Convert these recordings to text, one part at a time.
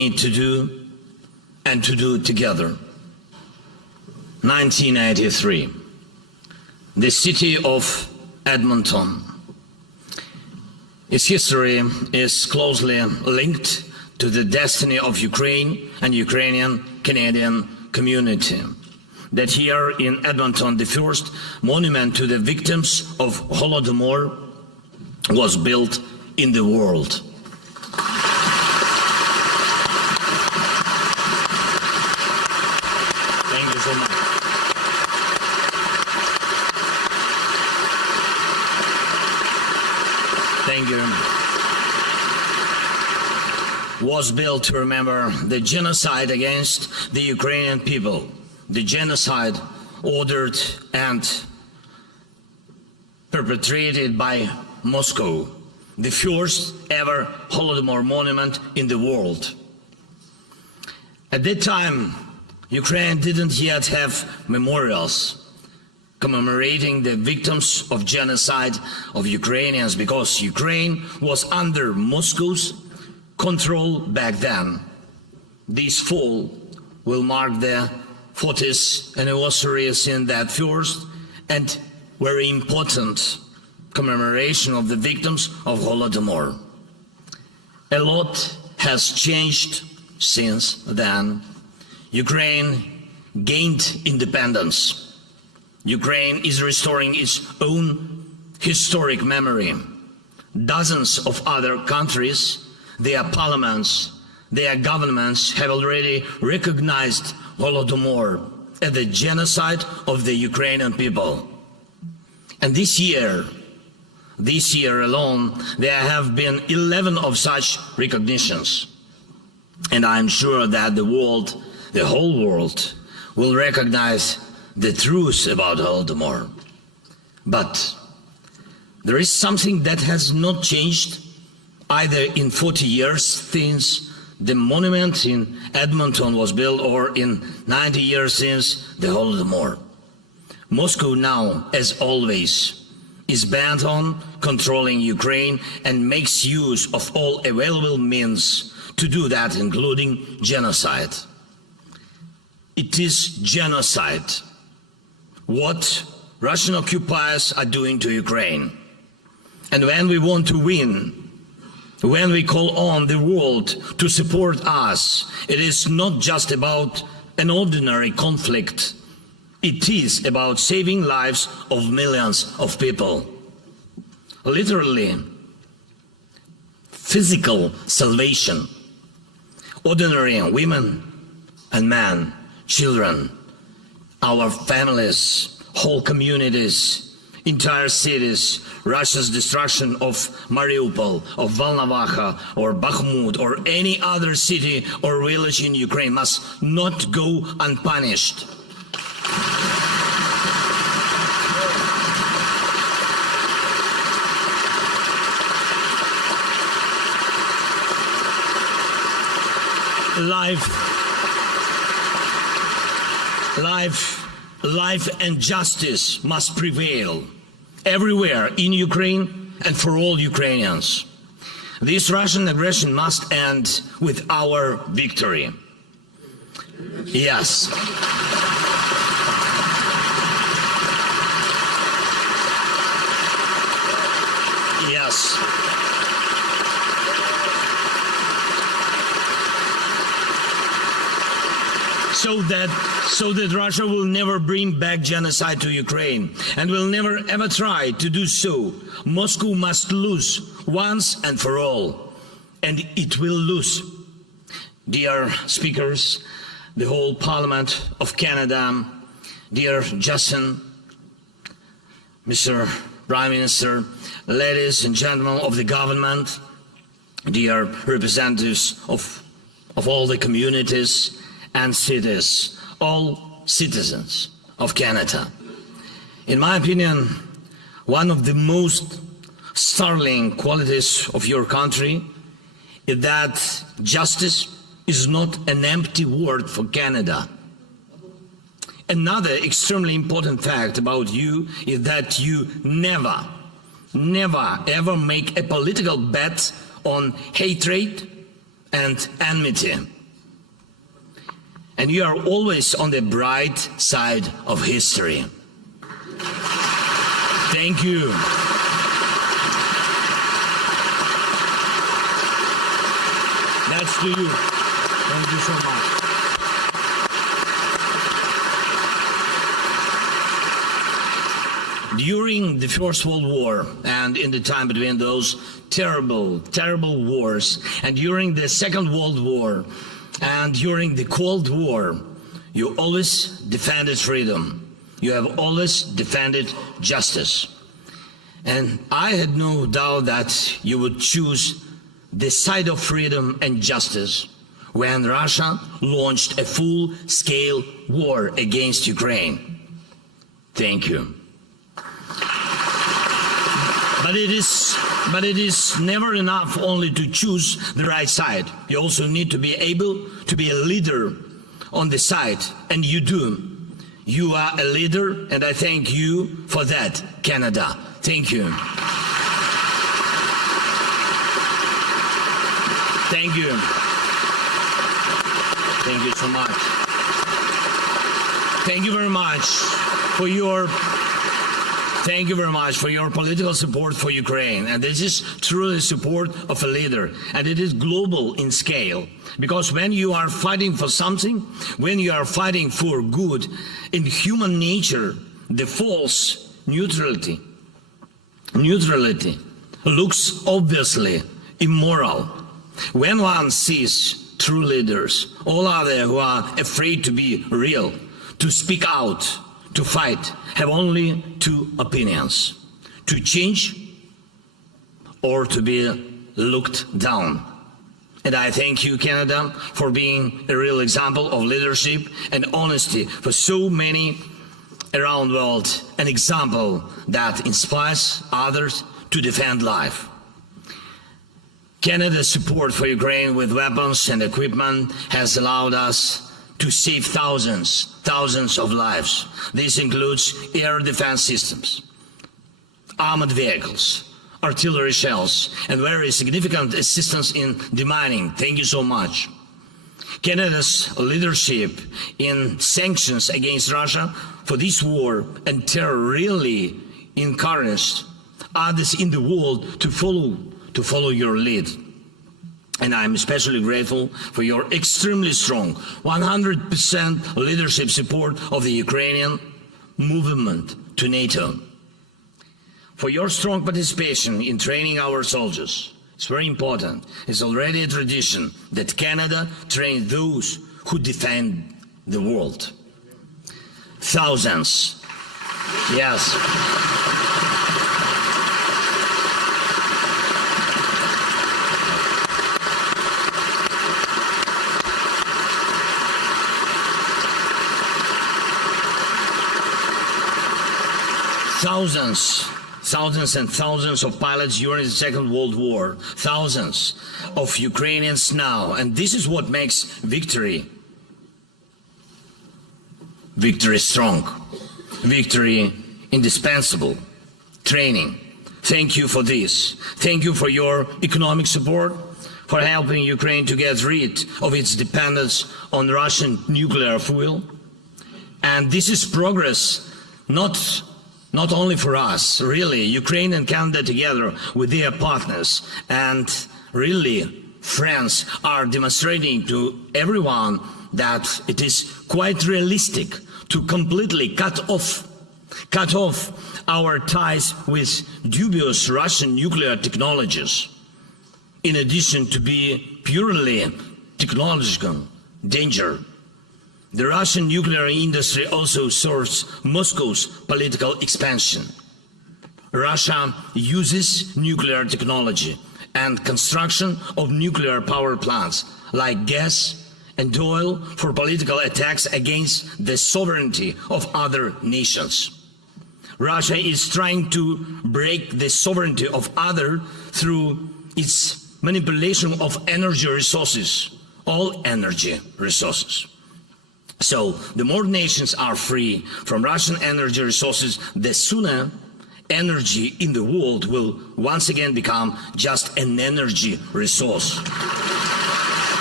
need to do and to do together. 1983, the city of Edmonton. Its history is closely linked to the destiny of Ukraine and Ukrainian-Canadian community. That here in Edmonton, the first monument to the victims of Holodomor was built in the world. Thank you so much. Thank you. Was built to remember the genocide against the Ukrainian people, the genocide ordered and perpetrated by Moscow, the first ever Holodomor monument in the world. At that time, Ukraine didn't yet have memorials commemorating the victims of genocide of Ukrainians, because Ukraine was under Moscow's control back then. This fall will mark the 40th anniversary in that first and very important commemoration of the victims of Holodomor. A lot has changed since then. Ukraine gained independence. Ukraine is restoring its own historic memory. Dozens of other countries, their parliaments, their governments have already recognized Holodomor as the genocide of the Ukrainian people. And this year alone, there have been 11 of such recognitions. And I'm sure that the whole world, will recognize the truth about Holodomor. But there is something that has not changed either in 40 years since the monument in Edmonton was built, or in 90 years since the Holodomor. Moscow now, as always, is bent on controlling Ukraine and makes use of all available means to do that, including genocide. It is genocide what Russian occupiers are doing to Ukraine. And when we want to win, when we call on the world to support us, it is not just about an ordinary conflict. It is about saving lives of millions of people. Literally, physical salvation. Ordinary women and men, children, our families, whole communities, entire cities. Russia's destruction of Mariupol, of Volnovakha, or Bakhmut, or any other city or village in Ukraine must not go unpunished. Life and justice must prevail everywhere in Ukraine and for all Ukrainians. This Russian aggression must end with our victory. Yes. Yes. So that Russia will never bring back genocide to Ukraine and will never ever try to do so. Moscow must lose once and for all, and it will lose. Dear speakers, the whole Parliament of Canada, dear Justin, Mr. Prime Minister, ladies and gentlemen of the government, dear representatives of all the communities and cities, all citizens of Canada. In my opinion, one of the most startling qualities of your country is that justice is not an empty word for Canada. Another extremely important fact about you is that you never ever make a political bet on hatred and enmity. And you are always on the bright side of history. Thank you. That's to you. Thank you so much. During the First World War and in the time between those terrible wars, and during the Second World War and during the Cold War, you always defended freedom. You have always defended justice. And I had no doubt that you would choose the side of freedom and justice when Russia launched a full-scale war against Ukraine. Thank you. But it is never enough only to choose the right side. You also need to be able to be a leader on the side, and you do. You are a leader, and I thank you for that, Canada. Thank you. Thank you. Thank you so much. Thank you very much for your political support for Ukraine. And this is truly support of a leader. And it is global in scale. Because when you are fighting for something, when you are fighting for good, in human nature, the false neutrality looks obviously immoral. When one sees true leaders, all others who are afraid to be real, to speak out, to fight, have only two opinions: to change or to be looked down. And I thank you, Canada, for being a real example of leadership and honesty for so many around the world, an example that inspires others to defend life. Canada's support for Ukraine with weapons and equipment has allowed us to save thousands of lives. This includes air defense systems, armored vehicles, artillery shells, and very significant assistance in demining. Thank you so much. Canada's leadership in sanctions against Russia for this war and terror really encouraged others in the world to follow your lead. And I'm especially grateful for your extremely strong 100% leadership support of the Ukrainian movement to NATO. For your strong participation in training our soldiers. It's very important. It's already a tradition that Canada trains those who defend the world. Thousands. Yes. Thousands and thousands of pilots during the Second World War, thousands of Ukrainians now, and this is what makes victory strong, victory indispensable, training. Thank you for this. Thank you for your economic support, for helping Ukraine to get rid of its dependence on Russian nuclear fuel. And this is progress, not only for us, really, Ukraine and Canada together with their partners and really friends are demonstrating to everyone that it is quite realistic to completely cut off our ties with dubious Russian nuclear technologies, in addition to be purely technological danger. The Russian nuclear industry also serves Moscow's political expansion. Russia uses nuclear technology and construction of nuclear power plants like gas and oil for political attacks against the sovereignty of other nations. Russia is trying to break the sovereignty of others through its manipulation of energy resources, all energy resources. So the more nations are free from Russian energy resources, the sooner energy in the world will once again become just an energy resource.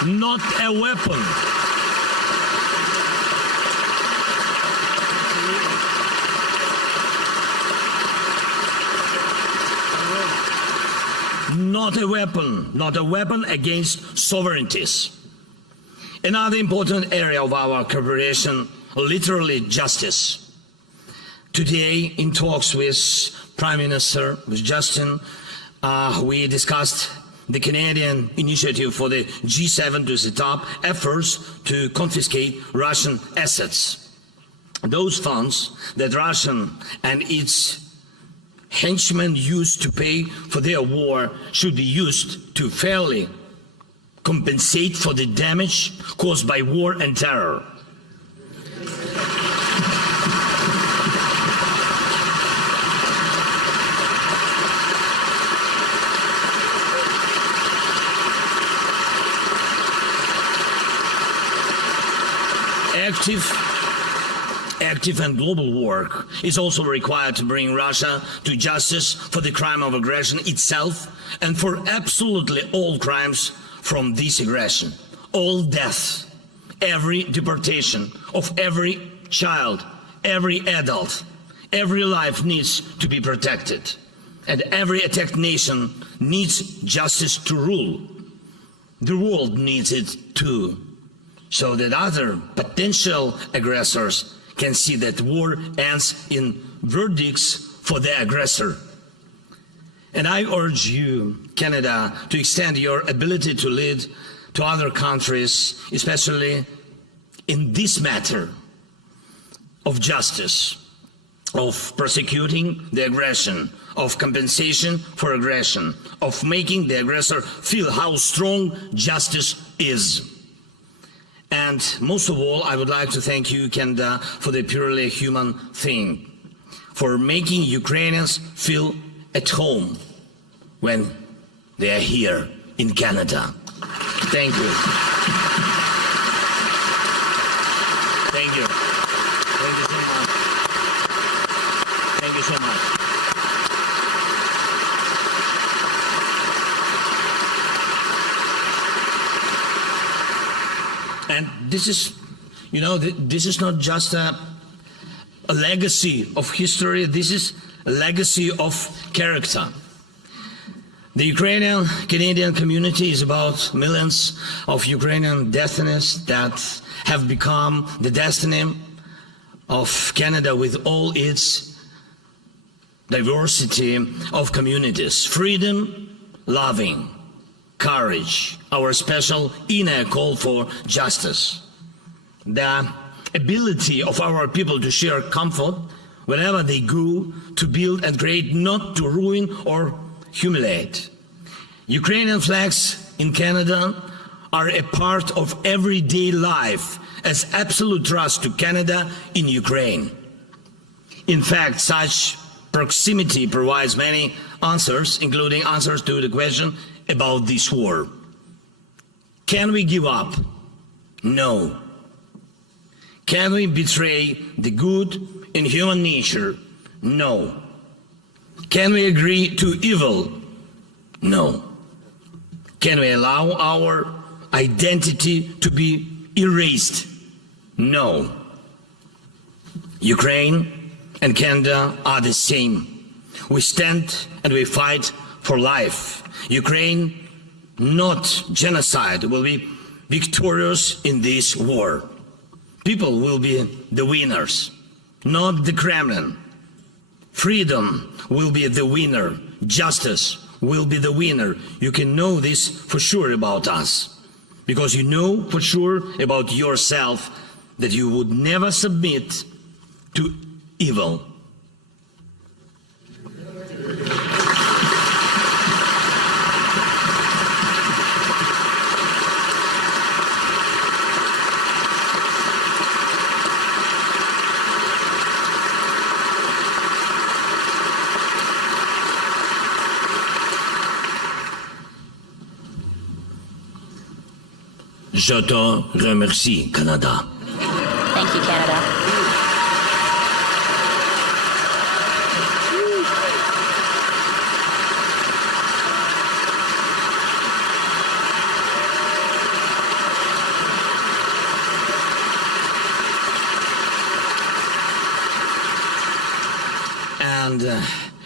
not a weapon. Not a weapon against sovereignties. Another important area of our cooperation, literally justice. Today, in talks with Prime Minister, with Justin, we discussed the Canadian initiative for the G7 to set up efforts to confiscate Russian assets. Those funds that Russia and its henchmen used to pay for their war should be used to fairly compensate for the damage caused by war and terror. Active and global work is also required to bring Russia to justice for the crime of aggression itself and for absolutely all crimes from this aggression. All deaths, every deportation of every child, every adult, every life needs to be protected. And every attacked nation needs justice to rule. The world needs it too, so that other potential aggressors can see that war ends in verdicts for the aggressor. And I urge you, Canada, to extend your ability to lead to other countries, especially in this matter of justice, of prosecuting the aggression, of compensation for aggression, of making the aggressor feel how strong justice is. And most of all, I would like to thank you, Canada, for the purely human thing, for making Ukrainians feel at home when they are here in Canada. Thank you. Thank you. Thank you so much. Thank you so much. And this is, this is not just a legacy of history, this is a legacy of character. The Ukrainian-Canadian community is about millions of Ukrainian destinies that have become the destiny of Canada with all its diversity of communities. Freedom, loving, courage, our special inner call for justice. The ability of our people to share comfort wherever they go, to build and create, not to ruin or humiliate. Ukrainian flags in Canada are a part of everyday life as absolute trust to Canada in Ukraine. In fact, such proximity provides many answers, including answers to the question about this war. Can we give up? No. Can we betray the good in human nature? No. Can we agree to evil? No. Can we allow our identity to be erased? No. Ukraine and Canada are the same. We stand and we fight for life. Ukraine, not genocide, will be victorious in this war. People will be the winners, not the Kremlin. Freedom will be the winner. Justice will be the winner. You can know this for sure about us, because you know for sure about yourself that you would never submit to evil. Je te remercie, Canada. Thank you, Canada.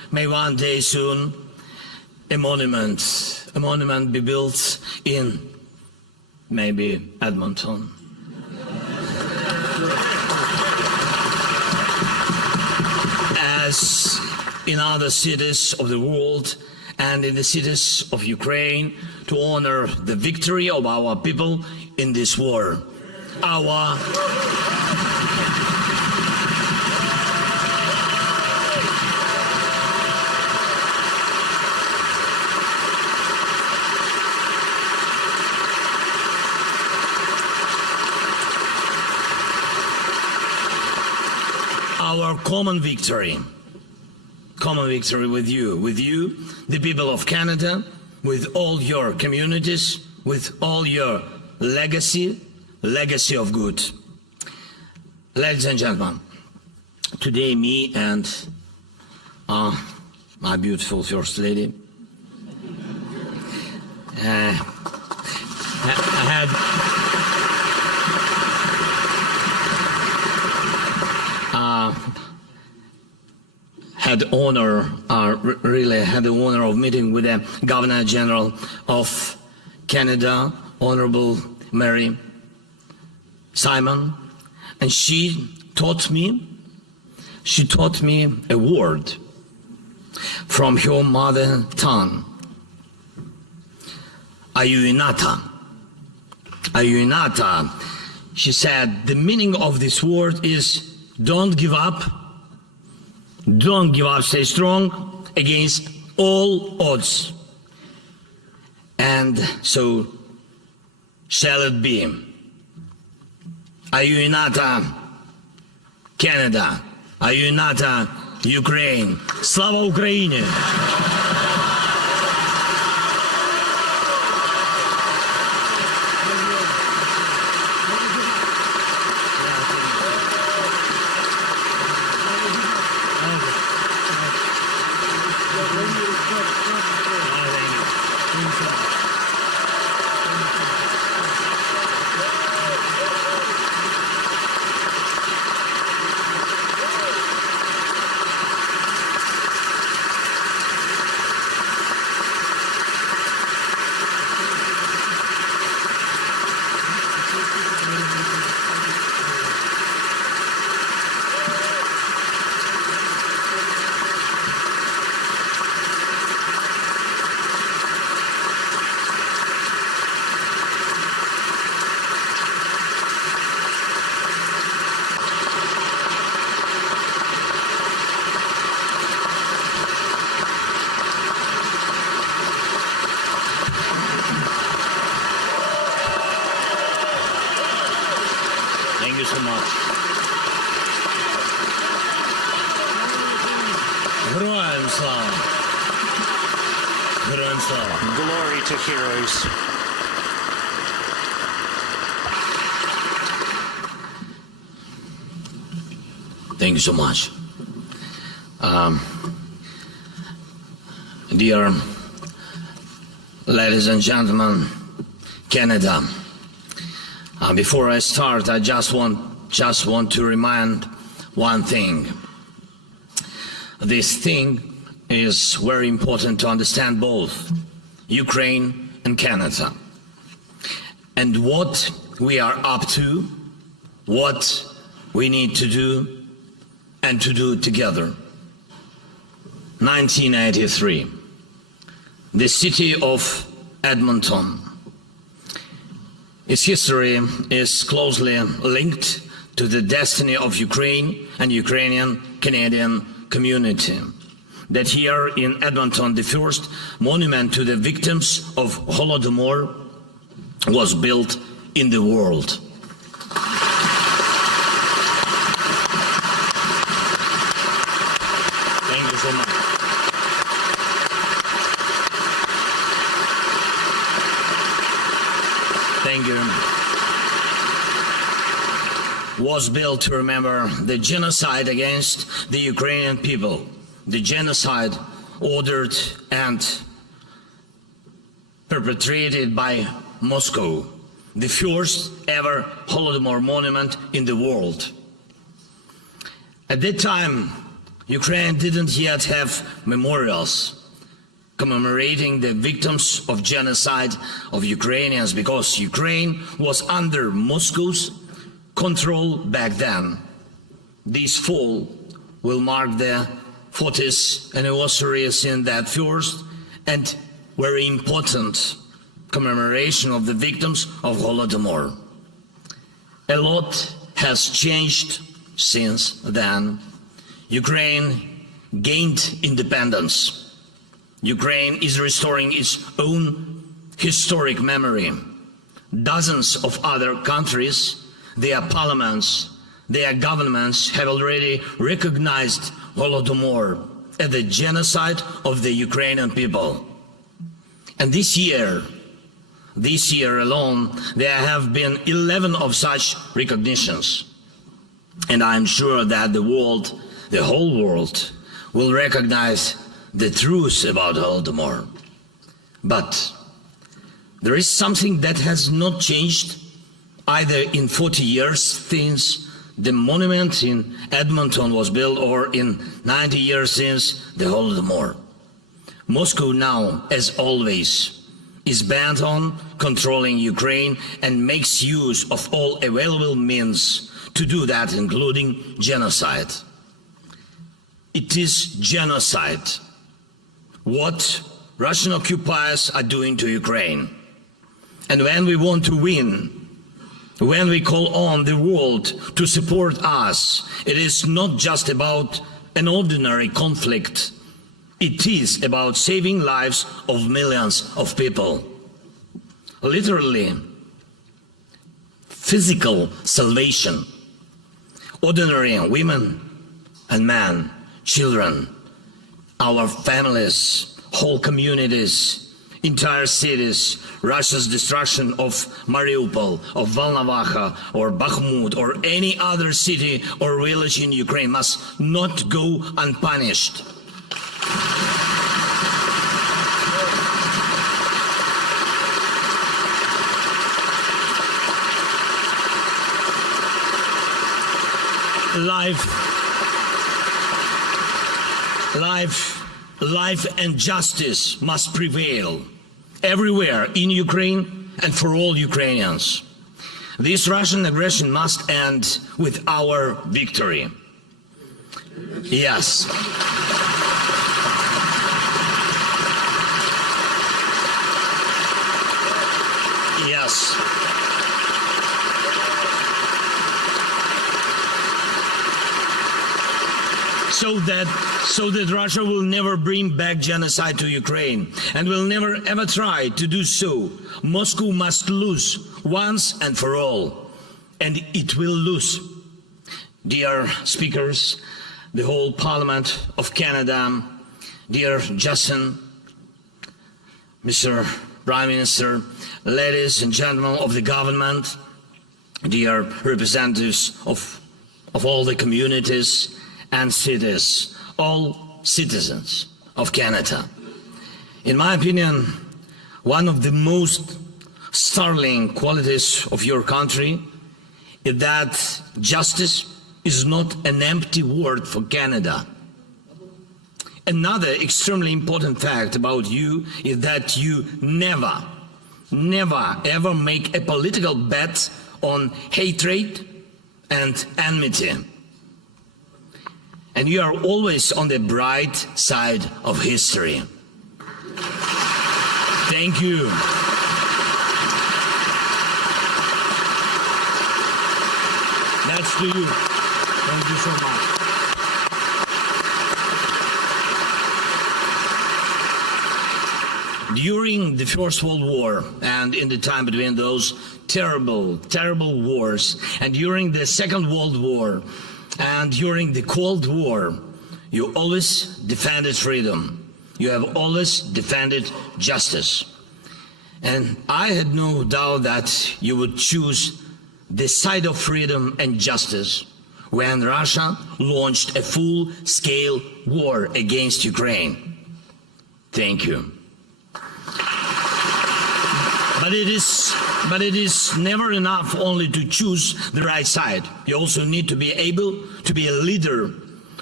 may one day soon a monument be built in maybe Edmonton. As in other cities of the world and in the cities of Ukraine, to honor the victory of our people in this war. Our common victory with you, the people of Canada, with all your communities, with all your legacy of good. Ladies and gentlemen, today me and my beautiful First Lady really had the honor of meeting with the Governor General of Canada, Honorable Mary Simon, and she taught me a word from her mother tongue. Ayuinata. She said the meaning of this word is don't give up, stay strong against all odds. And so shall it be. Ayuinata, Canada. Ayuinata, Ukraine. Слава Україні! Thank you so much. Героям слава! Героям слава! Glory to heroes. Thank you so much. Dear ladies and gentlemen, Canada. Before I start, I just want to remind one thing. This thing is very important to understand both Ukraine and Canada, and what we are up to, what we need to do, and to do together. 1983, the city of Edmonton. Its history is closely linked to the destiny of Ukraine and Ukrainian-Canadian community. That here in Edmonton, the first monument to the victims of Holodomor was built in the world. Thank you so much. Thank you. Was built to remember the genocide against the Ukrainian people, the genocide ordered and perpetrated by Moscow, the first ever Holodomor monument in the world. At that time, Ukraine didn't yet have memorials commemorating the victims of genocide of Ukrainians because Ukraine was under Moscow's control back then. This fall will mark the 40th anniversary in that first and very important commemoration of the victims of Holodomor. A lot has changed since then. Ukraine gained independence. Ukraine is restoring its own historic memory. Dozens of other countries, their parliaments, their governments have already recognized Holodomor as the genocide of the Ukrainian people. And this year alone, there have been 11 of such recognitions. And I'm sure that the whole world, will recognize the truth about Holodomor. But there is something that has not changed either in 40 years since the monument in Edmonton was built or in 90 years since the Holodomor. Moscow now, as always, is bent on controlling Ukraine and makes use of all available means to do that, including genocide. It is genocide what Russian occupiers are doing to Ukraine. And when we want to win, when we call on the world to support us, it is not just about an ordinary conflict. It is about saving lives of millions of people. Literally, physical salvation. Ordinary women and men, children, our families, whole communities, entire cities. Russia's destruction of Mariupol, of Volnovakha, or Bakhmut, or any other city or village in Ukraine must not go unpunished. Life and justice must prevail everywhere in Ukraine and for all Ukrainians. This Russian aggression must end with our victory. Yes. Yes. So that Russia will never bring back genocide to Ukraine and will never ever try to do so. Moscow must lose once and for all, and it will lose. Dear speakers, the whole Parliament of Canada, dear Justin, Mr. Prime Minister, ladies and gentlemen of the government, dear representatives of all the communities and cities, all citizens of Canada. In my opinion, one of the most startling qualities of your country is that justice is not an empty word for Canada. Another extremely important fact about you is that you never ever make a political bet on hatred and enmity. And you are always on the bright side of history. Thank you. That's to you. Thank you so much. During the First World War and in the time between those terrible wars, and during the Second World War, and during the Cold War, you always defended freedom. You have always defended justice. And I had no doubt that you would choose the side of freedom and justice when Russia launched a full-scale war against Ukraine. Thank you. But it is never enough only to choose the right side. You also need to be able to be a leader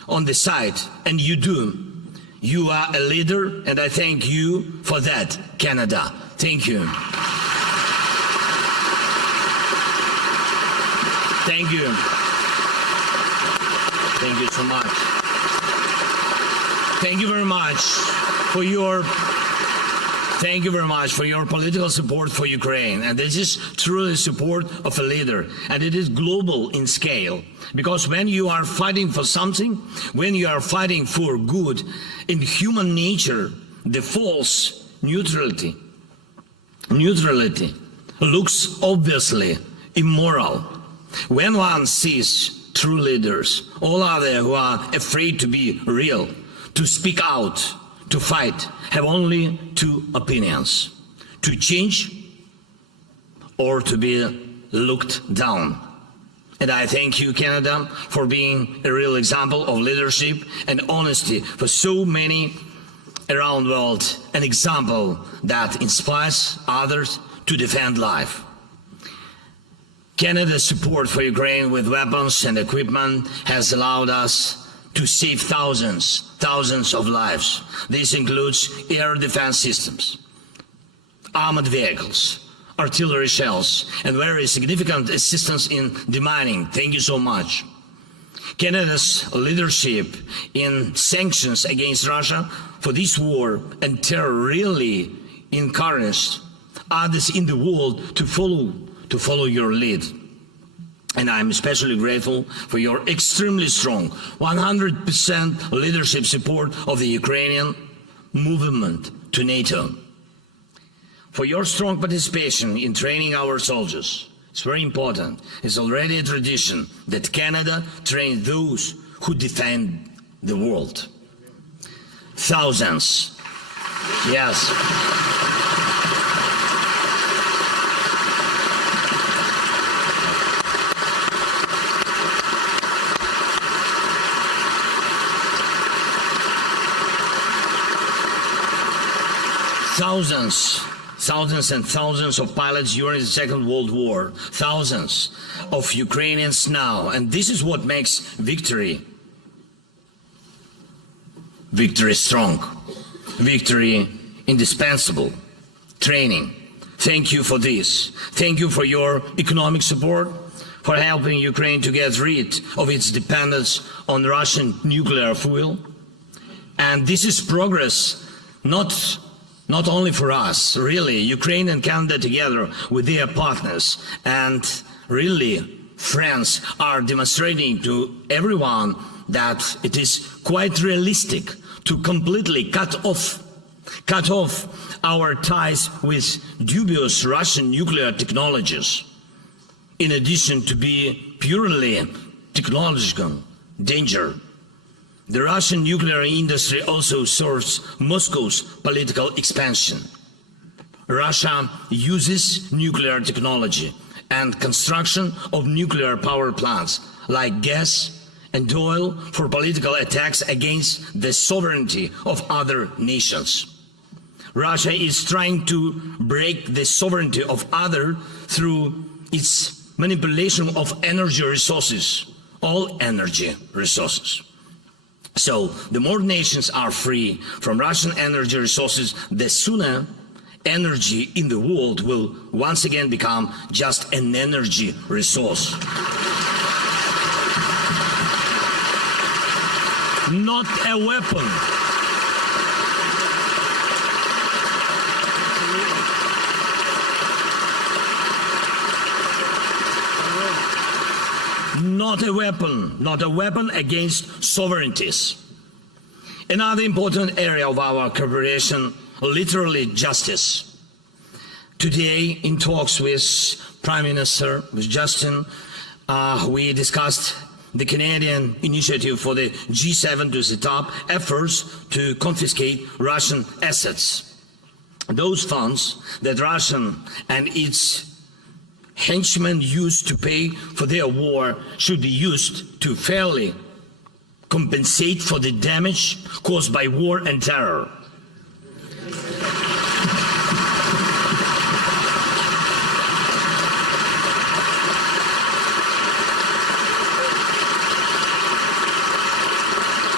on the side, and you do. You are a leader, and I thank you for that, Canada. Thank you. Thank you. Thank you so much. Thank you very much for your political support for Ukraine. And this is truly support of a leader. And it is global in scale. Because when you are fighting for something, when you are fighting for good, in human nature, the false neutrality looks obviously immoral. When one sees true leaders, all others who are afraid to be real, to speak out, to fight, have only two opinions: to change or to be looked down. And I thank you, Canada, for being a real example of leadership and honesty for so many around the world, an example that inspires others to defend life. Canada's support for Ukraine with weapons and equipment has allowed us to save thousands of lives. This includes air defense systems, armored vehicles, artillery shells, and very significant assistance in demining. Thank you so much. Canada's leadership in sanctions against Russia for this war and terror really encouraged others in the world to follow your lead. And I'm especially grateful for your extremely strong 100% leadership support of the Ukrainian movement to NATO. For your strong participation in training our soldiers. It's very important. It's already a tradition that Canada trains those who defend the world. Thousands. Yes. Thousands and thousands of pilots during the Second World War, thousands of Ukrainians now, and this is what makes victory strong, victory indispensable, training. Thank you for this. Thank you for your economic support, for helping Ukraine to get rid of its dependence on Russian nuclear fuel. And this is progress, not only for us, really, Ukraine and Canada together with their partners and really friends are demonstrating to everyone that it is quite realistic to completely cut off our ties with dubious Russian nuclear technologies, in addition to be purely technological danger. The Russian nuclear industry also serves Moscow's political expansion. Russia uses nuclear technology and construction of nuclear power plants like gas and oil for political attacks against the sovereignty of other nations. Russia is trying to break the sovereignty of others through its manipulation of energy resources, all energy resources. So, the more nations are free from Russian energy resources, the sooner energy in the world will once again become just an energy resource. Not a weapon. Not a weapon against sovereignties. Another important area of our cooperation, literally justice. Today, in talks with Prime Minister, with Justin, we discussed the Canadian initiative for the G7 to set up efforts to confiscate Russian assets. Those funds that Russia and its henchmen used to pay for their war should be used to fairly compensate for the damage caused by war and terror.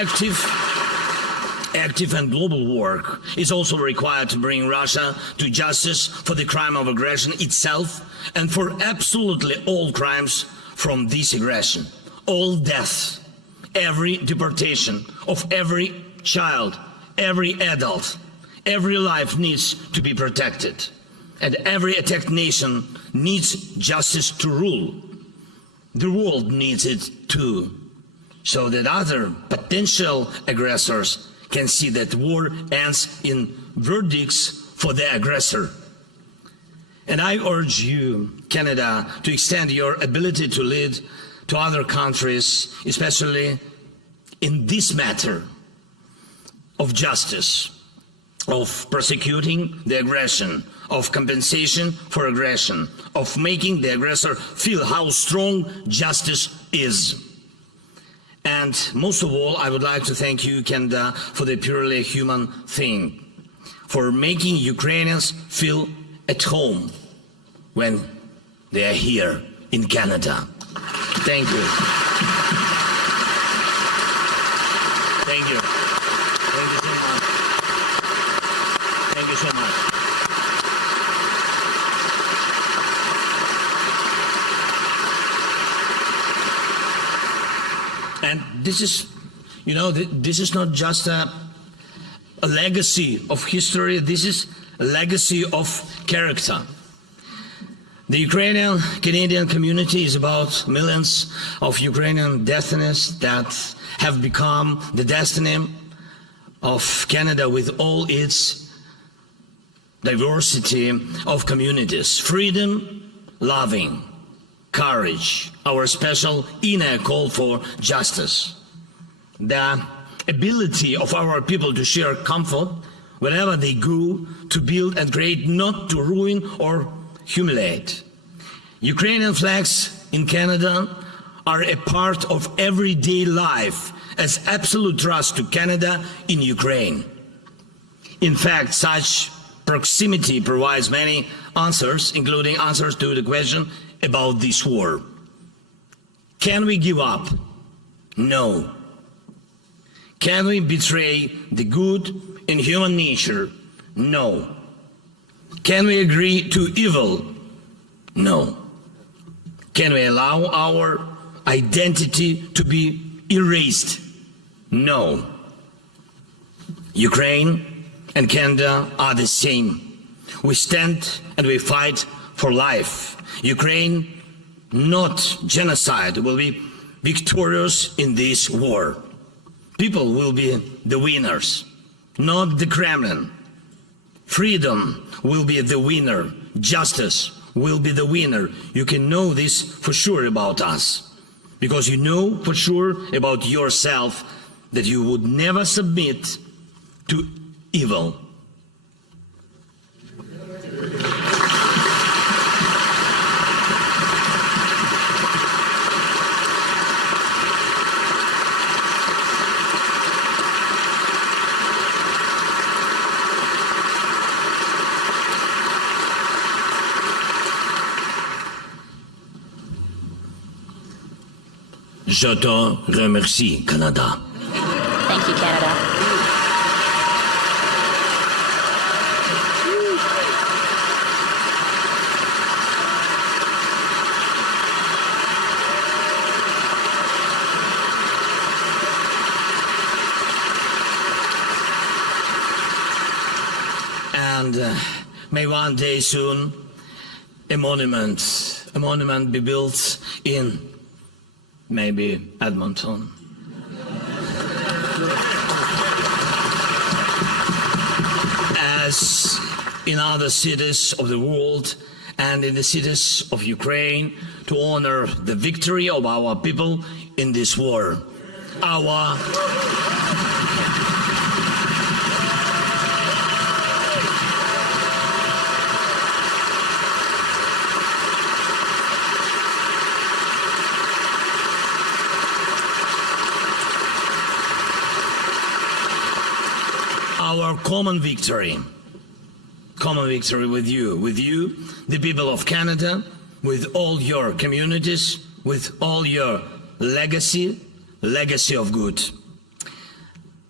Active and global work is also required to bring Russia to justice for the crime of aggression itself and for absolutely all crimes from this aggression. All deaths, every deportation of every child, every adult, every life needs to be protected. And every attacked nation needs justice to rule. The world needs it too, so that other potential aggressors can see that war ends in verdicts for the aggressor. And I urge you, Canada, to extend your ability to lead to other countries, especially in this matter of justice, of prosecuting the aggression, of compensation for aggression, of making the aggressor feel how strong justice is. And most of all, I would like to thank you, Canada, for the purely human thing, for making Ukrainians feel at home when they are here in Canada. Thank you. Thank you. Thank you so much. Thank you so much. And this is, you know, this is not just a legacy of history, this is a legacy of character. The Ukrainian-Canadian community is about millions of Ukrainian destinies that have become the destiny of Canada with all its diversity of communities. Freedom, loving, courage, our special inner call for justice. The ability of our people to share comfort wherever they go, to build and create, not to ruin or humiliate. Ukrainian flags in Canada are a part of everyday life as absolute trust to Canada in Ukraine. In fact, such proximity provides many answers, including answers to the question about this war. Can we give up? No. Can we betray the good in human nature? No. Can we agree to evil? No. Can we allow our identity to be erased? No. Ukraine and Canada are the same. We stand and we fight for life. Ukraine, not genocide, will be victorious in this war. People will be the winners, not the Kremlin. Freedom will be the winner. Justice will be the winner. You can know this for sure about us, because you know for sure about yourself that you would never submit to evil. Je te remercie, Canada. Thank you, Canada. And may one day soon a monument be built in maybe Edmonton. As in other cities of the world and in the cities of Ukraine, to honor the victory of our people in this war. Our common victory with you, the people of Canada, with all your communities, with all your legacy of good.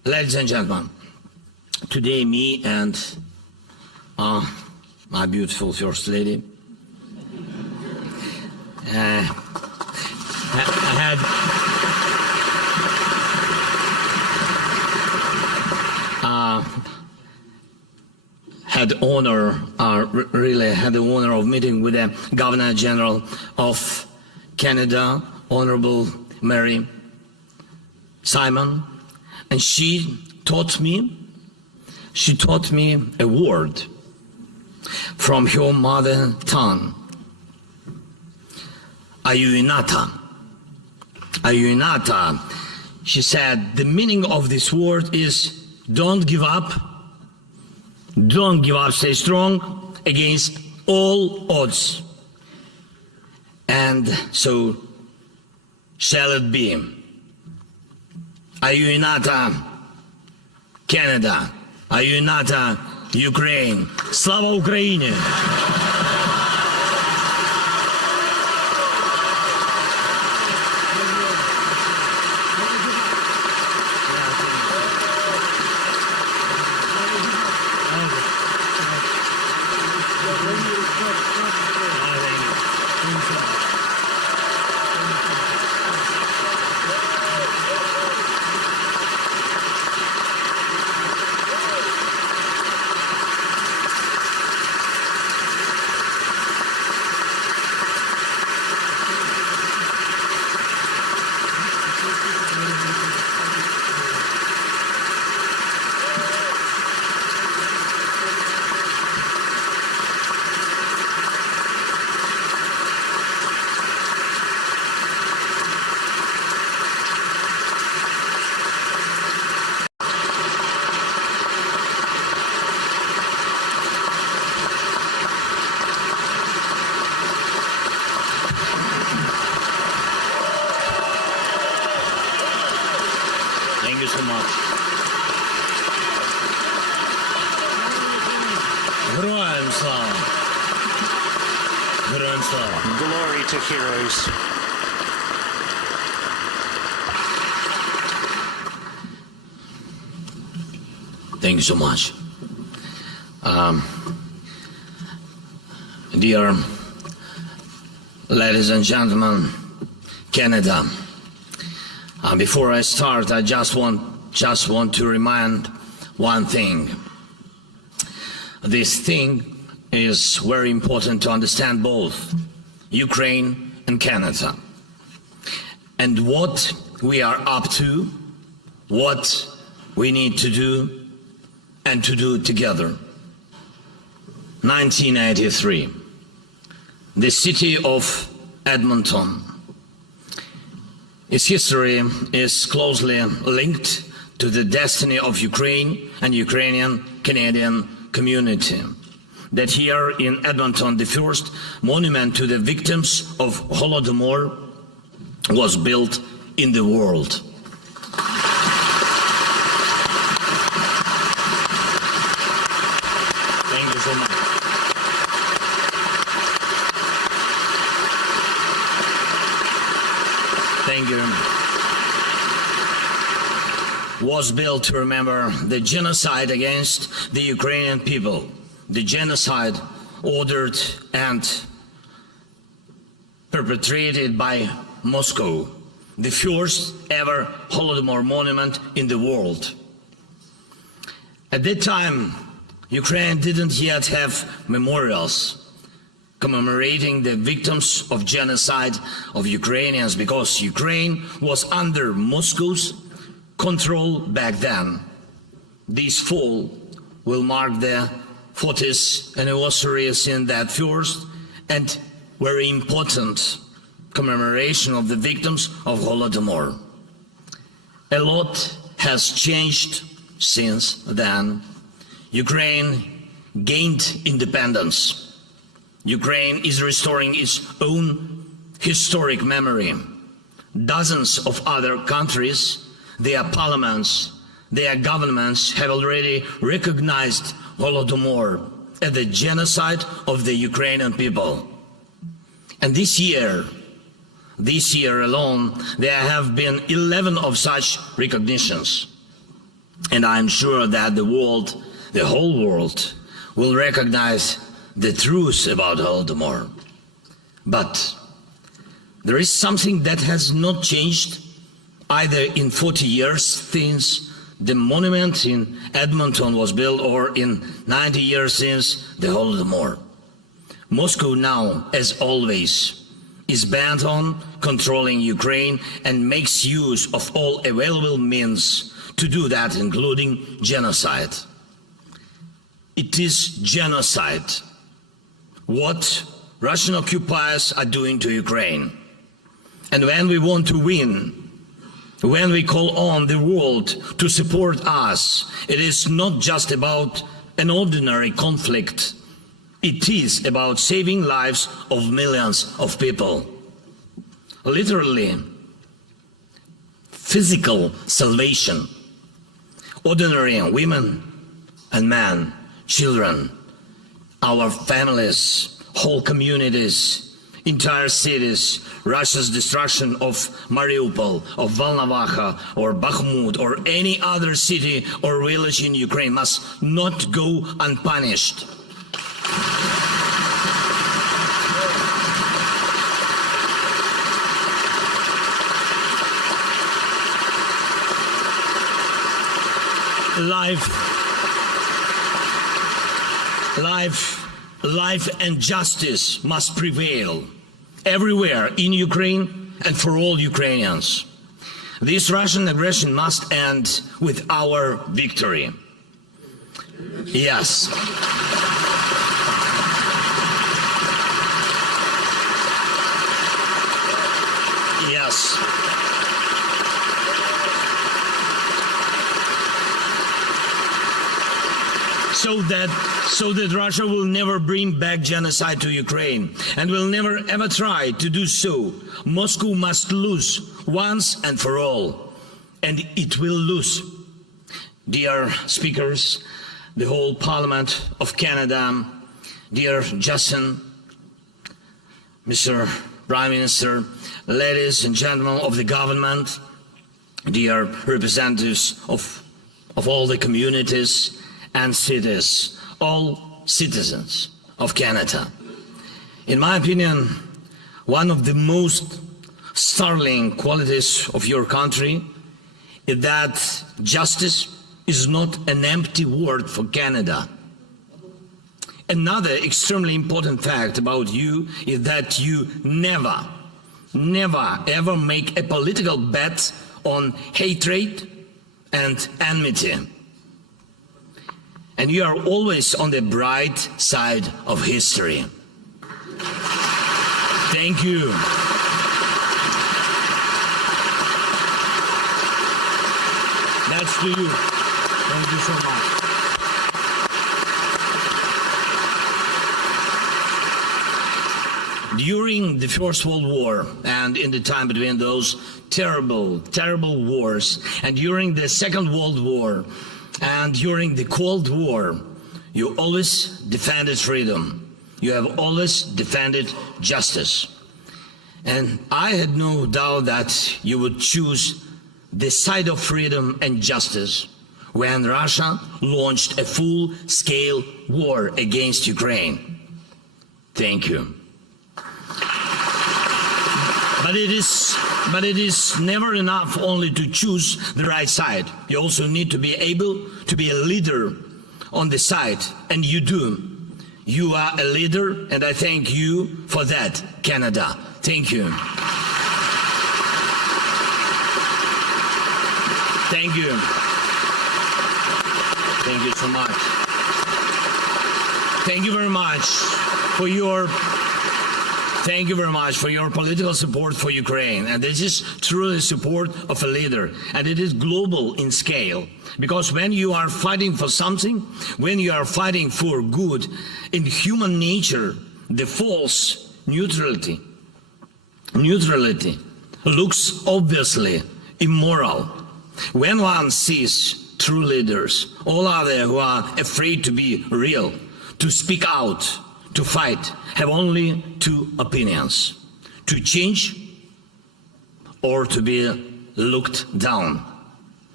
Ladies and gentlemen, today me and my beautiful First Lady really had the honor of meeting with the Governor General of Canada, Honorable Mary Simon, and she taught me a word from her mother tongue. Ayuinata. Ayuinata. She said the meaning of this word is don't give up. Don't give up, stay strong against all odds. And so shall it be. Ayuinata, Canada. Ayuinata, Ukraine. Слава Україні! Thank you so much. Героям слава! Героям слава! Glory to heroes. Thank you so much. Dear ladies and gentlemen, Canada, before I start, I just want to remind one thing. This thing is very important to understand both Ukraine and Canada, and what we are up to, what we need to do, and to do it together. 1983, the city of Edmonton. Its history is closely linked to the destiny of Ukraine and Ukrainian-Canadian community. That here in Edmonton, the first monument to the victims of Holodomor was built in the world. Thank you so much. Thank you. Was built to remember the genocide against the Ukrainian people, the genocide ordered and perpetrated by Moscow, the first ever Holodomor monument in the world. At that time, Ukraine didn't yet have memorials commemorating the victims of genocide of Ukrainians, because Ukraine was under Moscow's control back then. This fall will mark the 40th anniversary in that first and very important commemoration of the victims of Holodomor. A lot has changed since then. Ukraine gained independence. Ukraine is restoring its own historic memory. Dozens of other countries, their parliaments, their governments have already recognized Holodomor as the genocide of the Ukrainian people. And this year alone, there have been 11 of such recognitions. And I'm sure that the world, the whole world, will recognize the truth about Holodomor. But there is something that has not changed either in 40 years since the monument in Edmonton was built or in 90 years since the Holodomor. Moscow now, as always, is bent on controlling Ukraine and makes use of all available means to do that, including genocide. It is genocide what Russian occupiers are doing to Ukraine. And when we want to win, when we call on the world to support us, it is not just about an ordinary conflict. It is about saving lives of millions of people. Literally, physical salvation. Ordinary women and men, children, our families, whole communities, entire cities. Russia's destruction of Mariupol, of Volnovakha, or Bakhmut, or any other city or village in Ukraine must not go unpunished. Life and justice must prevail everywhere in Ukraine and for all Ukrainians. This Russian aggression must end with our victory. Yes. Yes. So that Russia will never bring back genocide to Ukraine and will never ever try to do so. Moscow must lose once and for all, and it will lose. Dear speakers, the whole Parliament of Canada, dear Justin, Mr. Prime Minister, ladies and gentlemen of the government, dear representatives of all the communities and cities, all citizens of Canada. In my opinion, one of the most startling qualities of your country is that justice is not an empty word for Canada. Another extremely important fact about you is that you never ever make a political bet on hatred and enmity. And you are always on the bright side of history. Thank you. That's to you. Thank you so much. During the First World War and in the time between those terrible wars, and during the Second World War, and during the Cold War, you always defended freedom. You have always defended justice. And I had no doubt that you would choose the side of freedom and justice when Russia launched a full-scale war against Ukraine. Thank you. But it is never enough only to choose the right side. You also need to be able to be a leader on the side, and you do. You are a leader, and I thank you for that, Canada. Thank you. Thank you. Thank you so much. Thank you very much for your political support for Ukraine. And this is truly support of a leader. And it is global in scale. Because when you are fighting for something, when you are fighting for good, in human nature, the false neutrality looks obviously immoral. When one sees true leaders, all others who are afraid to be real, to speak out, to fight, have only two opinions: to change or to be looked down.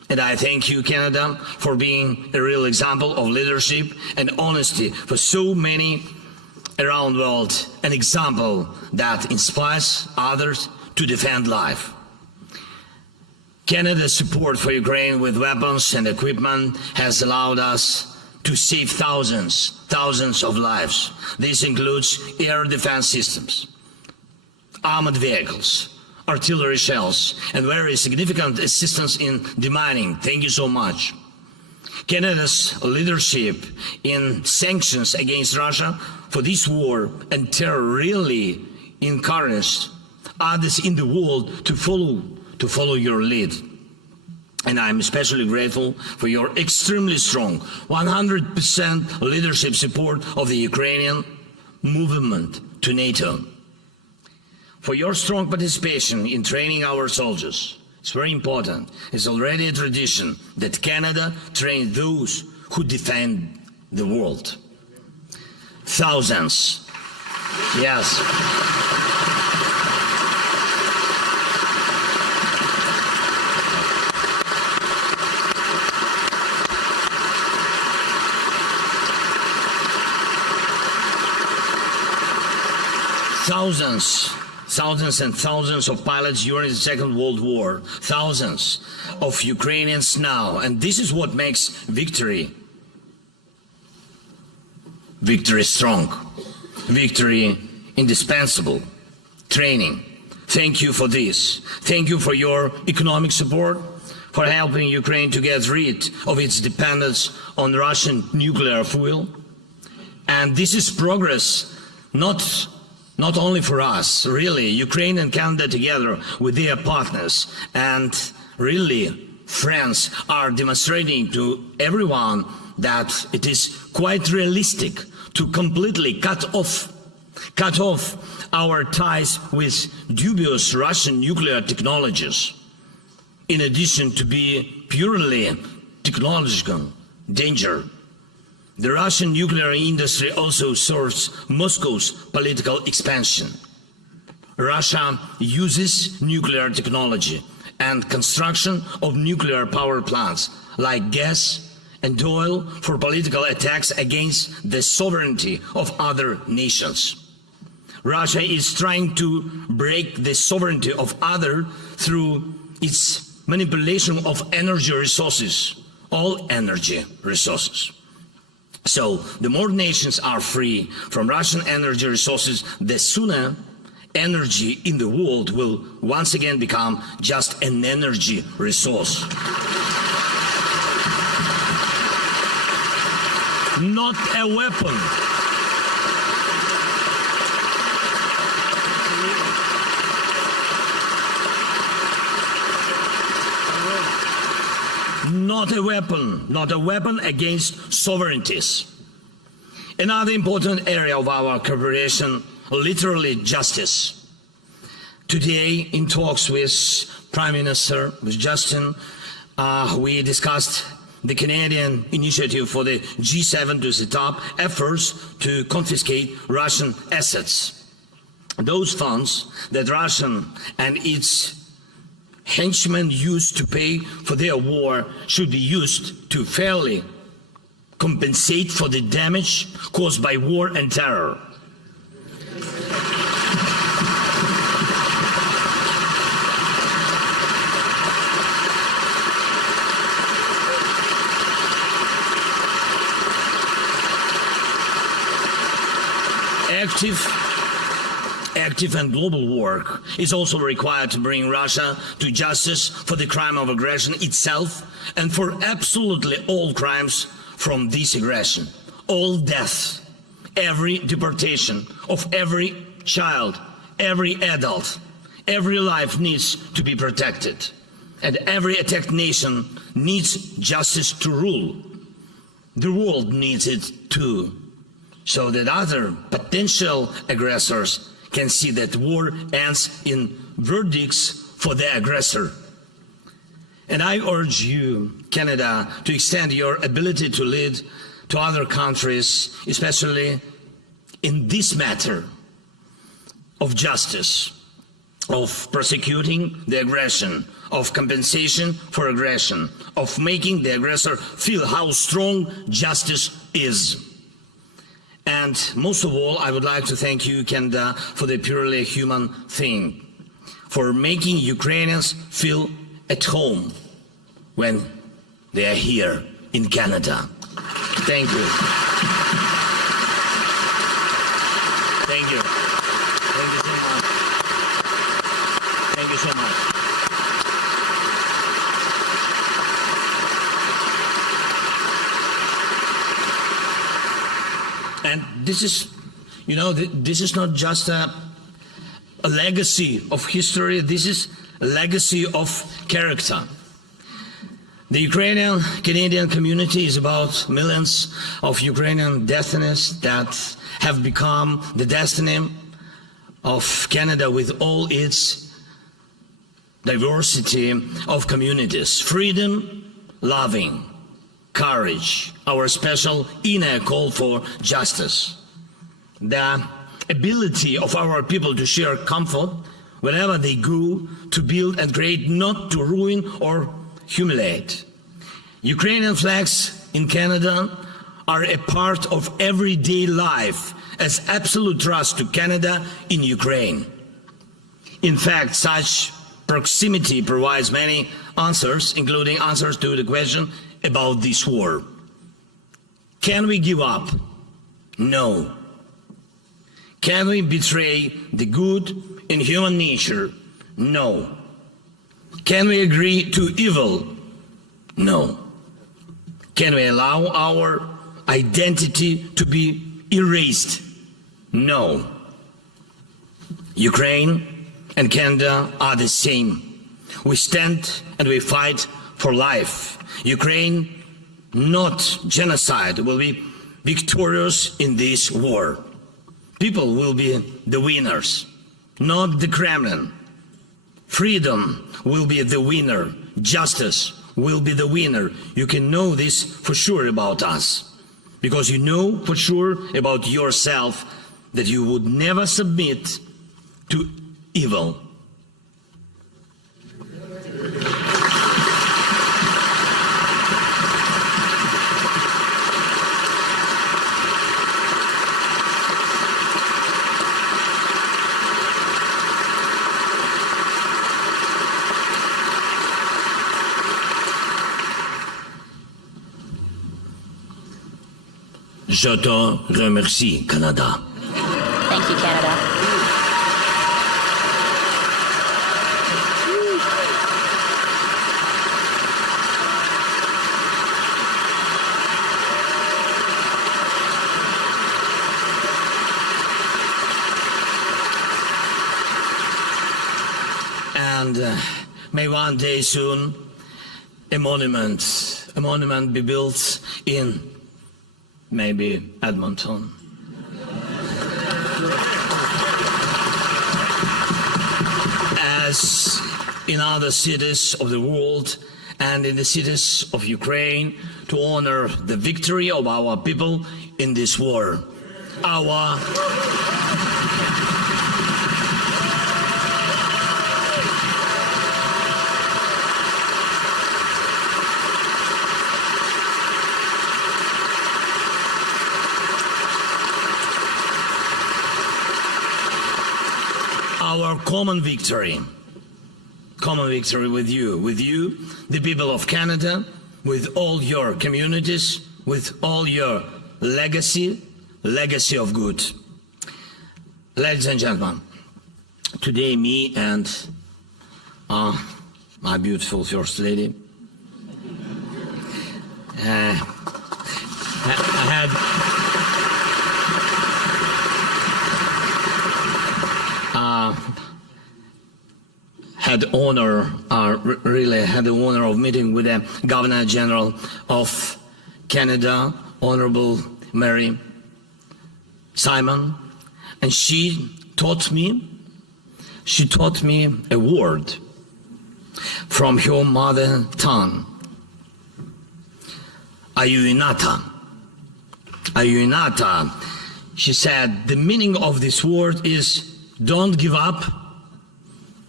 And I thank you, Canada, for being a real example of leadership and honesty for so many around the world, an example that inspires others to defend life. Canada's support for Ukraine with weapons and equipment has allowed us to save thousands of lives. This includes air defense systems, armored vehicles, artillery shells, and very significant assistance in demining. Thank you so much. Canada's leadership in sanctions against Russia for this war and terror really encouraged others in the world to follow your lead. And I'm especially grateful for your extremely strong 100% leadership support of the Ukrainian movement to NATO. For your strong participation in training our soldiers. It's very important. It's already a tradition that Canada trains those who defend the world. Thousands. Yes. Thousands and thousands of pilots during the Second World War, thousands of Ukrainians now, and this is what makes victory strong, victory indispensable, training. Thank you for this. Thank you for your economic support, for helping Ukraine to get rid of its dependence on Russian nuclear fuel. And this is progress, not only for us, really, Ukraine and Canada together with their partners and really friends are demonstrating to everyone that it is quite realistic to completely cut off our ties with dubious Russian nuclear technologies, in addition to be purely technological danger. The Russian nuclear industry also serves Moscow's political expansion. Russia uses nuclear technology and construction of nuclear power plants like gas and oil for political attacks against the sovereignty of other nations. Russia is trying to break the sovereignty of others through its manipulation of energy resources, all energy resources. So, the more nations are free from Russian energy resources, the sooner energy in the world will once again become just an energy resource. Not a weapon. Not a weapon against sovereignties. Another important area of our cooperation, literally justice. Today, in talks with Prime Minister, with Justin, we discussed the Canadian initiative for the G7 to set up efforts to confiscate Russian assets. Those funds that Russia and its henchmen used to pay for their war should be used to fairly compensate for the damage caused by war and terror. Active and global work is also required to bring Russia to justice for the crime of aggression itself and for absolutely all crimes from this aggression. All deaths, every deportation of every child, every adult, every life needs to be protected. And every attacked nation needs justice to rule. The world needs it too, so that other potential aggressors can see that war ends in verdicts for the aggressor. And I urge you, Canada, to extend your ability to lead to other countries, especially in this matter of justice. of prosecuting the aggression, of compensation for aggression, of making the aggressor feel how strong justice is. And most of all, I would like to thank you, Canada, for the purely human thing, for making Ukrainians feel at home when they are here in Canada. Thank you. Thank you. Thank you so much. Thank you so much. And this is, this is not just a legacy of history, this is a legacy of character. The Ukrainian-Canadian community is about millions of Ukrainian destinies that have become the destiny of Canada with all its diversity of communities. Freedom, loving, courage, our special inner call for justice. The ability of our people to share comfort wherever they go, to build and create, not to ruin or humiliate. Ukrainian flags in Canada are a part of everyday life as absolute trust to Canada in Ukraine. In fact, such proximity provides many answers, including answers to the question about this war. Can we give up? No. Can we betray the good in human nature? No. Can we agree to evil? No. Can we allow our identity to be erased? No. Ukraine and Canada are the same. We stand and we fight for life. Ukraine, not genocide, will be victorious in this war. People will be the winners, not the Kremlin. Freedom will be the winner. Justice will be the winner. You can know this for sure about us, because you know for sure about yourself that you would never submit to evil. Je te remercie, Canada. Thank you, Canada. And may one day soon a monument be built in maybe Edmonton. As in other cities of the world and in the cities of Ukraine, to honor the victory of our people in this war. Our common victory with you, the people of Canada, with all your communities, with all your legacy of good. Ladies and gentlemen, today me and my beautiful First Lady really had the honor of meeting with the Governor General of Canada, Honorable Mary Simon, and she taught me a word from her mother tongue. Ayuinata. She said the meaning of this word is don't give up,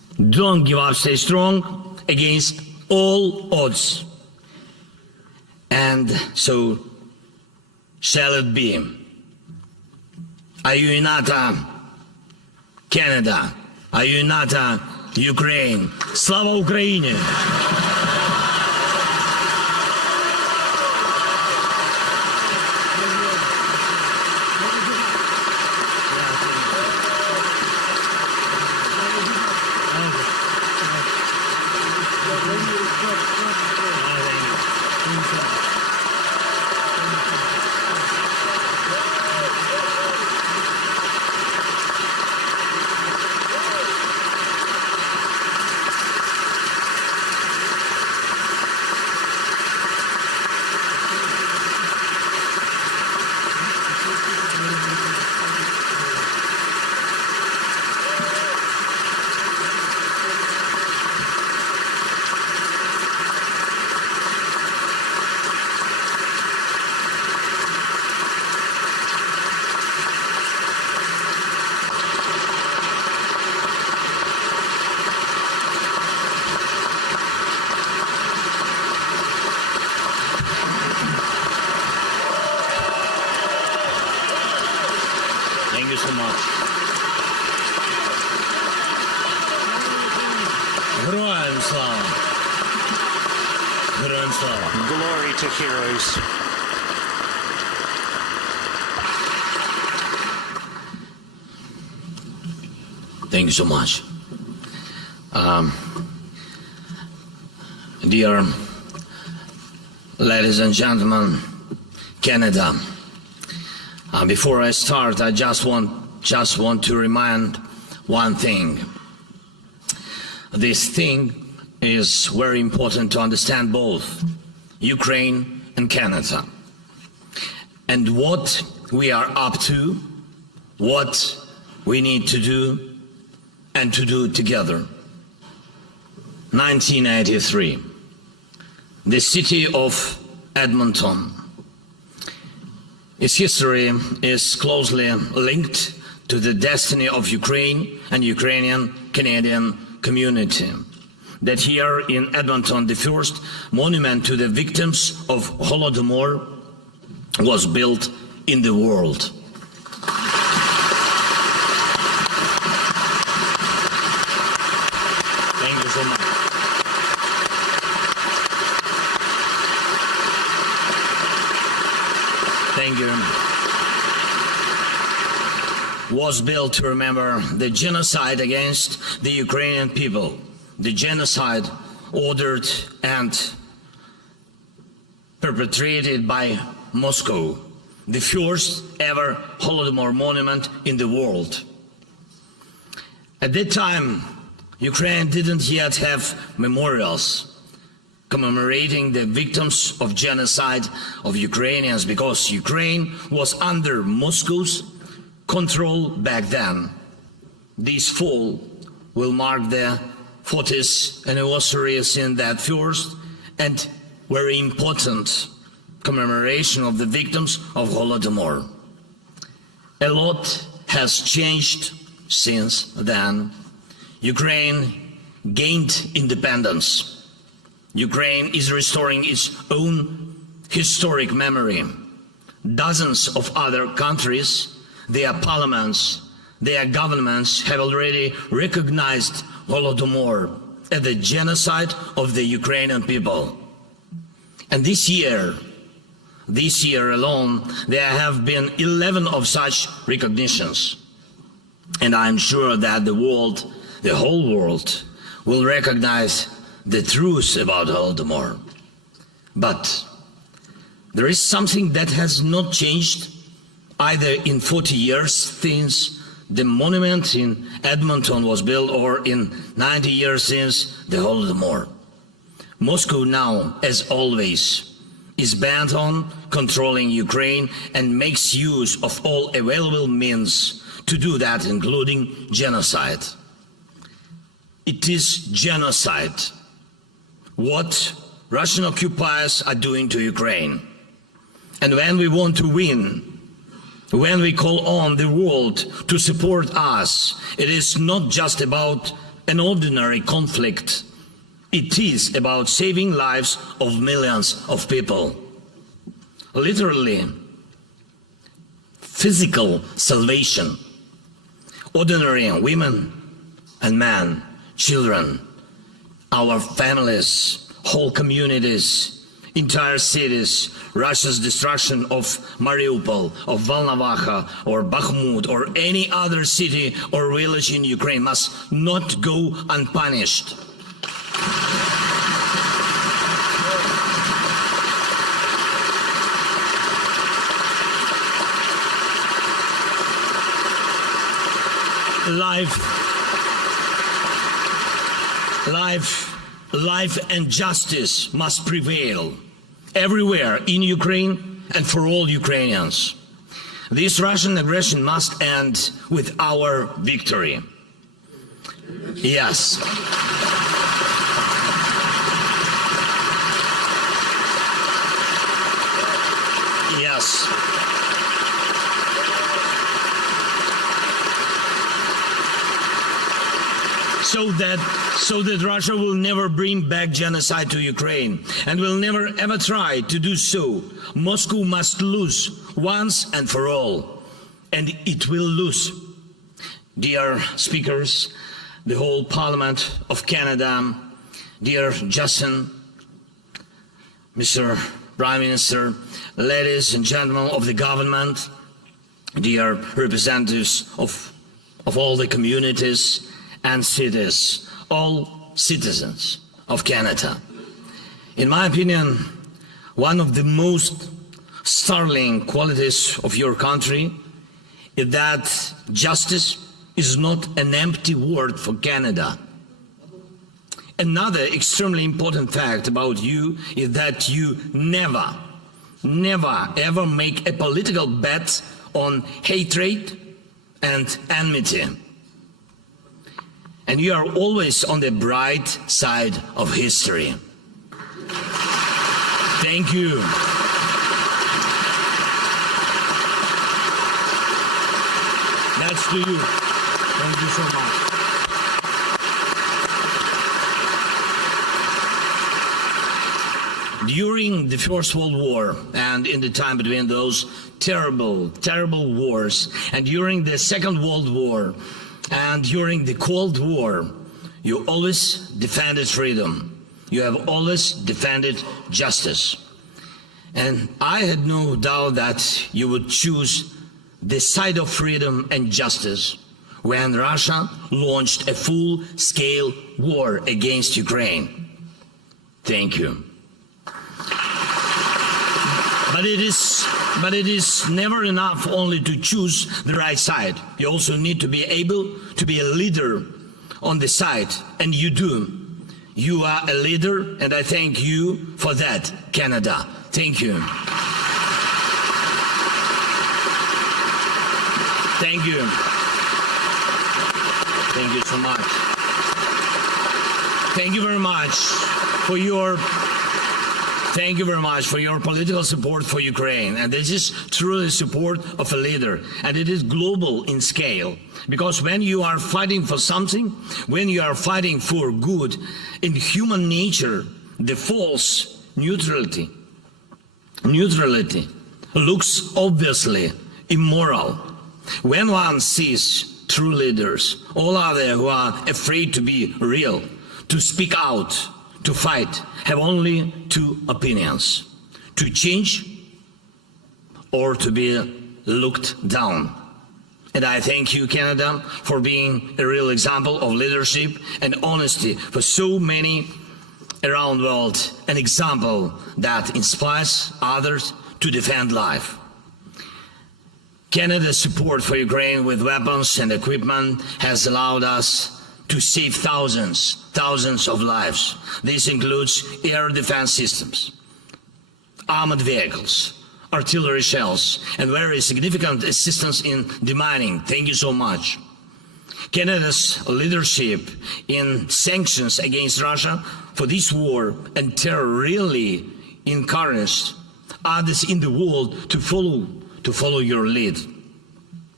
Don't give up, stay strong against all odds. And so shall it be. Are you НАТО, Canada? Are you НАТО, Ukraine? Слава Україні! Thank you so much. Героям слава! Героям слава! Glory to heroes. Thank you so much. Dear ladies and gentlemen, Canada, before I start, I just want to remind one thing. This thing is very important to understand both Ukraine and Canada, and what we are up to, what we need to do, and to do together. 1983, the city of Edmonton. Its history is closely linked to the destiny of Ukraine and Ukrainian-Canadian community. That here in Edmonton, the first monument to the victims of Holodomor was built in the world. Thank you so much. Thank you. Was built to remember the genocide against the Ukrainian people, the genocide ordered and perpetrated by Moscow, the first ever Holodomor monument in the world. At that time, Ukraine didn't yet have memorials commemorating the victims of genocide of Ukrainians, because Ukraine was under Moscow's control back then. This fall will mark the 40th anniversary in that first and very important commemoration of the victims of Holodomor. A lot has changed since then. Ukraine gained independence. Ukraine is restoring its own historic memory. Dozens of other countries, their parliaments, their governments have already recognized Holodomor as the genocide of the Ukrainian people. And this year alone, there have been 11 of such recognitions. And I'm sure that the whole world, will recognize the truth about Holodomor. But there is something that has not changed either in 40 years since the monument in Edmonton was built, or in 90 years since the Holodomor. Moscow now, as always, is bent on controlling Ukraine and makes use of all available means to do that, including genocide. It is genocide what Russian occupiers are doing to Ukraine. And when we want to win, when we call on the world to support us, it is not just about an ordinary conflict. It is about saving lives of millions of people. Literally, physical salvation. Ordinary women and men, children, our families, whole communities, entire cities. Russia's destruction of Mariupol, of Volnovakha, or Bakhmut, or any other city or village in Ukraine must not go unpunished. Life and justice must prevail everywhere in Ukraine and for all Ukrainians. This Russian aggression must end with our victory. Yes. Yes. So that Russia will never bring back genocide to Ukraine and will never ever try to do so. Moscow must lose once and for all, and it will lose. Dear speakers, the whole Parliament of Canada, dear Justin, Mr. Prime Minister, ladies and gentlemen of the government, dear representatives of all the communities and cities, all citizens of Canada. In my opinion, one of the most startling qualities of your country is that justice is not an empty word for Canada. Another extremely important fact about you is that you never ever make a political bet on hatred and enmity. And you are always on the bright side of history. Thank you. That's to you. Thank you so much. During the First World War and in the time between those terrible wars, and during the Second World War, and during the Cold War, you always defended freedom. You have always defended justice. And I had no doubt that you would choose the side of freedom and justice when Russia launched a full-scale war against Ukraine. Thank you. But it is never enough only to choose the right side. You also need to be able to be a leader on the side, and you do. You are a leader, and I thank you for that, Canada. Thank you. Thank you. Thank you so much. Thank you very much for your political support for Ukraine. And this is truly support of a leader. And it is global in scale. Because when you are fighting for something, when you are fighting for good, in human nature, the false neutrality looks obviously immoral. When one sees true leaders, all others who are afraid to be real, to speak out, to fight, have only two opinions: to change or to be looked down. And I thank you, Canada, for being a real example of leadership and honesty for so many around the world, an example that inspires others to defend life. Canada's support for Ukraine with weapons and equipment has allowed us to save thousands of lives. This includes air defense systems, armored vehicles, artillery shells, and very significant assistance in demining. Thank you so much. Canada's leadership in sanctions against Russia for this war and terror really encouraged others in the world to follow your lead.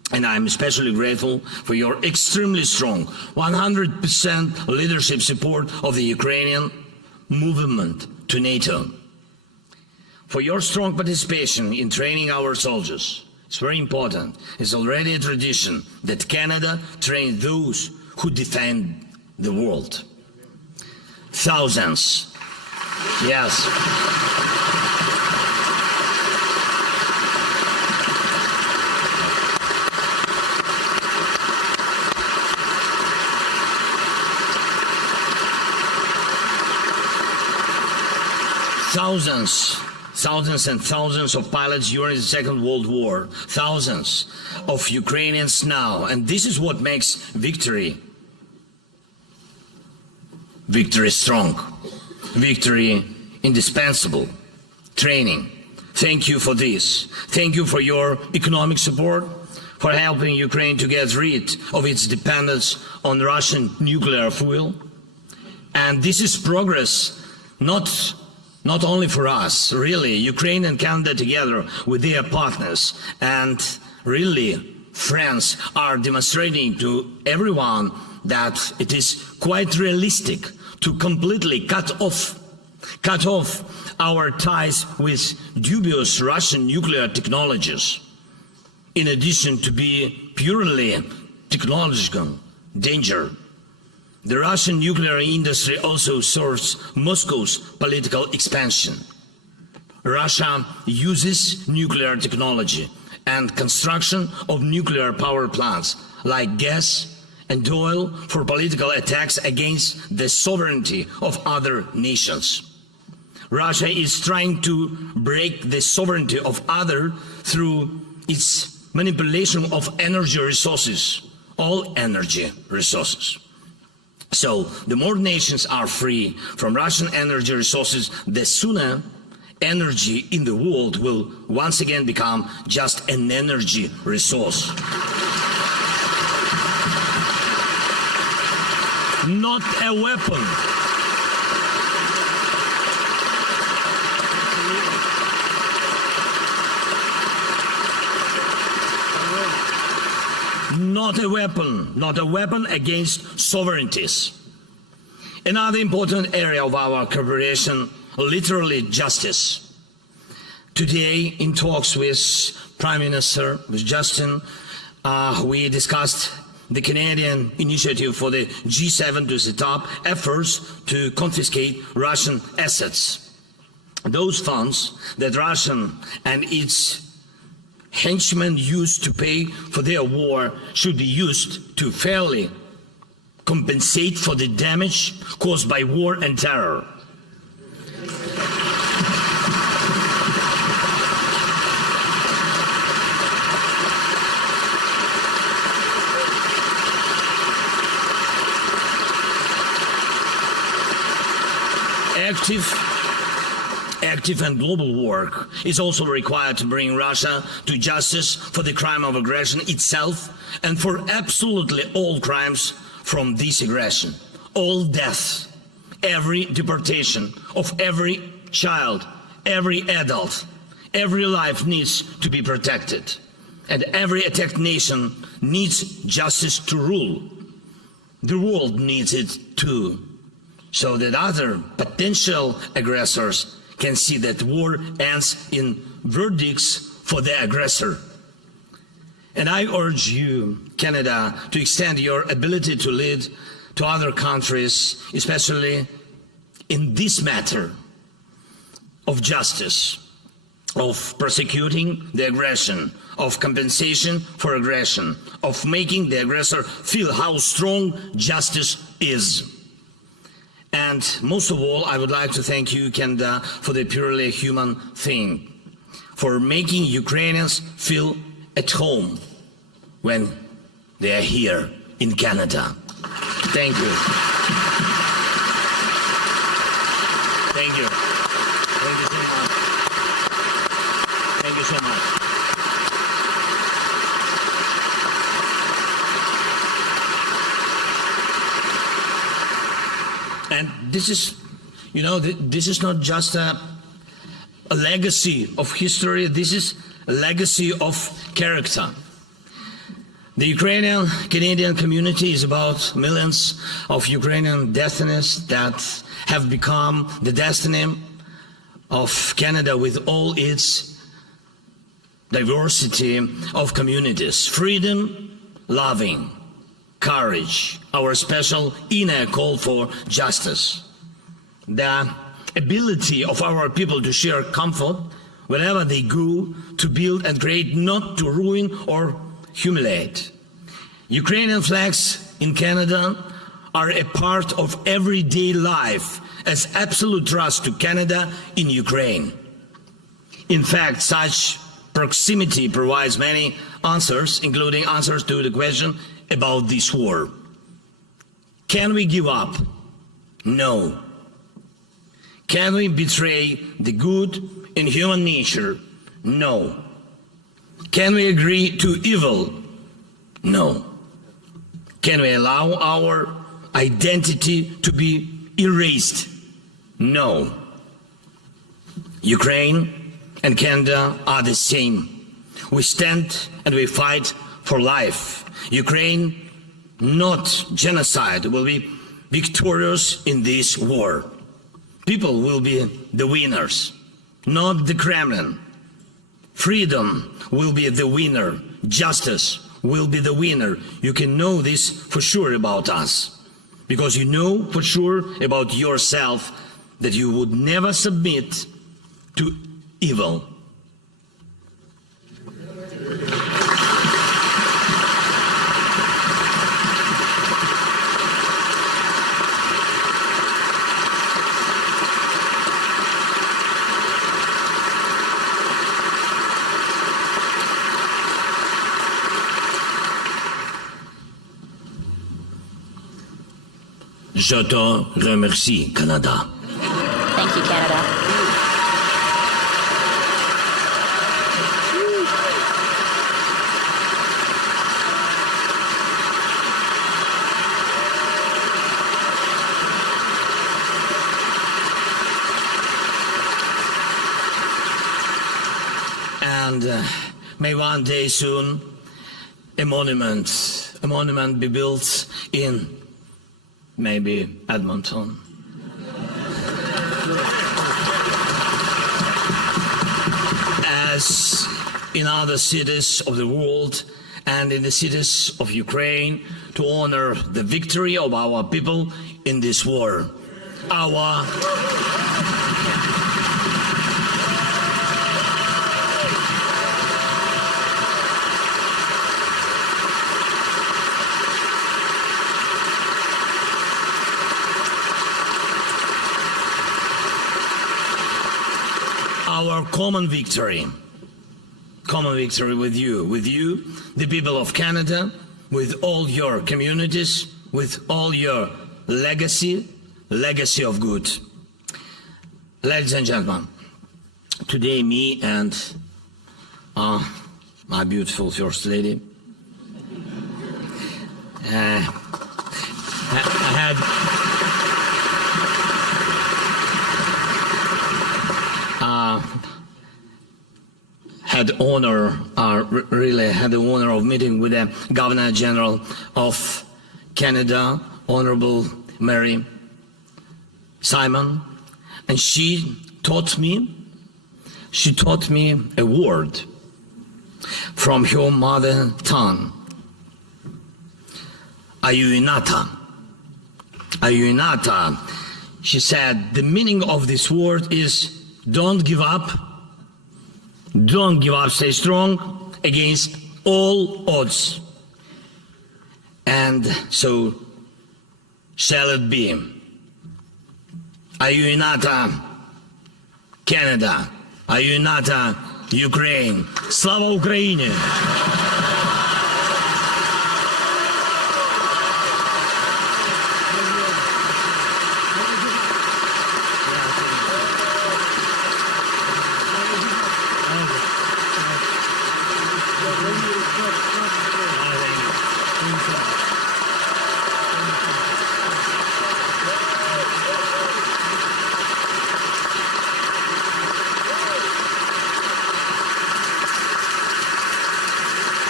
And I'm especially grateful for your extremely strong 100% leadership support of the Ukrainian movement to NATO. For your strong participation in training our soldiers. It's very important. It's already a tradition that Canada trains those who defend the world. Thousands. Yes. Thousands and thousands of pilots during the Second World War, thousands of Ukrainians now, and this is what makes victory strong, victory indispensable, training. Thank you for this. Thank you for your economic support, for helping Ukraine to get rid of its dependence on Russian nuclear fuel. And this is progress, not only for us, really, Ukraine and Canada together with their partners and really friends are demonstrating to everyone that it is quite realistic to completely cut off our ties with dubious Russian nuclear technologies, in addition to be purely technological danger. The Russian nuclear industry also serves Moscow's political expansion. Russia uses nuclear technology and construction of nuclear power plants like gas and oil for political attacks against the sovereignty of other nations. Russia is trying to break the sovereignty of others through its manipulation of energy resources, all energy resources. So, the more nations are free from Russian energy resources, the sooner energy in the world will once again become just an energy resource. Not a weapon. Not a weapon against sovereignties. Another important area of our cooperation, literally justice. Today, in talks with Prime Minister, with Justin, we discussed the Canadian initiative for the G7 to set up efforts to confiscate Russian assets. Those funds that Russia and its henchmen used to pay for their war should be used to fairly compensate for the damage caused by war and terror. Active and global work is also required to bring Russia to justice for the crime of aggression itself and for absolutely all crimes from this aggression. All deaths, every deportation of every child, every adult, every life needs to be protected. And every attacked nation needs justice to rule. The world needs it too, so that other potential aggressors can see that war ends in verdicts for the aggressor. And I urge you, Canada, to extend your ability to lead to other countries, especially in this matter of justice, of prosecuting the aggression, of compensation for aggression, of making the aggressor feel how strong justice is. And most of all, I would like to thank you, Canada, for the purely human thing, for making Ukrainians feel at home when they are here in Canada. Thank you. Thank you. Thank you so much. Thank you so much. And this is, you know, this is not just a legacy of history, this is a legacy of character. The Ukrainian-Canadian community is about millions of Ukrainian destinies that have become the destiny of Canada with all its diversity of communities. Freedom, loving, courage, our special inner call for justice. The ability of our people to share comfort wherever they go, to build and create, not to ruin or humiliate. Ukrainian flags in Canada are a part of everyday life as absolute trust to Canada in Ukraine. In fact, such proximity provides many answers, including answers to the question about this war. Can we give up? No. Can we betray the good in human nature? No. Can we agree to evil? No. Can we allow our identity to be erased? No. Ukraine and Canada are the same. We stand and we fight for life. Ukraine, not genocide, will be victorious in this war. People will be the winners, not the Kremlin. Freedom will be the winner. Justice will be the winner. You can know this for sure about us, because you know for sure about yourself that you would never submit to evil. Je te remercie, Canada. Thank you, Canada. And may one day soon a monument be built in maybe Edmonton. As in other cities of the world and in the cities of Ukraine, to honor the victory of our people in this war. Our common victory with you, the people of Canada, with all your communities, with all your legacy of good. Ladies and gentlemen, today me and my beautiful First Lady had the honor of meeting with the Governor General of Canada, Honorable Mary Simon, and she taught me a word from her mother tongue. Ayuinata. She said the meaning of this word is don't give up, stay strong against all odds. And so shall it be. Ayuinata, Canada. Ayuinata, Ukraine. Слава Україні!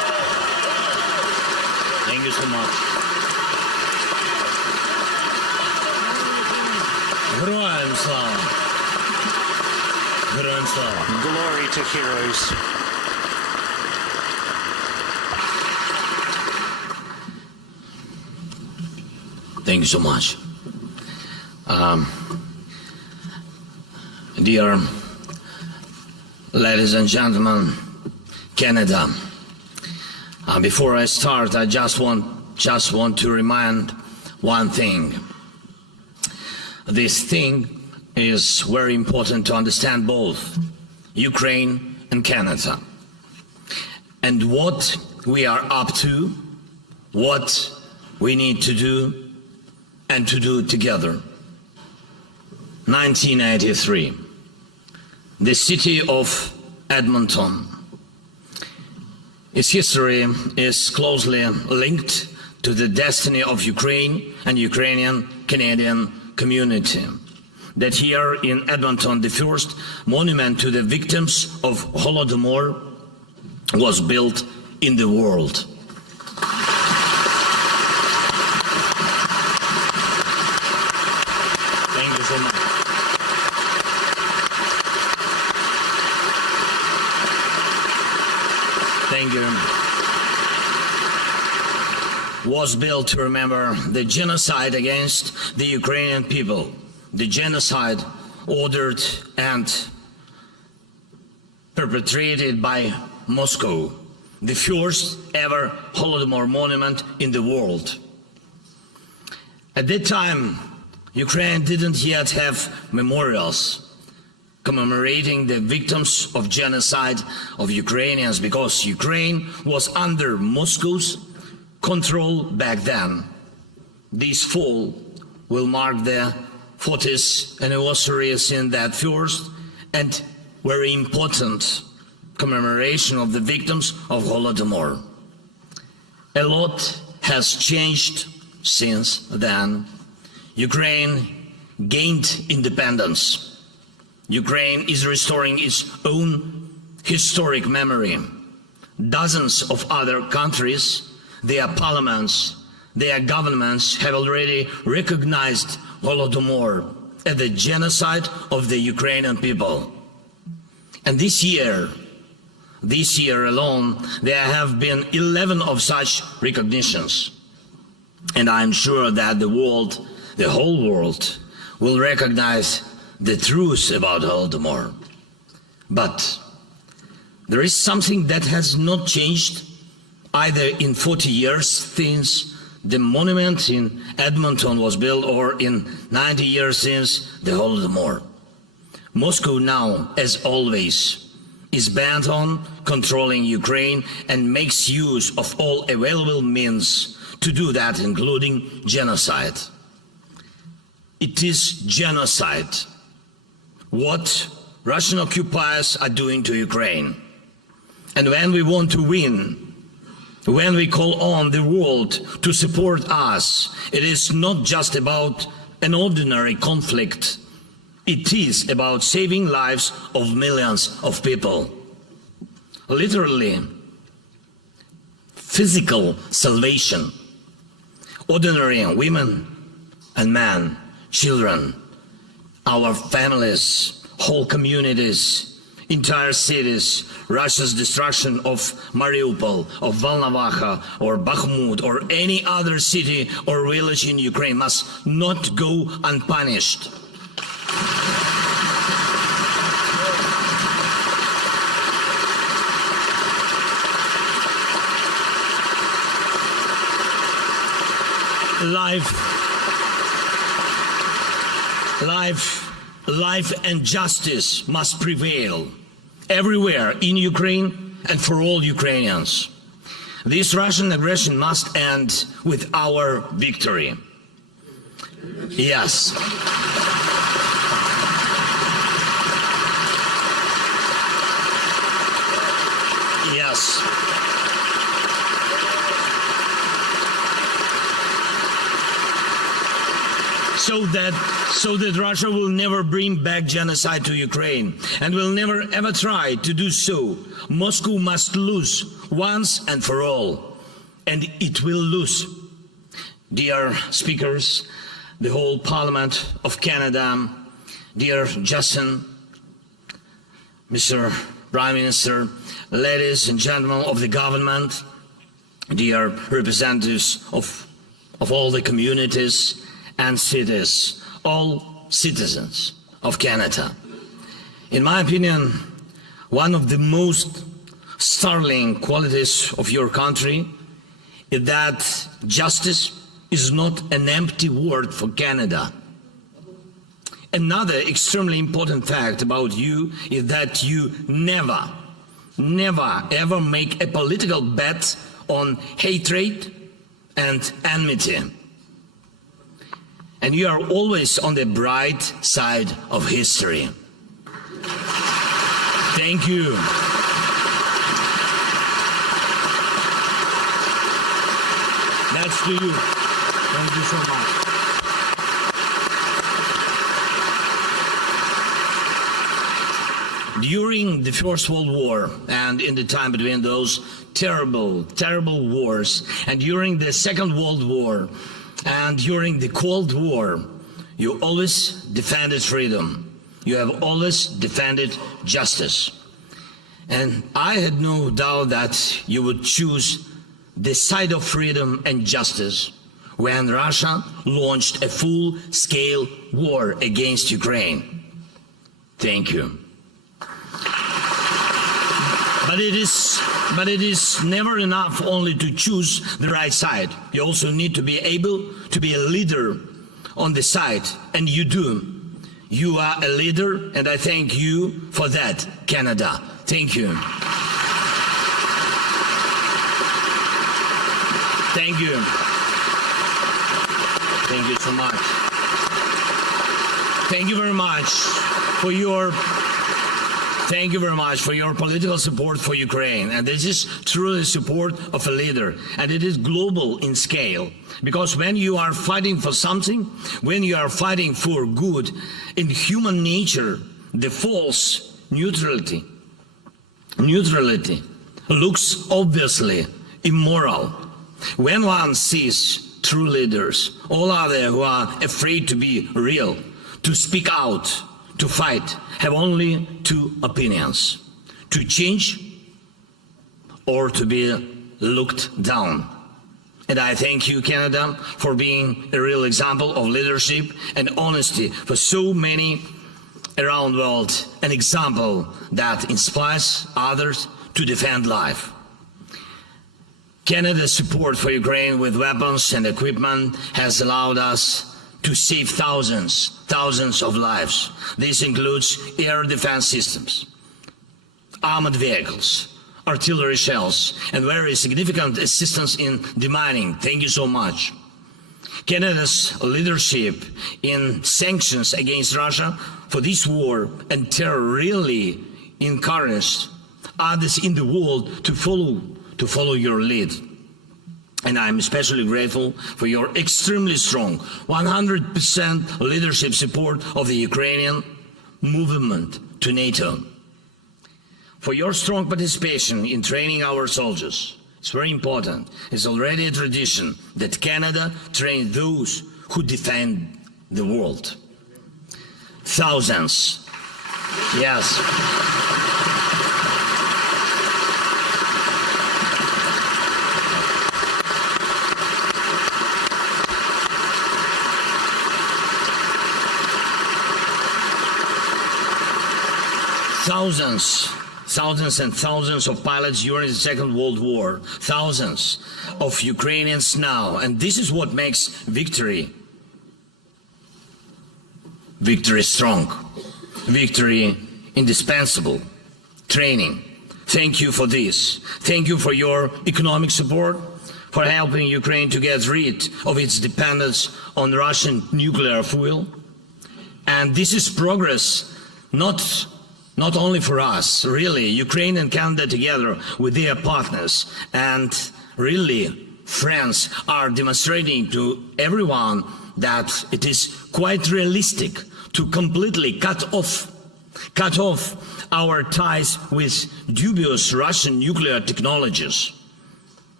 so much. Героям слава! Героям слава! Glory to heroes. Thank you so much. Dear ladies and gentlemen, Canada, before I start, I just want to remind one thing. This thing is very important to understand both Ukraine and Canada, and what we are up to, what we need to do, and to do together. 1983, the city of Edmonton. Its history is closely linked to the destiny of Ukraine and Ukrainian-Canadian community. That here in Edmonton, the first monument to the victims of Holodomor was built in the world. Thank you so much. Thank you. Was built to remember the genocide against the Ukrainian people, the genocide ordered and perpetrated by Moscow, the first ever Holodomor monument in the world. At that time, Ukraine didn't yet have memorials commemorating the victims of genocide of Ukrainians, because Ukraine was under Moscow's control back then. This fall will mark the 40th anniversary in that first and very important commemoration of the victims of Holodomor. A lot has changed since then. Ukraine gained independence. Ukraine is restoring its own historic memory. Dozens of other countries, their parliaments, their governments have already recognized Holodomor as the genocide of the Ukrainian people. And this year alone, there have been 11 of such recognitions. And I'm sure that the whole world, will recognize the truth about Holodomor. But there is something that has not changed either in 40 years since the monument in Edmonton was built, or in 90 years since the Holodomor. Moscow now, as always, is bent on controlling Ukraine and makes use of all available means to do that, including genocide. It is genocide what Russian occupiers are doing to Ukraine. And when we want to win, when we call on the world to support us, it is not just about an ordinary conflict. It is about saving lives of millions of people. Literally, physical salvation. Ordinary women and men, children, our families, whole communities, entire cities. Russia's destruction of Mariupol, of Volnovakha, or Bakhmut, or any other city or village in Ukraine must not go unpunished. Life and justice must prevail everywhere in Ukraine and for all Ukrainians. This Russian aggression must end with our victory. Yes. Yes. So that Russia will never bring back genocide to Ukraine and will never ever try to do so. Moscow must lose once and for all. and it will lose. Dear speakers, the whole Parliament of Canada, dear Justin, Mr. Prime Minister, ladies and gentlemen of the government, dear representatives of all the communities and cities, all citizens of Canada. In my opinion, one of the most startling qualities of your country is that justice is not an empty word for Canada. Another extremely important fact about you is that you never ever make a political bet on hatred and enmity. And you are always on the bright side of history. Thank you. That's to you. Thank you so much. During the First World War and in the time between those terrible wars, and during the Second World War and during the Cold War, you always defended freedom. You have always defended justice. And I had no doubt that you would choose the side of freedom and justice when Russia launched a full-scale war against Ukraine. Thank you. But it is never enough only to choose the right side. You also need to be able to be a leader on the side, and you do. You are a leader, and I thank you for that, Canada. Thank you. Thank you. Thank you so much. Thank you very much for your political support for Ukraine. And this is truly support of a leader. And it is global in scale. Because when you are fighting for something, when you are fighting for good, in human nature, the false neutrality looks obviously immoral. When one sees true leaders, all others who are afraid to be real, to speak out, to fight, have only two opinions: to change or to be looked down. And I thank you, Canada, for being a real example of leadership and honesty for so many around the world, an example that inspires others to defend life. Canada's support for Ukraine with weapons and equipment has allowed us to save thousands of lives. This includes air defense systems, armored vehicles, artillery shells, and very significant assistance in demining. Thank you so much. Canada's leadership in sanctions against Russia for this war and terror really encouraged others in the world to follow your lead. And I'm especially grateful for your extremely strong 100% leadership support of the Ukrainian movement to NATO. For your strong participation in training our soldiers. It's very important. It's already a tradition that Canada trains those who defend the world. Thousands. Yes. Thousands and thousands of pilots during the Second World War, thousands of Ukrainians now, and this is what makes victory strong, victory indispensable, training. Thank you for this. Thank you for your economic support, for helping Ukraine to get rid of its dependence on Russian nuclear fuel. And this is progress, not only for us, really, Ukraine and Canada together with their partners and really friends are demonstrating to everyone that it is quite realistic to completely cut off our ties with dubious Russian nuclear technologies.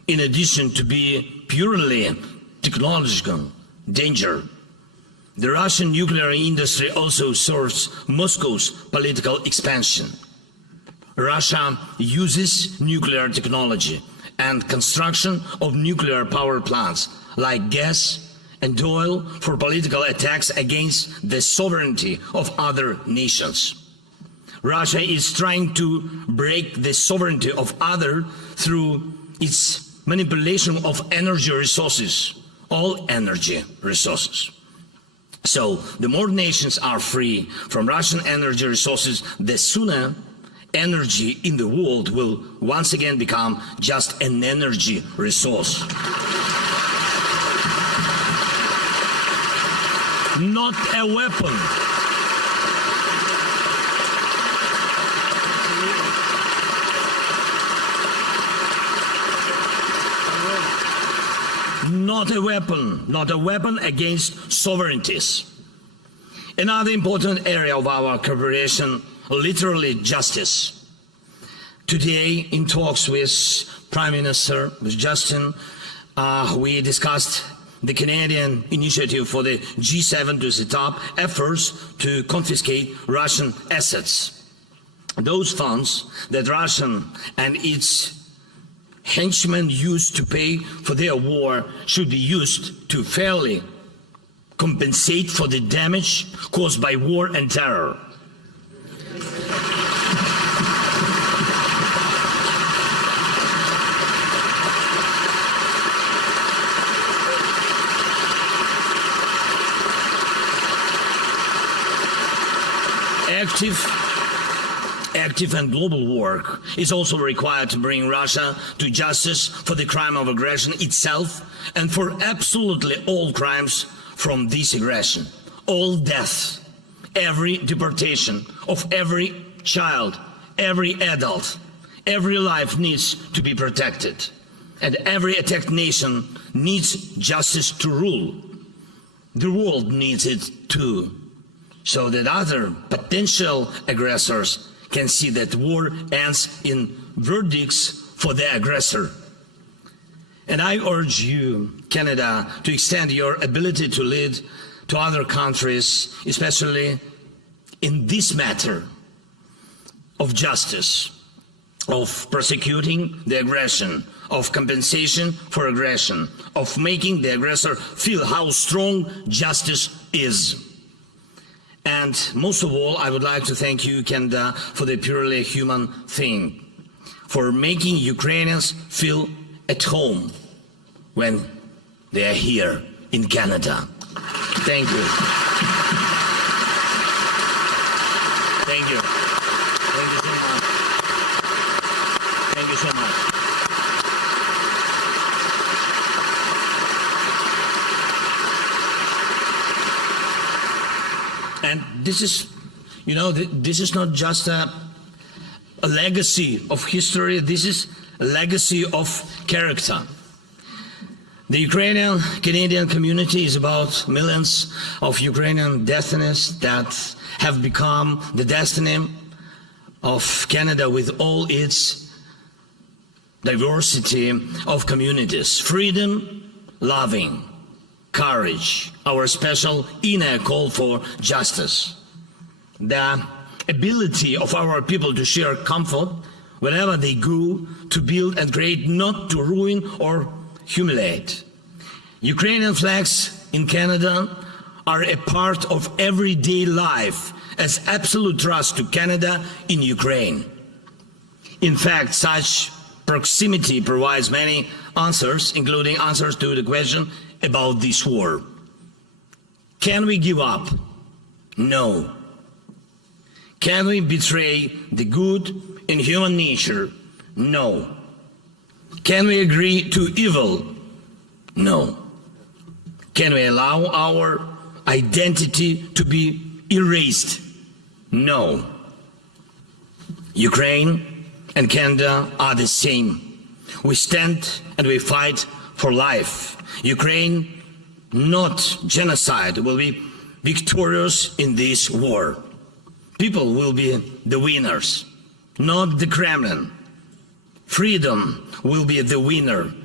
in addition to be purely technological danger. The Russian nuclear industry also serves Moscow's political expansion. Russia uses nuclear technology and construction of nuclear power plants like gas and oil for political attacks against the sovereignty of other nations. Russia is trying to break the sovereignty of others through its manipulation of energy resources, all energy resources. So the more nations are free from Russian energy resources, the sooner energy in the world will once again become just an energy resource. Not a weapon. Not a weapon against sovereignties. Another important area of our cooperation, literally justice. Today, in talks with Prime Minister, with Justin, we discussed the Canadian initiative for the G7 to set up efforts to confiscate Russian assets. Those funds that Russia and its henchmen used to pay for their war should be used to fairly compensate for the damage caused by war and terror. Active and global work is also required to bring Russia to justice for the crime of aggression itself and for absolutely all crimes from this aggression. All deaths, every deportation of every child, every adult, every life needs to be protected. And every attacked nation needs justice to rule. The world needs it too, so that other potential aggressors can see that war ends in verdicts for the aggressor. And I urge you, Canada, to extend your ability to lead to other countries, especially in this matter of justice, of prosecuting the aggression, of compensation for aggression, of making the aggressor feel how strong justice is. And most of all, I would like to thank you, Canada, for the purely human thing, for making Ukrainians feel at home when they are here in Canada. Thank you. Thank you. Thank you so much. Thank you so much. And this is, this is not just a legacy of history, this is a legacy of character. The Ukrainian-Canadian community is about millions of Ukrainian destinies that have become the destiny of Canada with all its diversity of communities. Freedom, loving, courage, our special inner call for justice. The ability of our people to share comfort wherever they go, to build and create, not to ruin or humiliate. Ukrainian flags in Canada are a part of everyday life as absolute trust to Canada in Ukraine. In fact, such proximity provides many answers, including answers to the question about this war. Can we give up? No. Can we betray the good in human nature? No. Can we agree to evil? No. Can we allow our identity to be erased? No. Ukraine and Canada are the same. We stand and we fight for life. Ukraine, not genocide, will be victorious in this war. People will be the winners, not the Kremlin. Freedom will be the winner,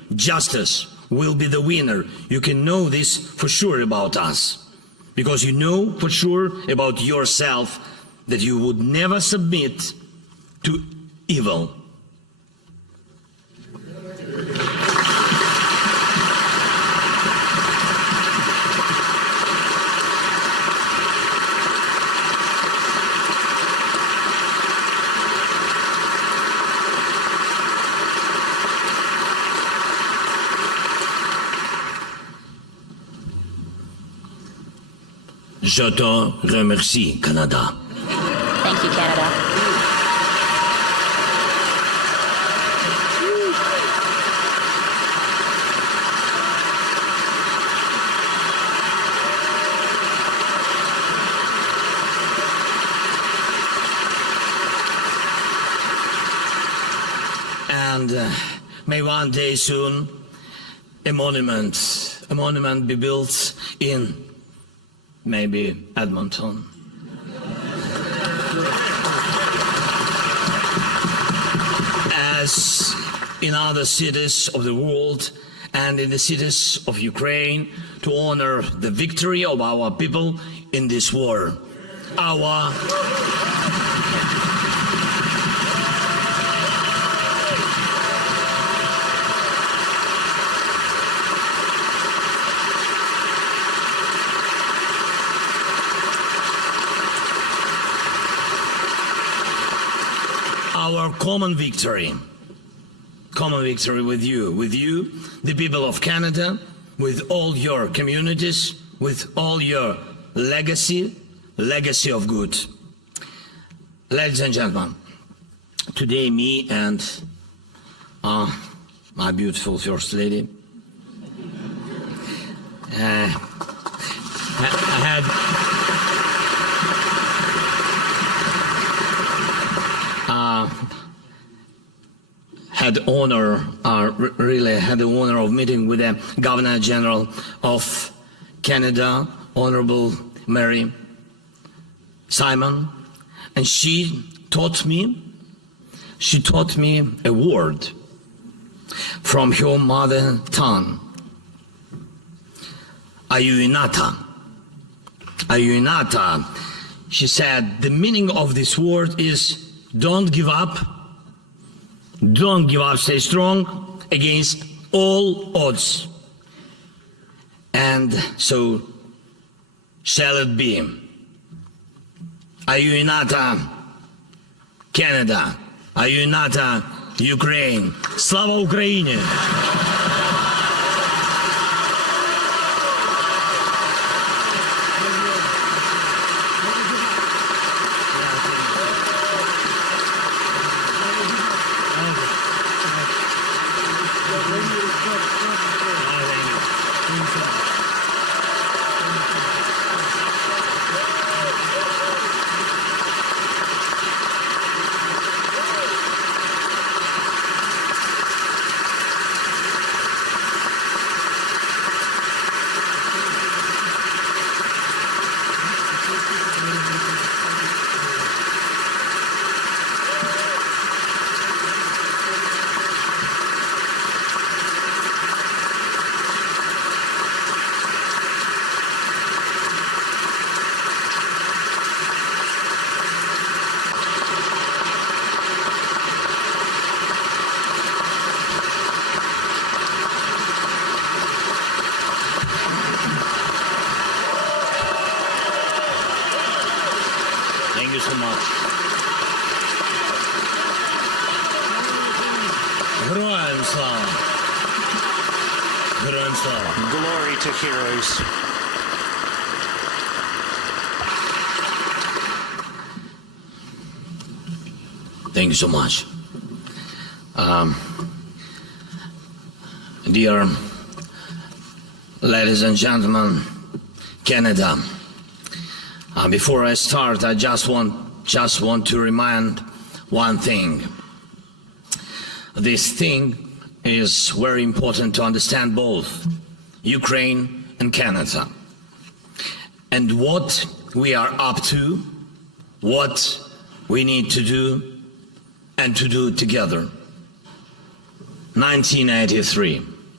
justice will be the winner. You can know this for sure about us, because you know for sure about yourself that you would never submit to evil. Je te remercie, Canada. Thank you, Canada. And may one day soon a monument be built in maybe Edmonton. As in other cities of the world and in the cities of Ukraine, to honor the victory of our people in this war. Our common victory with you, the people of Canada, with all your communities, with all your legacy of good. Ladies and gentlemen, today me and my beautiful First Lady had the honor of meeting with the Governor General of Canada, Honorable Mary Simon, and she taught me a word from her mother tongue. Ayuinata. She said the meaning of this word is don't give up, stay strong against all odds. And so shall it be. Ayuinata, Canada. Ayuinata, Ukraine. Слава Україні! Thank you so much. Героям слава! Героям слава! Glory to heroes. Thank you so much. Dear ladies and gentlemen, Canada, before I start, I just want to remind one thing. This thing is very important to understand both Ukraine and Canada, and what we are up to, what we need to do, and to do together. 1983.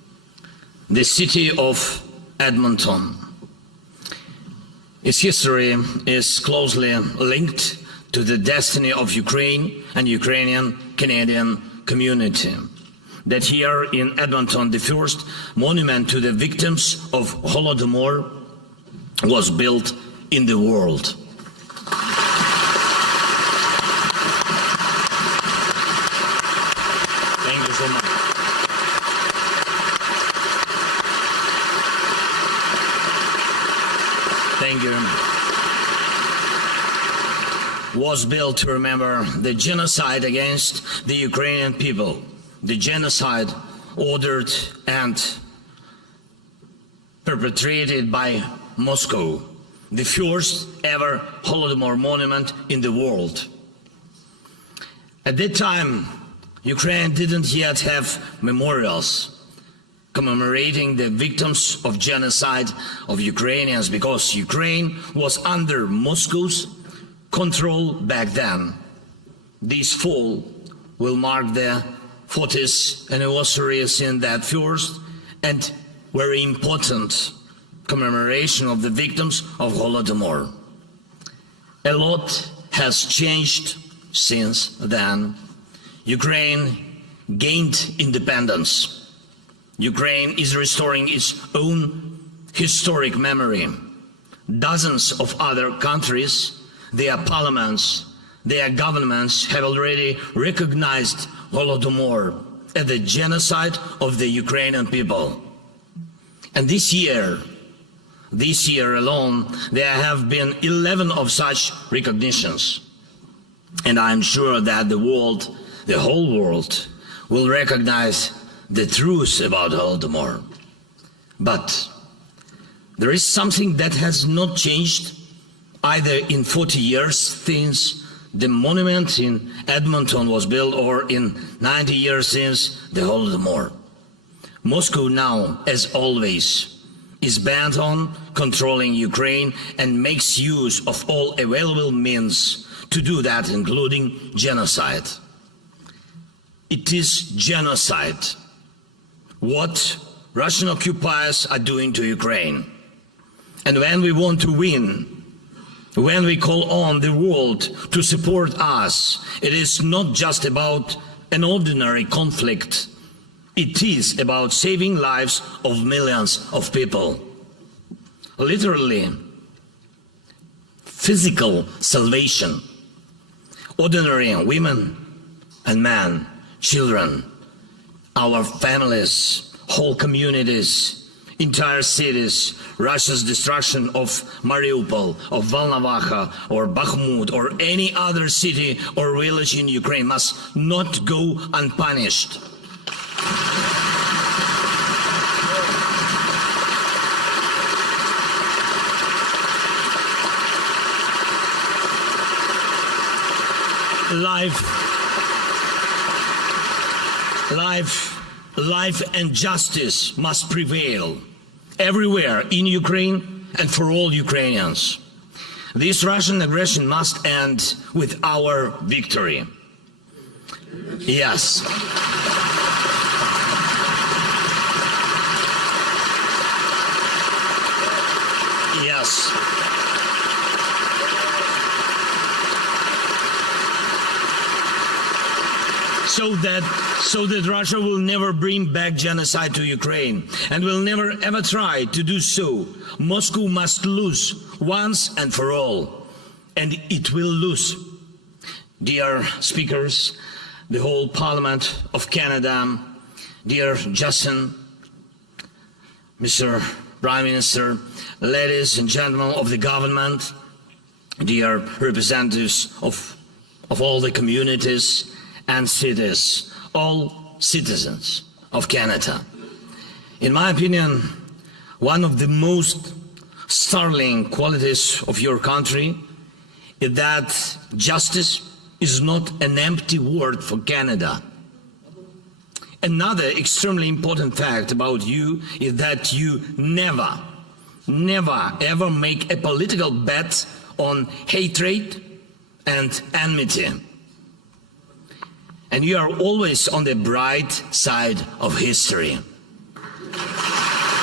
the city of Edmonton. Its history is closely linked to the destiny of Ukraine and Ukrainian-Canadian community. That here in Edmonton, the first monument to the victims of Holodomor was built in the world. Thank you so much. Thank you. Was built to remember the genocide against the Ukrainian people, the genocide ordered and perpetrated by Moscow, the first ever Holodomor monument in the world. At that time, Ukraine didn't yet have memorials commemorating the victims of genocide of Ukrainians because Ukraine was under Moscow's control back then. This fall will mark the 40th anniversary in that first and very important commemoration of the victims of Holodomor. A lot has changed since then. Ukraine gained independence. Ukraine is restoring its own historic memory. Dozens of other countries, their parliaments, their governments have already recognized Holodomor as the genocide of the Ukrainian people. And this year alone, there have been 11 of such recognitions. And I'm sure that the world, the whole world, will recognize the truth about Holodomor. But there is something that has not changed either in 40 years since the monument in Edmonton was built or in 90 years since the Holodomor. Moscow now, as always, is bent on controlling Ukraine and makes use of all available means to do that, including genocide. It is genocide what Russian occupiers are doing to Ukraine. And when we want to win, when we call on the world to support us, it is not just about an ordinary conflict. It is about saving lives of millions of people. Literally, physical salvation. Ordinary women and men, children, our families, whole communities, entire cities. Russia's destruction of Mariupol, of Volnovakha, or Bakhmut, or any other city or village in Ukraine must not go unpunished. Life and justice must prevail everywhere in Ukraine and for all Ukrainians. This Russian aggression must end with our victory. Yes. Yes. So that Russia will never bring back genocide to Ukraine and will never ever try to do so. Moscow must lose once and for all, and it will lose. Dear speakers, the whole Parliament of Canada, dear Justin, Mr. Prime Minister, ladies and gentlemen of the government, dear representatives of all the communities and cities, all citizens of Canada. In my opinion, one of the most startling qualities of your country is that justice is not an empty word for Canada. Another extremely important fact about you is that you never ever make a political bet on hatred and enmity. And you are always on the bright side of history.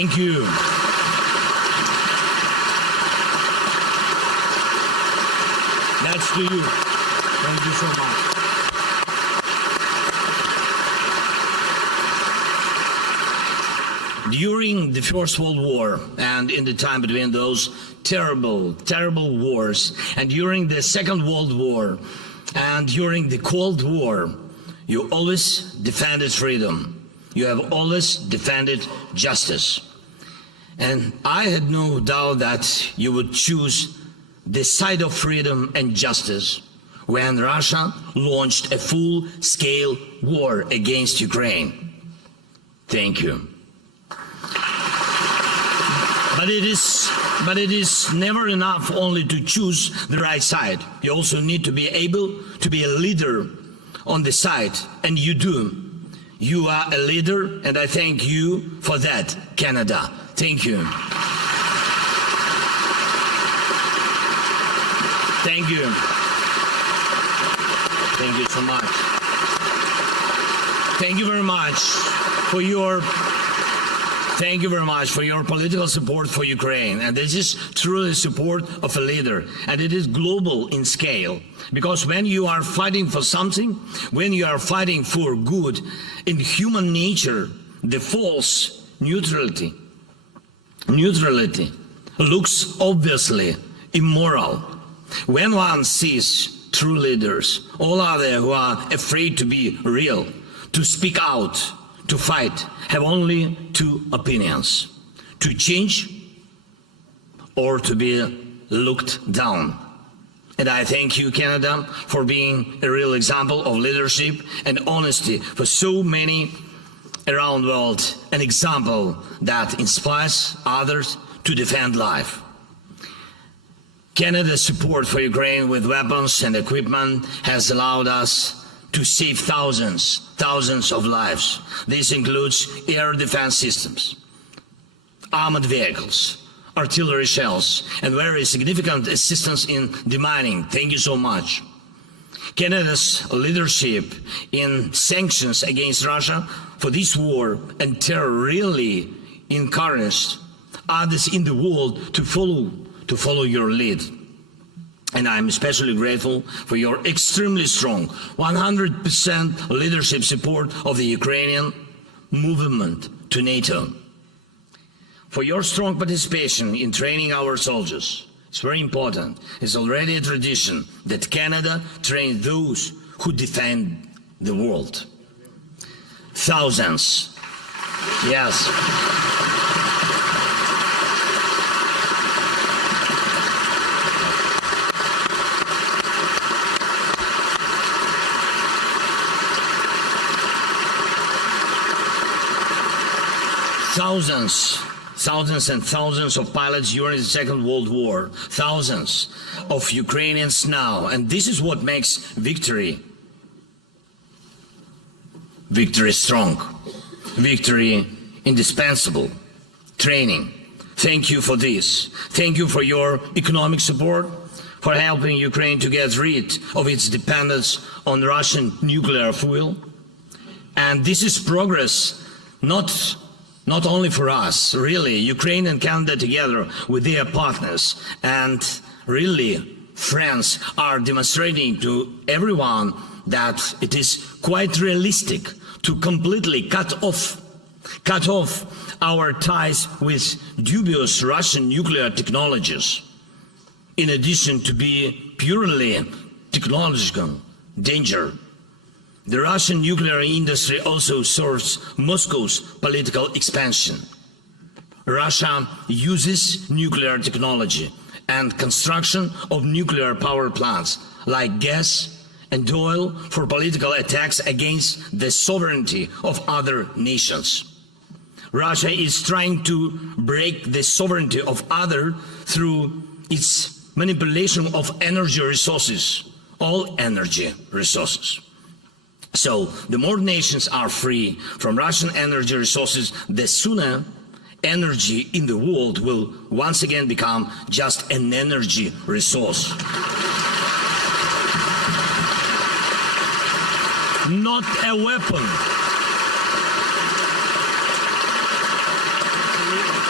Thank you. That's to you. Thank you so much. During the First World War and in the time between those terrible, terrible wars, and during the Second World War and during the Cold War, you always defended freedom. You have always defended justice. And I had no doubt that you would choose the side of freedom and justice when Russia launched a full-scale war against Ukraine. Thank you. But it is never enough only to choose the right side. You also need to be able to be a leader on the side, and you do. You are a leader, and I thank you for that, Canada. Thank you. Thank you. Thank you so much. Thank you very much for your political support for Ukraine. And this is truly support of a leader. And it is global in scale. Because when you are fighting for something, when you are fighting for good, in human nature, the false neutrality looks obviously immoral. When one sees true leaders, all others who are afraid to be real, to speak out, to fight, have only two opinions: to change or to be looked down. And I thank you, Canada, for being a real example of leadership and honesty for so many around the world, an example that inspires others to defend life. Canada's support for Ukraine with weapons and equipment has allowed us to save thousands of lives. This includes air defense systems, armored vehicles, artillery shells, and very significant assistance in demining. Thank you so much. Canada's leadership in sanctions against Russia for this war and terror really encouraged others in the world to follow your lead. And I'm especially grateful for your extremely strong 100% leadership support of the Ukrainian movement to NATO. For your strong participation in training our soldiers. It's very important. It's already a tradition that Canada trains those who defend the world. Thousands. Yes. Thousands and thousands of pilots during the Second World War, thousands of Ukrainians now, and this is what makes victory strong, victory indispensable, training. Thank you for this. Thank you for your economic support, for helping Ukraine to get rid of its dependence on Russian nuclear fuel. And this is progress, not only for us, really, Ukraine and Canada together with their partners and really friends are demonstrating to everyone that it is quite realistic to completely cut off our ties with dubious Russian nuclear technologies, in addition to be purely technological danger. The Russian nuclear industry also serves Moscow's political expansion. Russia uses nuclear technology and construction of nuclear power plants like gas and oil for political attacks against the sovereignty of other nations. Russia is trying to break the sovereignty of others through its manipulation of energy resources, all energy resources. So, the more nations are free from Russian energy resources, the sooner energy in the world will once again become just an energy resource. Not a weapon.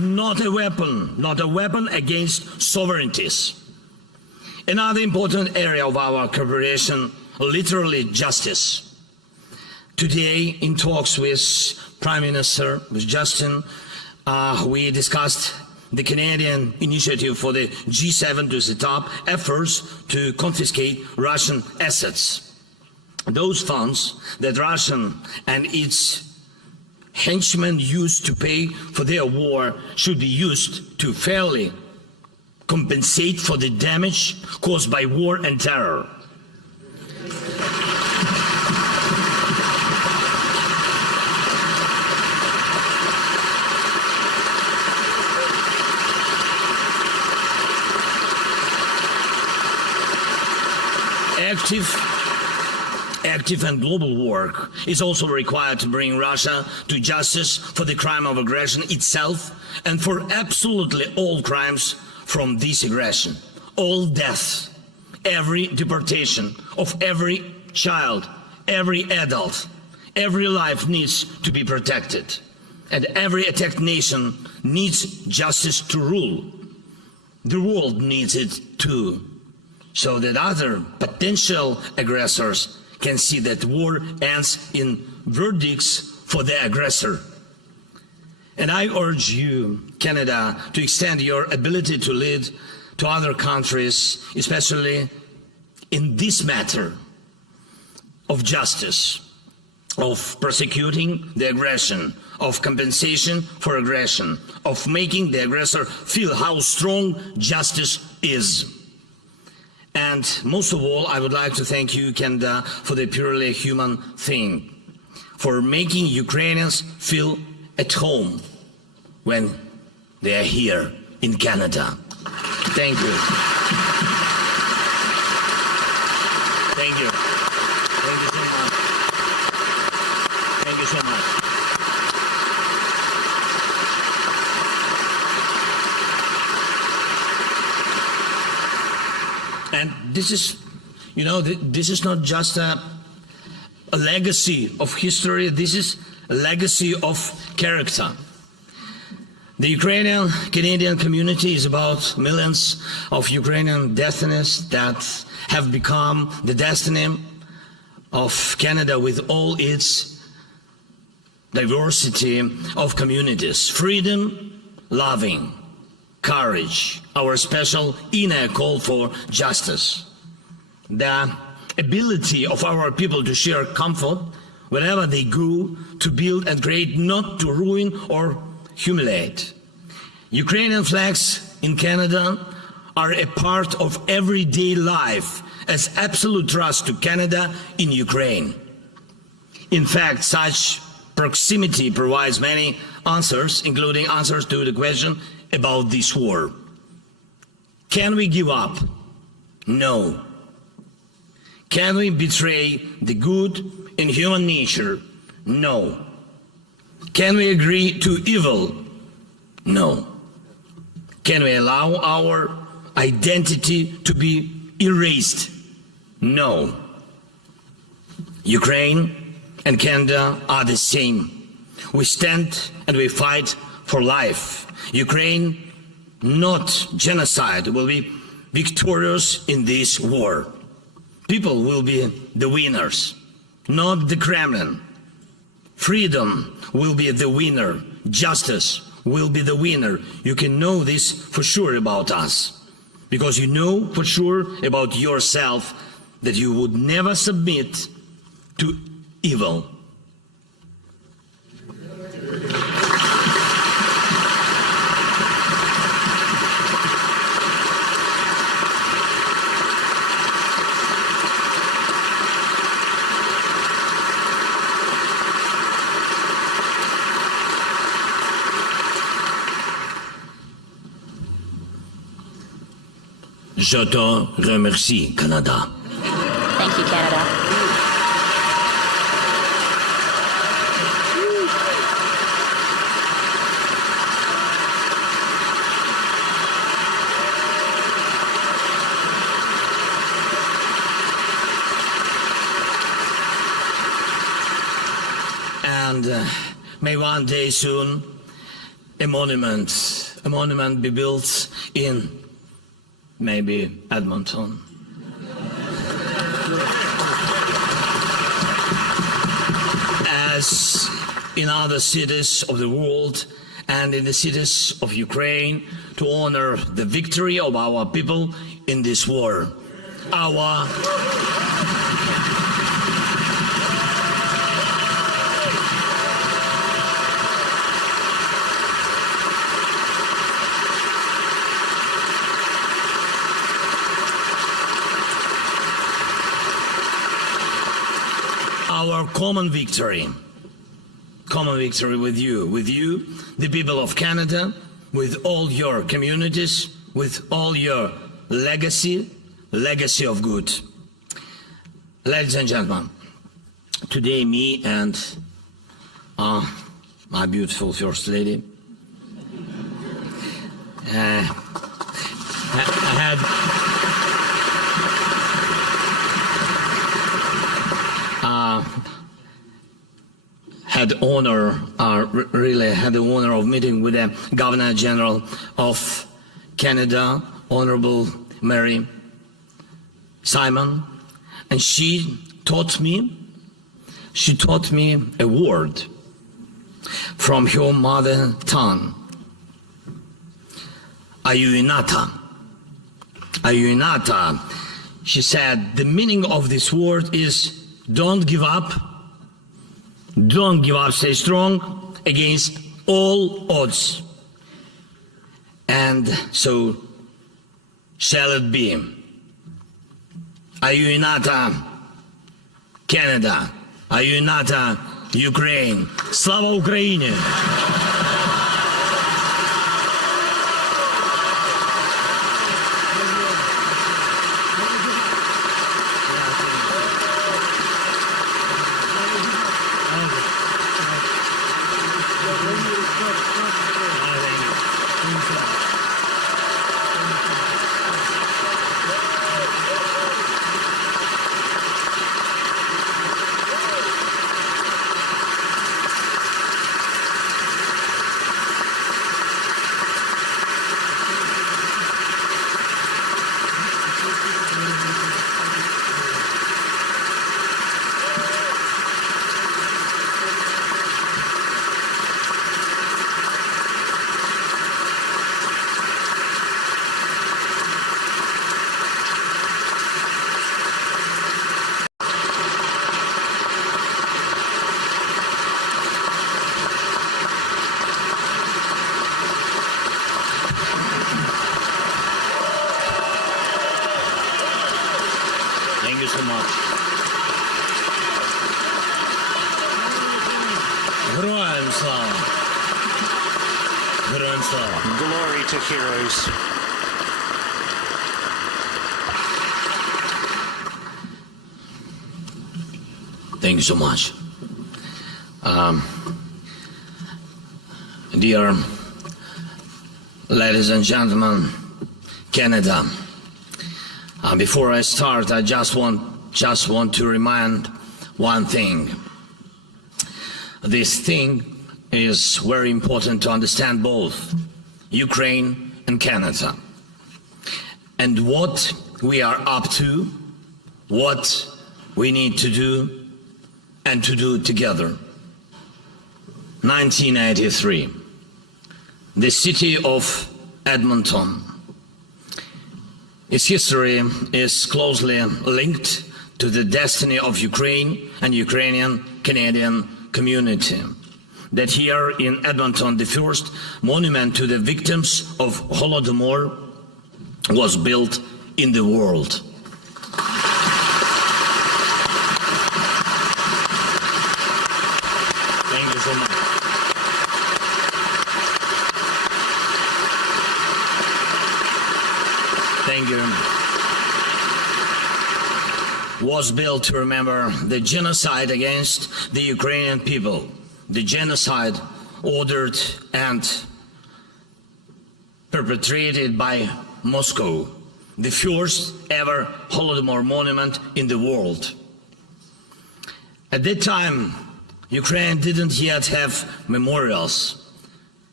not a weapon against sovereignties. Another important area of our cooperation, literally justice. Today, in talks with Prime Minister, with Justin, we discussed the Canadian initiative for the G7 to set up efforts to confiscate Russian assets. Those funds that Russia and its henchmen used to pay for their war should be used to fairly compensate for the damage caused by war and terror. Active and global work is also required to bring Russia to justice for the crime of aggression itself and for absolutely all crimes from this aggression. All deaths, every deportation of every child, every adult, every life needs to be protected. And every attacked nation needs justice to rule. The world needs it too, so that other potential aggressors can see that war ends in verdicts for the aggressor. And I urge you, Canada, to extend your ability to lead to other countries, especially in this matter of justice, of prosecuting the aggression, of compensation for aggression, of making the aggressor feel how strong justice is. And most of all, I would like to thank you, Canada, for the purely human thing, for making Ukrainians feel at home when they are here in Canada. Thank you. Thank you. Thank you so much. Thank you so much. And this is, you know, this is not just a legacy of history, this is a legacy of character. The Ukrainian-Canadian community is about millions of Ukrainian destinies that have become the destiny of Canada with all its diversity of communities. Freedom, loving, courage, our special inner call for justice. The ability of our people to share comfort wherever they go, to build and create, not to ruin or humiliate. Ukrainian flags in Canada are a part of everyday life as absolute trust to Canada in Ukraine. In fact, such proximity provides many answers, including answers to the question about this war. Can we give up? No. Can we betray the good in human nature? No. Can we agree to evil? No. Can we allow our identity to be erased? No. Ukraine and Canada are the same. We stand and we fight for life. Ukraine, not genocide, will be victorious in this war. People will be the winners, not the Kremlin. Freedom will be the winner. Justice will be the winner. You can know this for sure about us, because you know for sure about yourself that you would never submit to evil. Je te remercie, Canada. Thank you, Canada. And may one day soon a monument be built in maybe Edmonton. As in other cities of the world and in the cities of Ukraine, to honor the victory of our people in this war. Our common victory with you, the people of Canada, with all your communities, with all your legacy of good. Ladies and gentlemen, today me and my beautiful First Lady had the honor of meeting with the Governor General of Canada, Honorable Mary Simon, and she taught me a word from her mother tongue. Ayuinata. She said the meaning of this word is don't give up, stay strong against all odds. And so shall it be. Ayuinata, Canada. Ayuinata, Ukraine. Слава Україні! Thank you so much. Героям слава! Героям слава! Glory to heroes. Thank you so much. Dear ladies and gentlemen, Canada, before I start, I just want to remind one thing. This thing is very important to understand both Ukraine and Canada, and what we are up to, what we need to do, and to do together. 1983, the city of Edmonton. Its history is closely linked to the destiny of Ukraine and Ukrainian-Canadian community. That here in Edmonton, the first monument to the victims of Holodomor was built in the world. Thank you so much. Thank you. Was built to remember the genocide against the Ukrainian people, the genocide ordered and perpetrated by Moscow, the first ever Holodomor monument in the world. At that time, Ukraine didn't yet have memorials,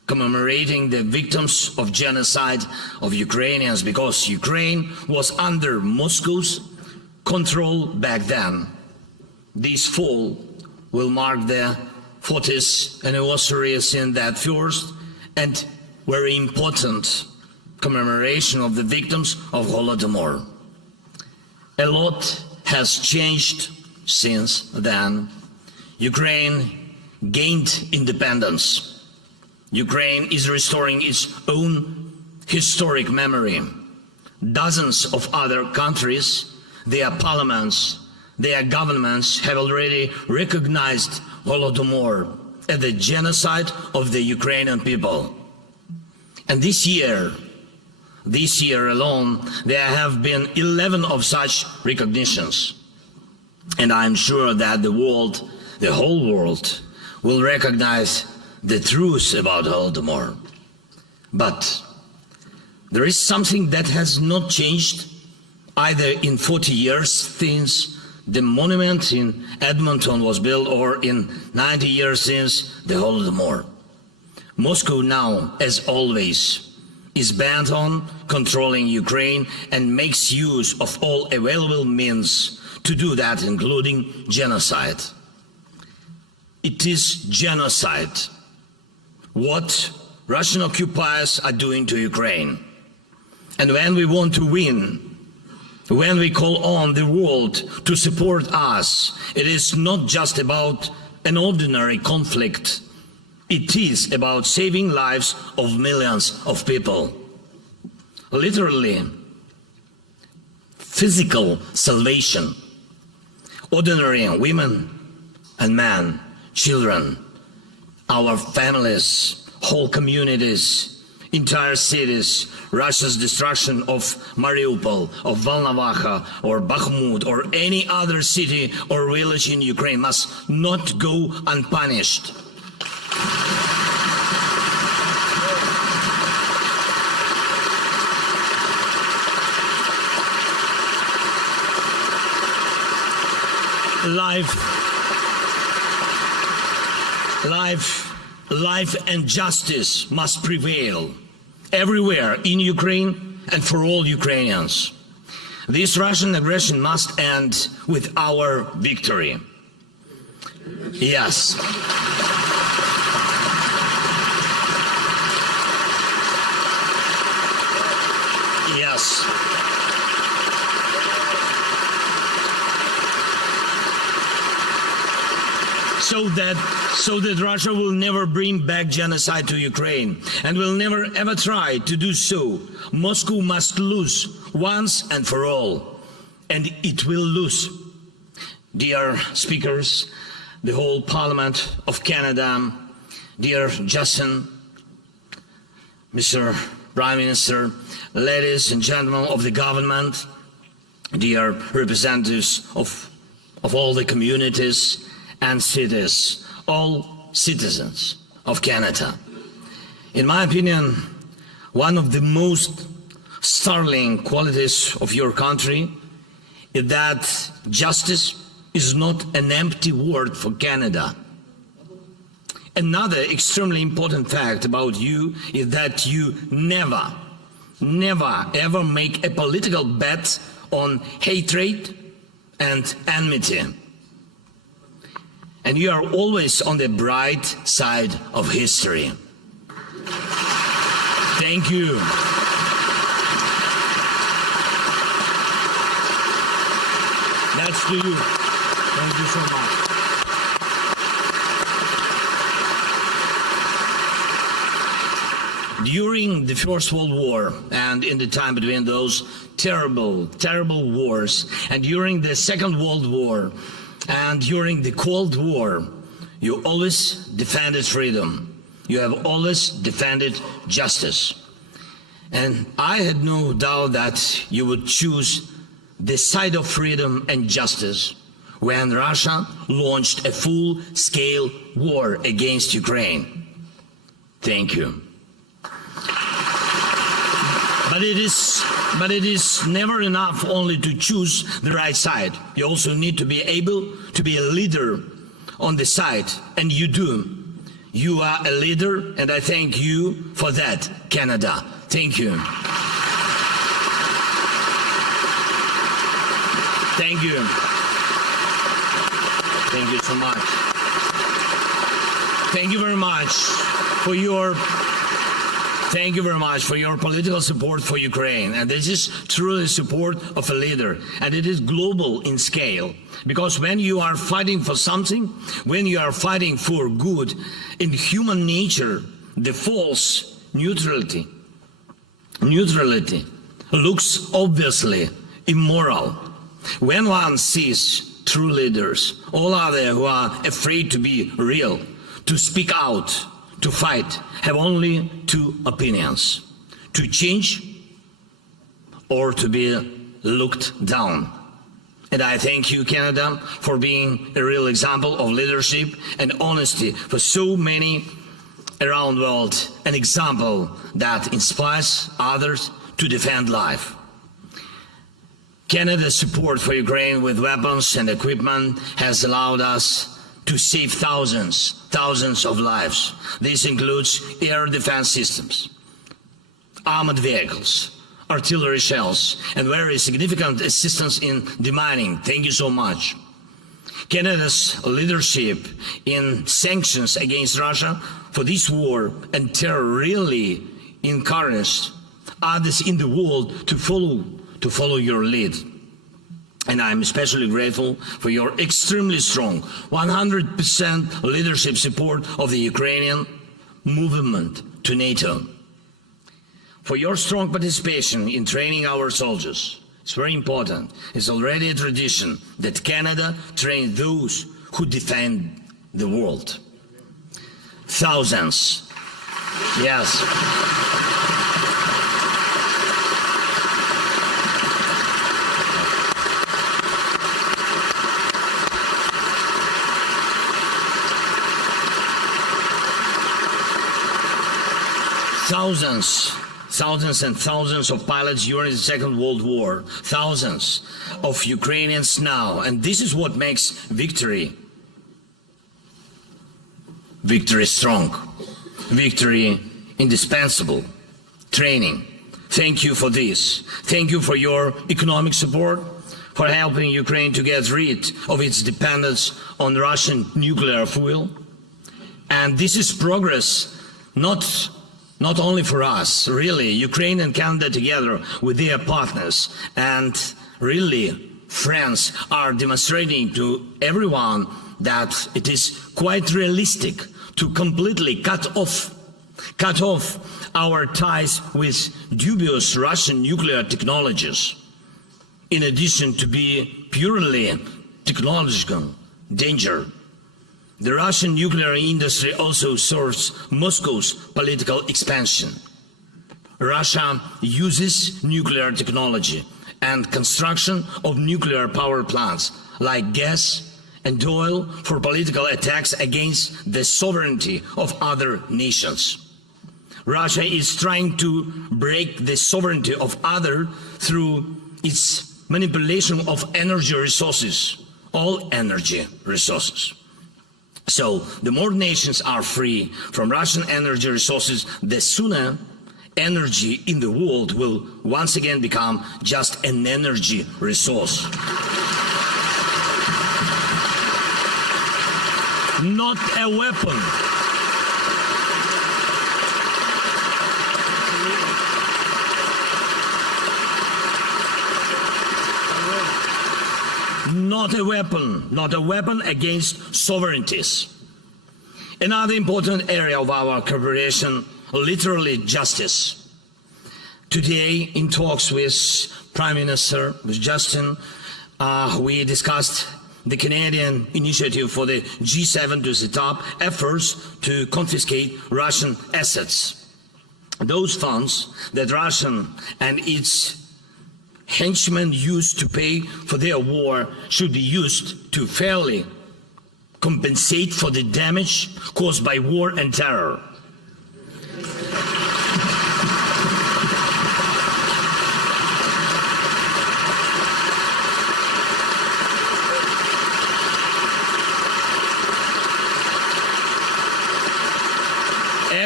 commemorating the victims of genocide of Ukrainians, because Ukraine was under Moscow's control back then. This fall will mark the 40th anniversary in that first and very important commemoration of the victims of Holodomor. A lot has changed since then. Ukraine gained independence. Ukraine is restoring its own historic memory. Dozens of other countries, their parliaments, their governments have already recognized Holodomor as the genocide of the Ukrainian people. And this year alone, there have been 11 of such recognitions. And I'm sure that the whole world, will recognize the truth about Holodomor. But there is something that has not changed either in 40 years since the monument in Edmonton was built, or in 90 years since the Holodomor. Moscow now, as always, is bent on controlling Ukraine and makes use of all available means to do that, including genocide. It is genocide what Russian occupiers are doing to Ukraine. And when we want to win, when we call on the world to support us, it is not just about an ordinary conflict. It is about saving lives of millions of people. Literally, physical salvation. Ordinary women and men, children, our families, whole communities, entire cities. Russia's destruction of Mariupol, of Volnovakha, or Bakhmut, or any other city or village in Ukraine must not go unpunished. Life and justice must prevail everywhere in Ukraine and for all Ukrainians. This Russian aggression must end with our victory. Yes. Yes. So that Russia will never bring back genocide to Ukraine and will never ever try to do so. Moscow must lose once and for all, and it will lose. Dear speakers, the whole Parliament of Canada, dear Justin, Mr. Prime Minister, ladies and gentlemen of the government, dear representatives of all the communities and cities, all citizens of Canada. In my opinion, one of the most startling qualities of your country is that justice is not an empty word for Canada. Another extremely important fact about you is that you never ever make a political bet on hatred and enmity. And you are always on the bright side of history. Thank you. That's to you. Thank you so much. During the First World War and in the time between those terrible wars, and during the Second World War, and during the Cold War, you always defended freedom. You have always defended justice. And I had no doubt that you would choose the side of freedom and justice when Russia launched a full-scale war against Ukraine. Thank you. But it is never enough only to choose the right side. You also need to be able to be a leader on the side, and you do. You are a leader, and I thank you for that, Canada. Thank you. Thank you. Thank you so much. Thank you very much for your political support for Ukraine. And this is truly support of a leader. And it is global in scale. Because when you are fighting for something, when you are fighting for good, in human nature, the false neutrality looks obviously immoral. When one sees true leaders, all others who are afraid to be real, to speak out, to fight, have only two opinions: to change or to be looked down. And I thank you, Canada, for being a real example of leadership and honesty for so many around the world, an example that inspires others to defend life. Canada's support for Ukraine with weapons and equipment has allowed us to save thousands of lives. This includes air defense systems, armored vehicles, artillery shells, and very significant assistance in demining. Thank you so much. Canada's leadership in sanctions against Russia for this war and terror really encouraged others in the world to follow your lead. And I'm especially grateful for your extremely strong 100% leadership support of the Ukrainian movement to NATO. For your strong participation in training our soldiers. It's very important. It's already a tradition that Canada trains those who defend the world. Thousands. Yes. Thousands and thousands of pilots during the Second World War, thousands of Ukrainians now, and this is what makes victory strong, victory indispensable, training. Thank you for this. Thank you for your economic support, for helping Ukraine to get rid of its dependence on Russian nuclear fuel. And this is progress, not only for us, really, Ukraine and Canada together with their partners and really friends are demonstrating to everyone that it is quite realistic to completely cut off our ties with dubious Russian nuclear technologies, in addition to be purely technological danger. The Russian nuclear industry also serves Moscow's political expansion. Russia uses nuclear technology and construction of nuclear power plants like gas and oil for political attacks against the sovereignty of other nations. Russia is trying to break the sovereignty of others through its manipulation of energy resources, all energy resources. So, the more nations are free from Russian energy resources, the sooner energy in the world will once again become just an energy resource. Not a weapon. Not a weapon against sovereignties. Another important area of our cooperation, literally justice. Today, in talks with Prime Minister, with Justin, we discussed the Canadian initiative for the G7 to set up efforts to confiscate Russian assets. Those funds that Russia and its henchmen used to pay for their war should be used to fairly compensate for the damage caused by war and terror.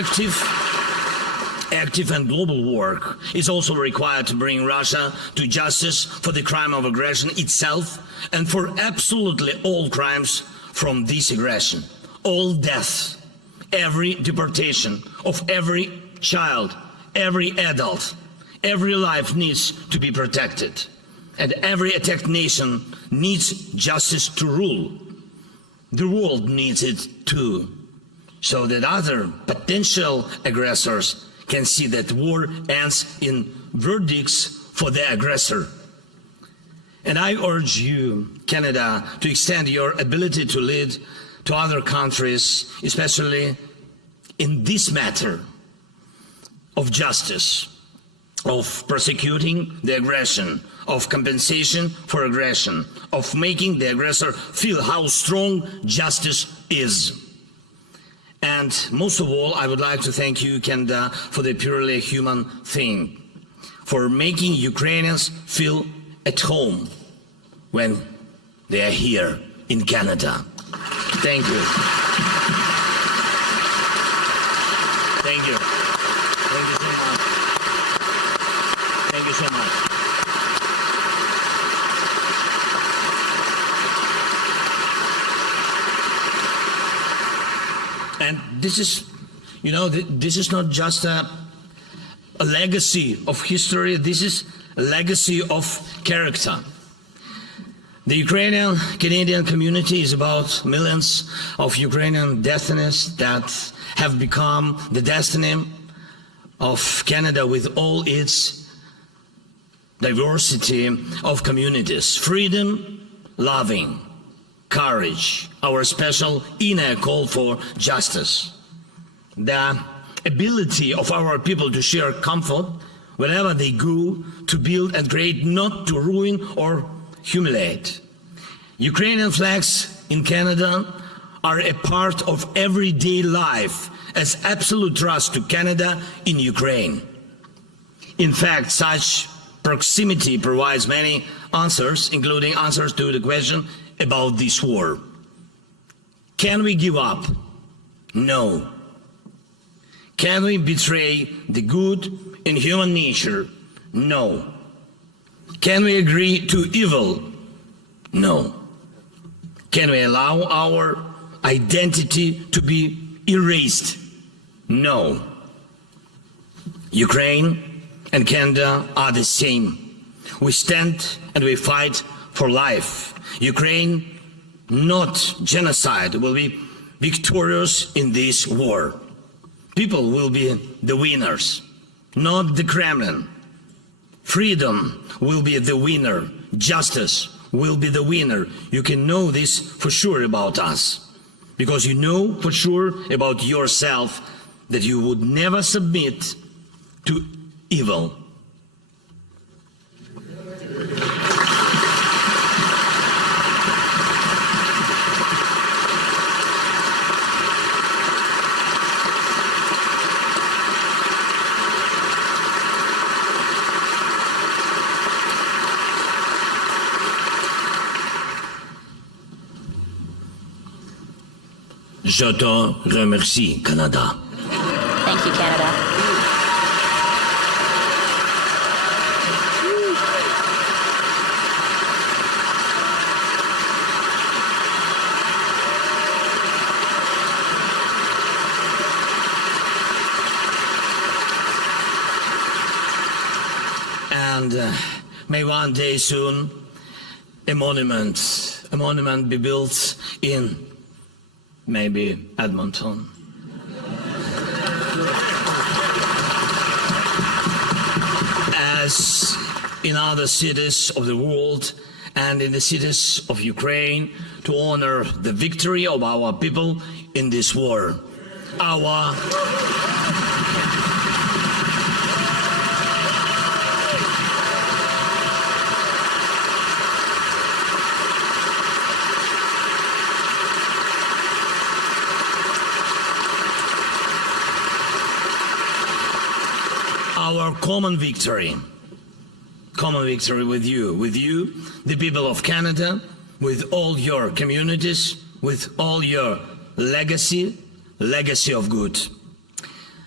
active and global work is also required to bring Russia to justice for the crime of aggression itself and for absolutely all crimes from this aggression. All deaths, every deportation of every child, every adult, every life needs to be protected. And every attacked nation needs justice to rule. The world needs it too, so that other potential aggressors can see that war ends in verdicts for the aggressor. And I urge you, Canada, to extend your ability to lead to other countries, especially in this matter of justice, of prosecuting the aggression, of compensation for aggression, of making the aggressor feel how strong justice is. And most of all, I would like to thank you, Canada, for the purely human thing, for making Ukrainians feel at home when they are here in Canada. Thank you. Thank you. Thank you so much. Thank you so much. And this is, this is not just a legacy of history, this is a legacy of character. The Ukrainian-Canadian community is about millions of Ukrainian destinies that have become the destiny of Canada with all its diversity of communities. Freedom, loving, courage, our special inner call for justice. The ability of our people to share comfort wherever they go, to build and create, not to ruin or humiliate. Ukrainian flags in Canada are a part of everyday life as absolute trust to Canada in Ukraine. In fact, such proximity provides many answers, including answers to the question about this war. Can we give up? No. Can we betray the good in human nature? No. Can we agree to evil? No. Can we allow our identity to be erased? No. Ukraine and Canada are the same. We stand and we fight for life. Ukraine, not genocide, will be victorious in this war. People will be the winners, not the Kremlin. Freedom will be the winner. Justice will be the winner. You can know this for sure about us, because you know for sure about yourself that you would never submit to evil. Je te remercie, Canada. Thank you, Canada. And may one day soon a monument be built in maybe Edmonton. As in other cities of the world and in the cities of Ukraine, to honor the victory of our people in this war. Our common victory with you, the people of Canada, with all your communities, with all your legacy of good.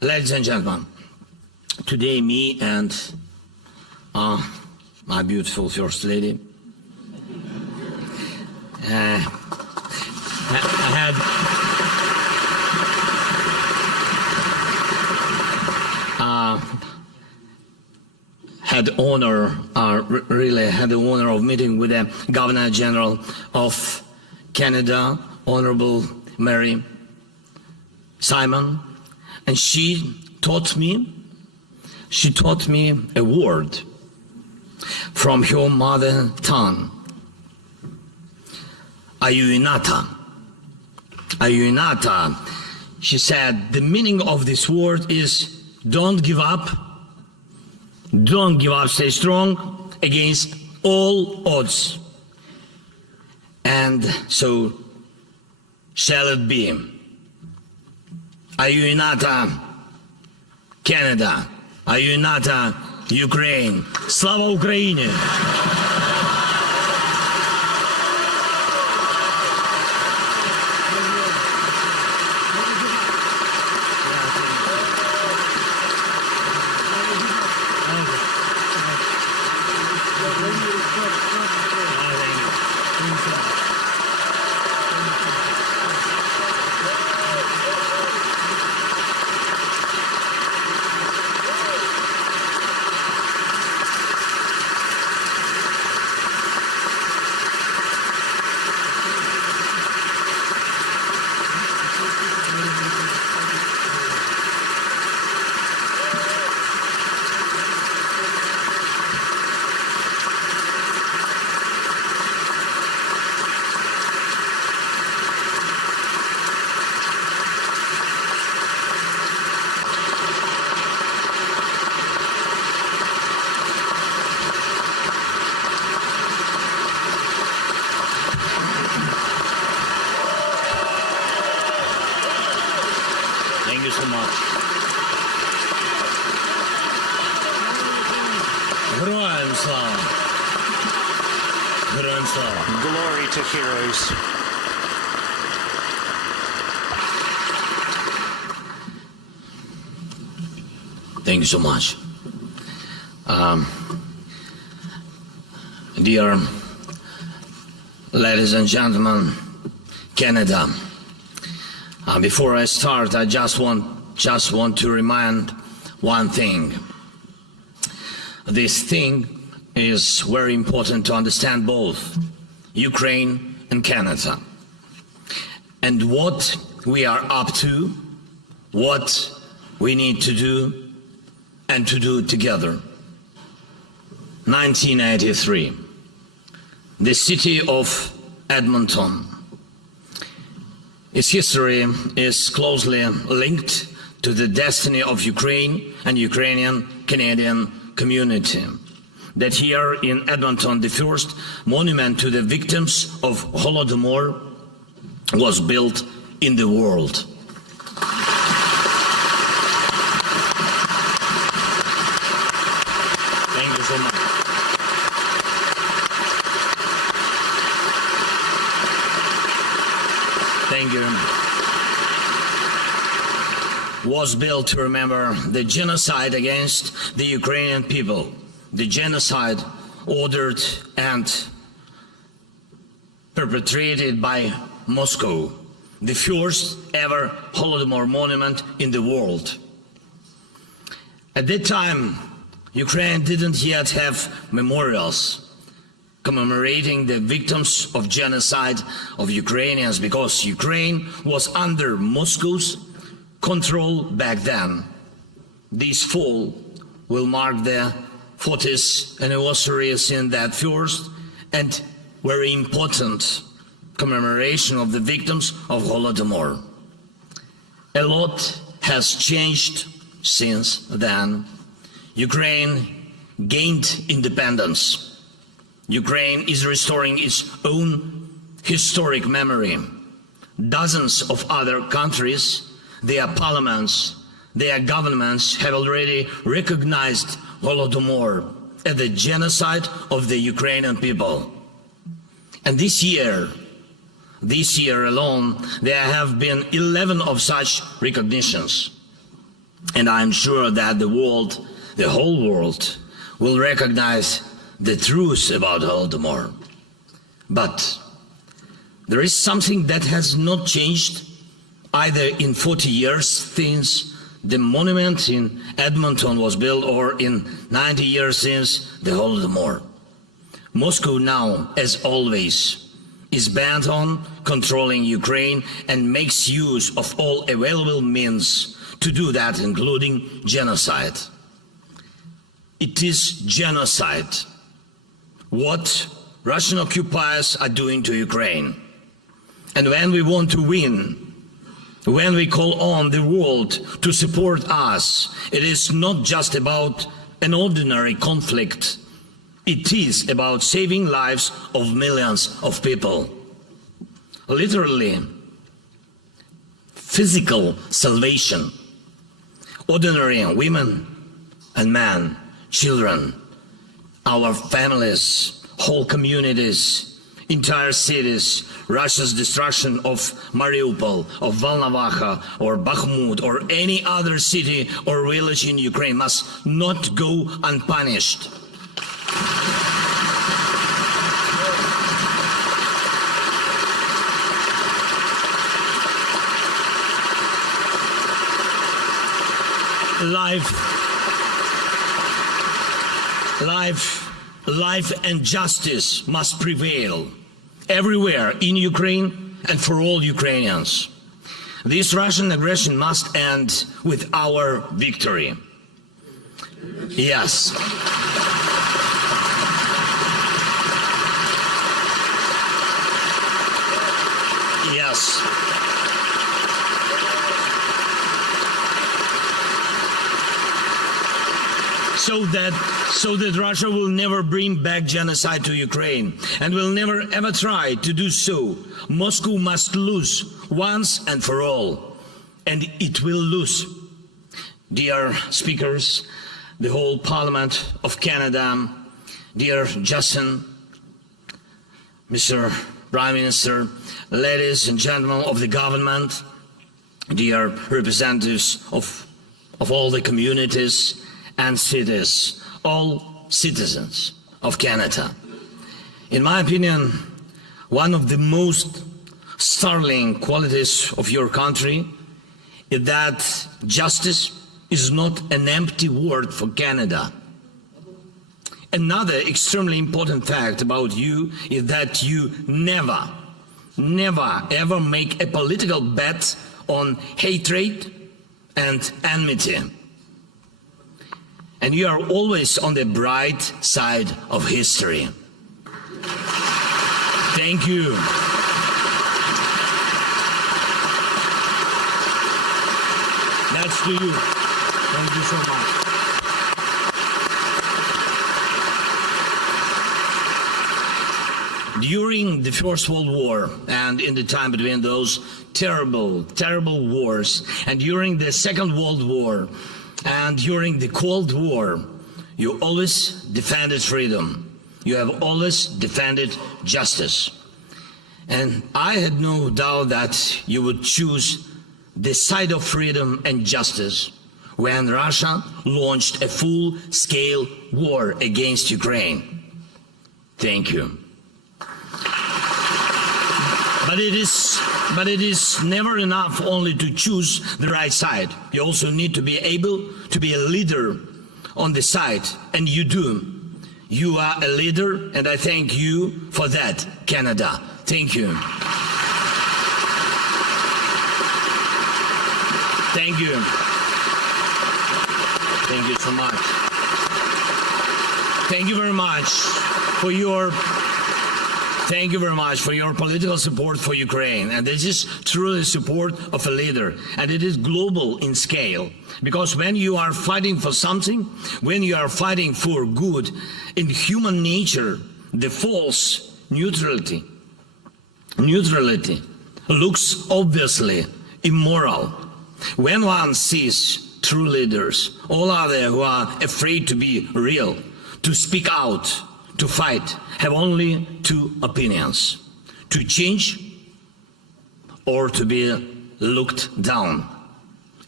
Ladies and gentlemen, today me and my beautiful First Lady really had the honor of meeting with the Governor General of Canada, Honorable Mary Simon, and she taught me a word from her mother tongue. Ayuinata. Ayuinata. She said the meaning of this word is don't give up. Don't give up, stay strong against all odds. And so shall it be. Ayuinata, Canada. Ayuinata, Ukraine. Слава Україні! Thank you so much. Героям слава! Героям слава! Glory to heroes. Thank you so much. Dear ladies and gentlemen, Canada. Before I start, I just want to remind one thing. This thing is very important to understand both Ukraine and Canada, and what we are up to, what we need to do, and to do together. 1983, the city of Edmonton. Its history is closely linked to the destiny of Ukraine and Ukrainian-Canadian community. That here in Edmonton, the first monument to the victims of Holodomor was built in the world. Thank you so much. Thank you. Was built to remember the genocide against the Ukrainian people, the genocide ordered and perpetrated by Moscow, the first ever Holodomor monument in the world. At that time, Ukraine didn't yet have memorials commemorating the victims of genocide of Ukrainians, because Ukraine was under Moscow's control back then. This fall will mark the 40th anniversary in that first and very important commemoration of the victims of Holodomor. A lot has changed since then. Ukraine gained independence. Ukraine is restoring its own historic memory. Dozens of other countries, their parliaments, their governments have already recognized Holodomor as the genocide of the Ukrainian people. And this year alone, there have been 11 of such recognitions. And I'm sure that the world, the whole world, will recognize the truth about Holodomor. But there is something that has not changed either in 40 years since the monument in Edmonton was built or in 90 years since the Holodomor. Moscow now, as always, is bent on controlling Ukraine and makes use of all available means to do that, including genocide. It is genocide what Russian occupiers are doing to Ukraine. And when we want to win, when we call on the world to support us, it is not just about an ordinary conflict. It is about saving lives of millions of people. Literally, physical salvation. Ordinary women and men, children, our families, whole communities, entire cities. Russia's destruction of Mariupol, of Volnovakha, or Bakhmut, or any other city or village in Ukraine must not go unpunished. Life and justice must prevail everywhere in Ukraine and for all Ukrainians. This Russian aggression must end with our victory. Yes. Yes. So that Russia will never bring back genocide to Ukraine and will never ever try to do so. Moscow must lose once and for all, and it will lose. Dear speakers, the whole Parliament of Canada, dear Justin, Mr. Prime Minister, ladies and gentlemen of the government, dear representatives of all the communities and cities, all citizens of Canada. In my opinion, one of the most startling qualities of your country is that justice is not an empty word for Canada. Another extremely important fact about you is that you never ever make a political bet on hatred and enmity. And you are always on the bright side of history. Thank you. That's to you. Thank you so much. During the First World War and in the time between those terrible wars, and during the Second World War, and during the Cold War, you always defended freedom. You have always defended justice. And I had no doubt that you would choose the side of freedom and justice when Russia launched a full-scale war against Ukraine. Thank you. But it is never enough only to choose the right side. You also need to be able to be a leader on the side, and you do. You are a leader, and I thank you for that, Canada. Thank you. Thank you. Thank you so much. Thank you very much for your political support for Ukraine. And this is truly support of a leader. And it is global in scale. Because when you are fighting for something, when you are fighting for good, in human nature, the false neutrality looks obviously immoral. When one sees true leaders, all others who are afraid to be real, to speak out, to fight, have only two opinions: to change or to be looked down.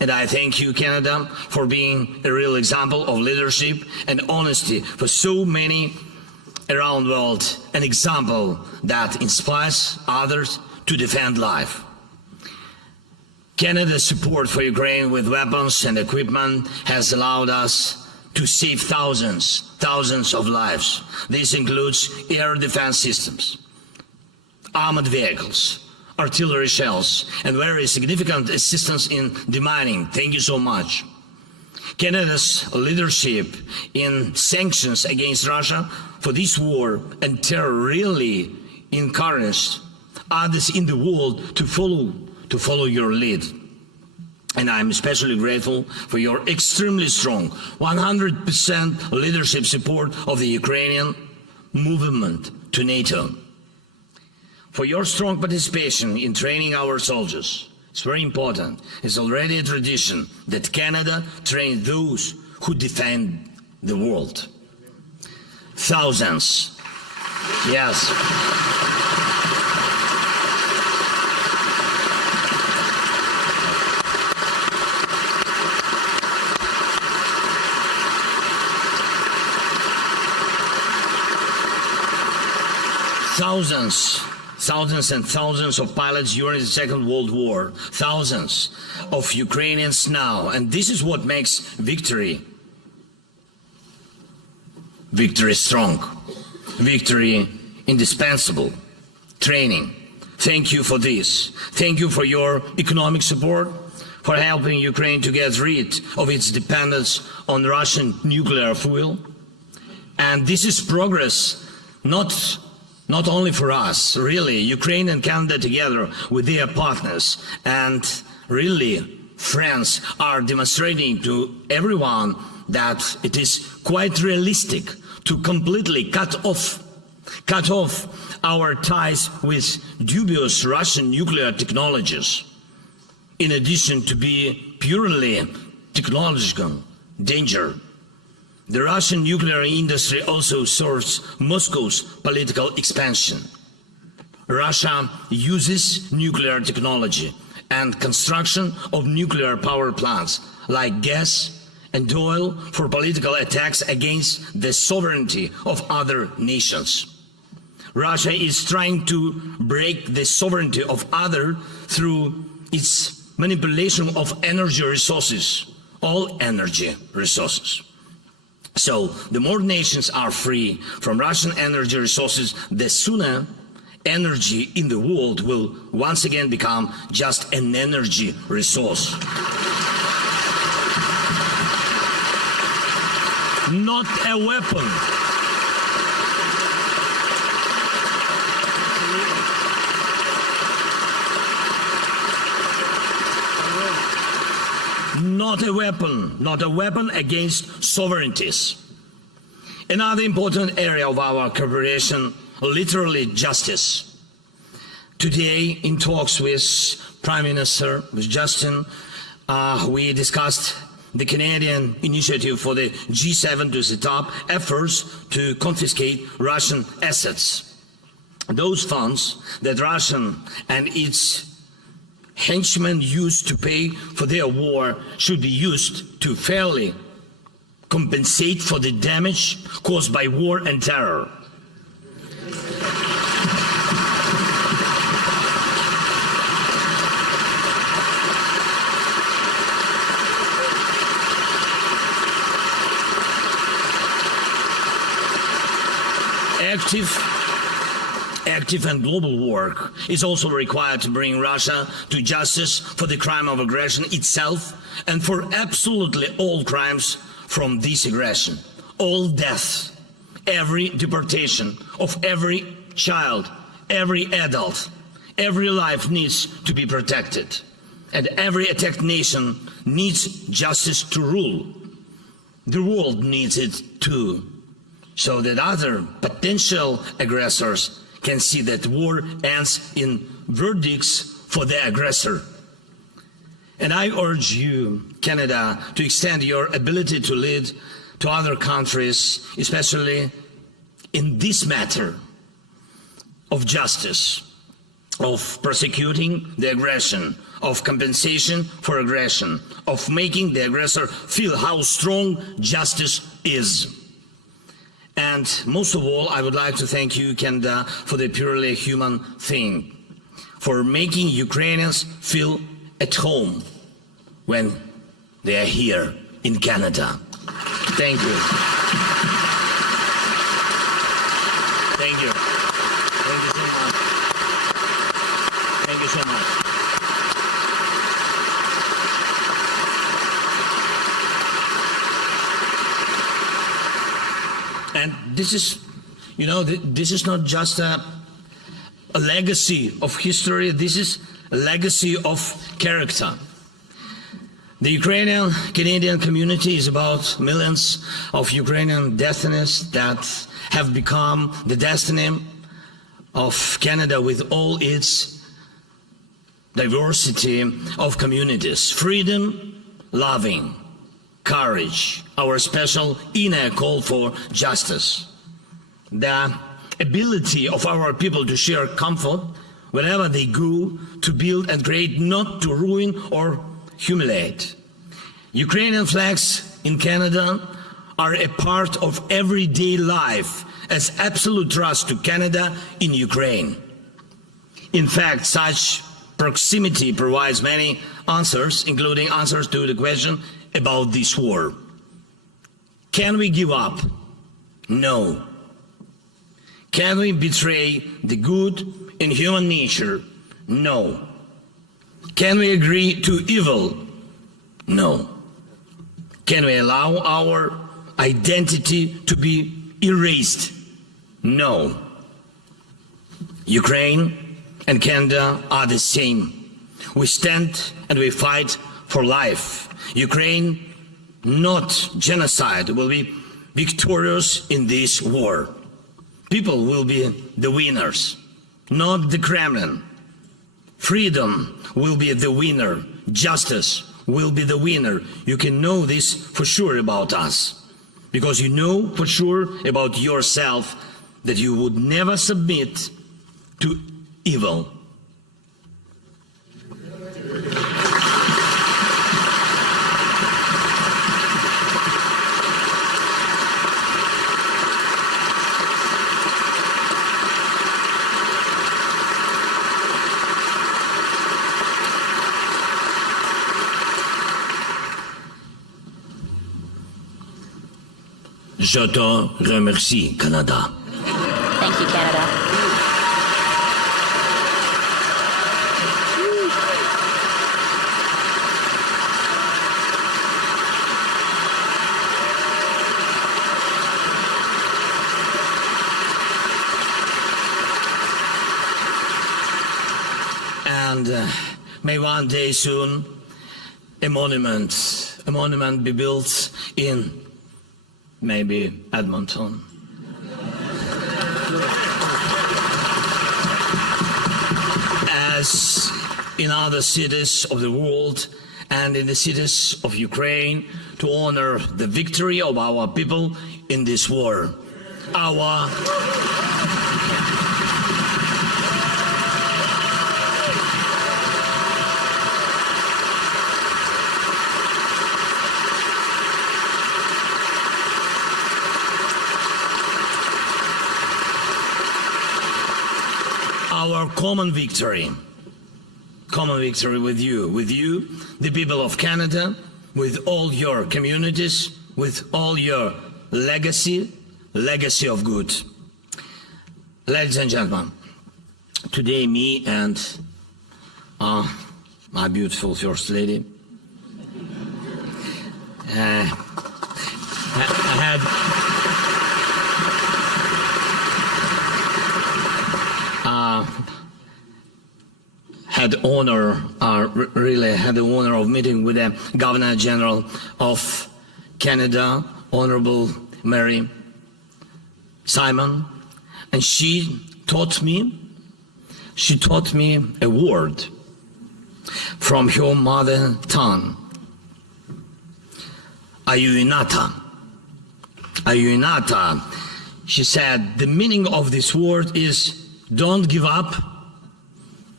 And I thank you, Canada, for being a real example of leadership and honesty for so many around the world, an example that inspires others to defend life. Canada's support for Ukraine with weapons and equipment has allowed us to save thousands of lives. This includes air defense systems, armored vehicles, artillery shells, and very significant assistance in demining. Thank you so much. Canada's leadership in sanctions against Russia for this war and terror really encouraged others in the world to follow your lead. And I'm especially grateful for your extremely strong 100% leadership support of the Ukrainian movement to NATO. For your strong participation in training our soldiers. It's very important. It's already a tradition that Canada trains those who defend the world. Thousands. Yes. Thousands and thousands of pilots during the Second World War, thousands of Ukrainians now, and this is what makes victory strong, victory indispensable, training. Thank you for this. Thank you for your economic support, for helping Ukraine to get rid of its dependence on Russian nuclear fuel. And this is progress, not only for us, really, Ukraine and Canada together with their partners and really friends are demonstrating to everyone that it is quite realistic to completely cut off our ties with dubious Russian nuclear technologies, in addition to be purely technological danger. The Russian nuclear industry also serves Moscow's political expansion. Russia uses nuclear technology and construction of nuclear power plants like gas and oil for political attacks against the sovereignty of other nations. Russia is trying to break the sovereignty of others through its manipulation of energy resources, all energy resources. So, the more nations are free from Russian energy resources, the sooner energy in the world will once again become just an energy resource. Not a weapon. Not a weapon against sovereignties. Another important area of our cooperation, literally justice. Today, in talks with Prime Minister, with Justin, we discussed the Canadian initiative for the G7 to set up efforts to confiscate Russian assets. Those funds that Russia and its henchmen used to pay for their war should be used to fairly compensate for the damage caused by war and terror. Active and global work is also required to bring Russia to justice for the crime of aggression itself and for absolutely all crimes from this aggression. All deaths, every deportation of every child, every adult, every life needs to be protected. And every attacked nation needs justice to rule. The world needs it too, so that other potential aggressors can see that war ends in verdicts for the aggressor. And I urge you, Canada, to extend your ability to lead to other countries, especially in this matter of justice. of prosecuting the aggression, of compensation for aggression, of making the aggressor feel how strong justice is. And most of all, I would like to thank you, Canada, for the purely human thing, for making Ukrainians feel at home when they are here in Canada. Thank you. Thank you. Thank you so much. Thank you so much. And this is, you know, this is not just a legacy of history, this is a legacy of character. The Ukrainian-Canadian community is about millions of Ukrainian destinies that have become the destiny of Canada with all its diversity of communities. Freedom, loving, courage, our special inner call for justice. The ability of our people to share comfort wherever they go, to build and create, not to ruin or humiliate. Ukrainian flags in Canada are a part of everyday life as absolute trust to Canada in Ukraine. In fact, such proximity provides many answers, including answers to the question about this war. Can we give up? No. Can we betray the good in human nature? No. Can we agree to evil? No. Can we allow our identity to be erased? No. Ukraine and Canada are the same. We stand and we fight for life. Ukraine, not genocide, will be victorious in this war. People will be the winners, not the Kremlin. Freedom will be the winner. Justice will be the winner. You can know this for sure about us, because you know for sure about yourself that you would never submit to evil. Je te remercie, Canada. Thank you, Canada. And may one day soon a monument be built in maybe Edmonton. As in other cities of the world and in the cities of Ukraine, to honor the victory of our people in this war. Our common victory with you, the people of Canada, with all your communities, with all your legacy of good. Ladies and gentlemen, today me and my beautiful First Lady had the honor of meeting with the Governor General of Canada, Honorable Mary Simon, and she taught me a word from her mother tongue. Ayuinata. She said the meaning of this word is don't give up,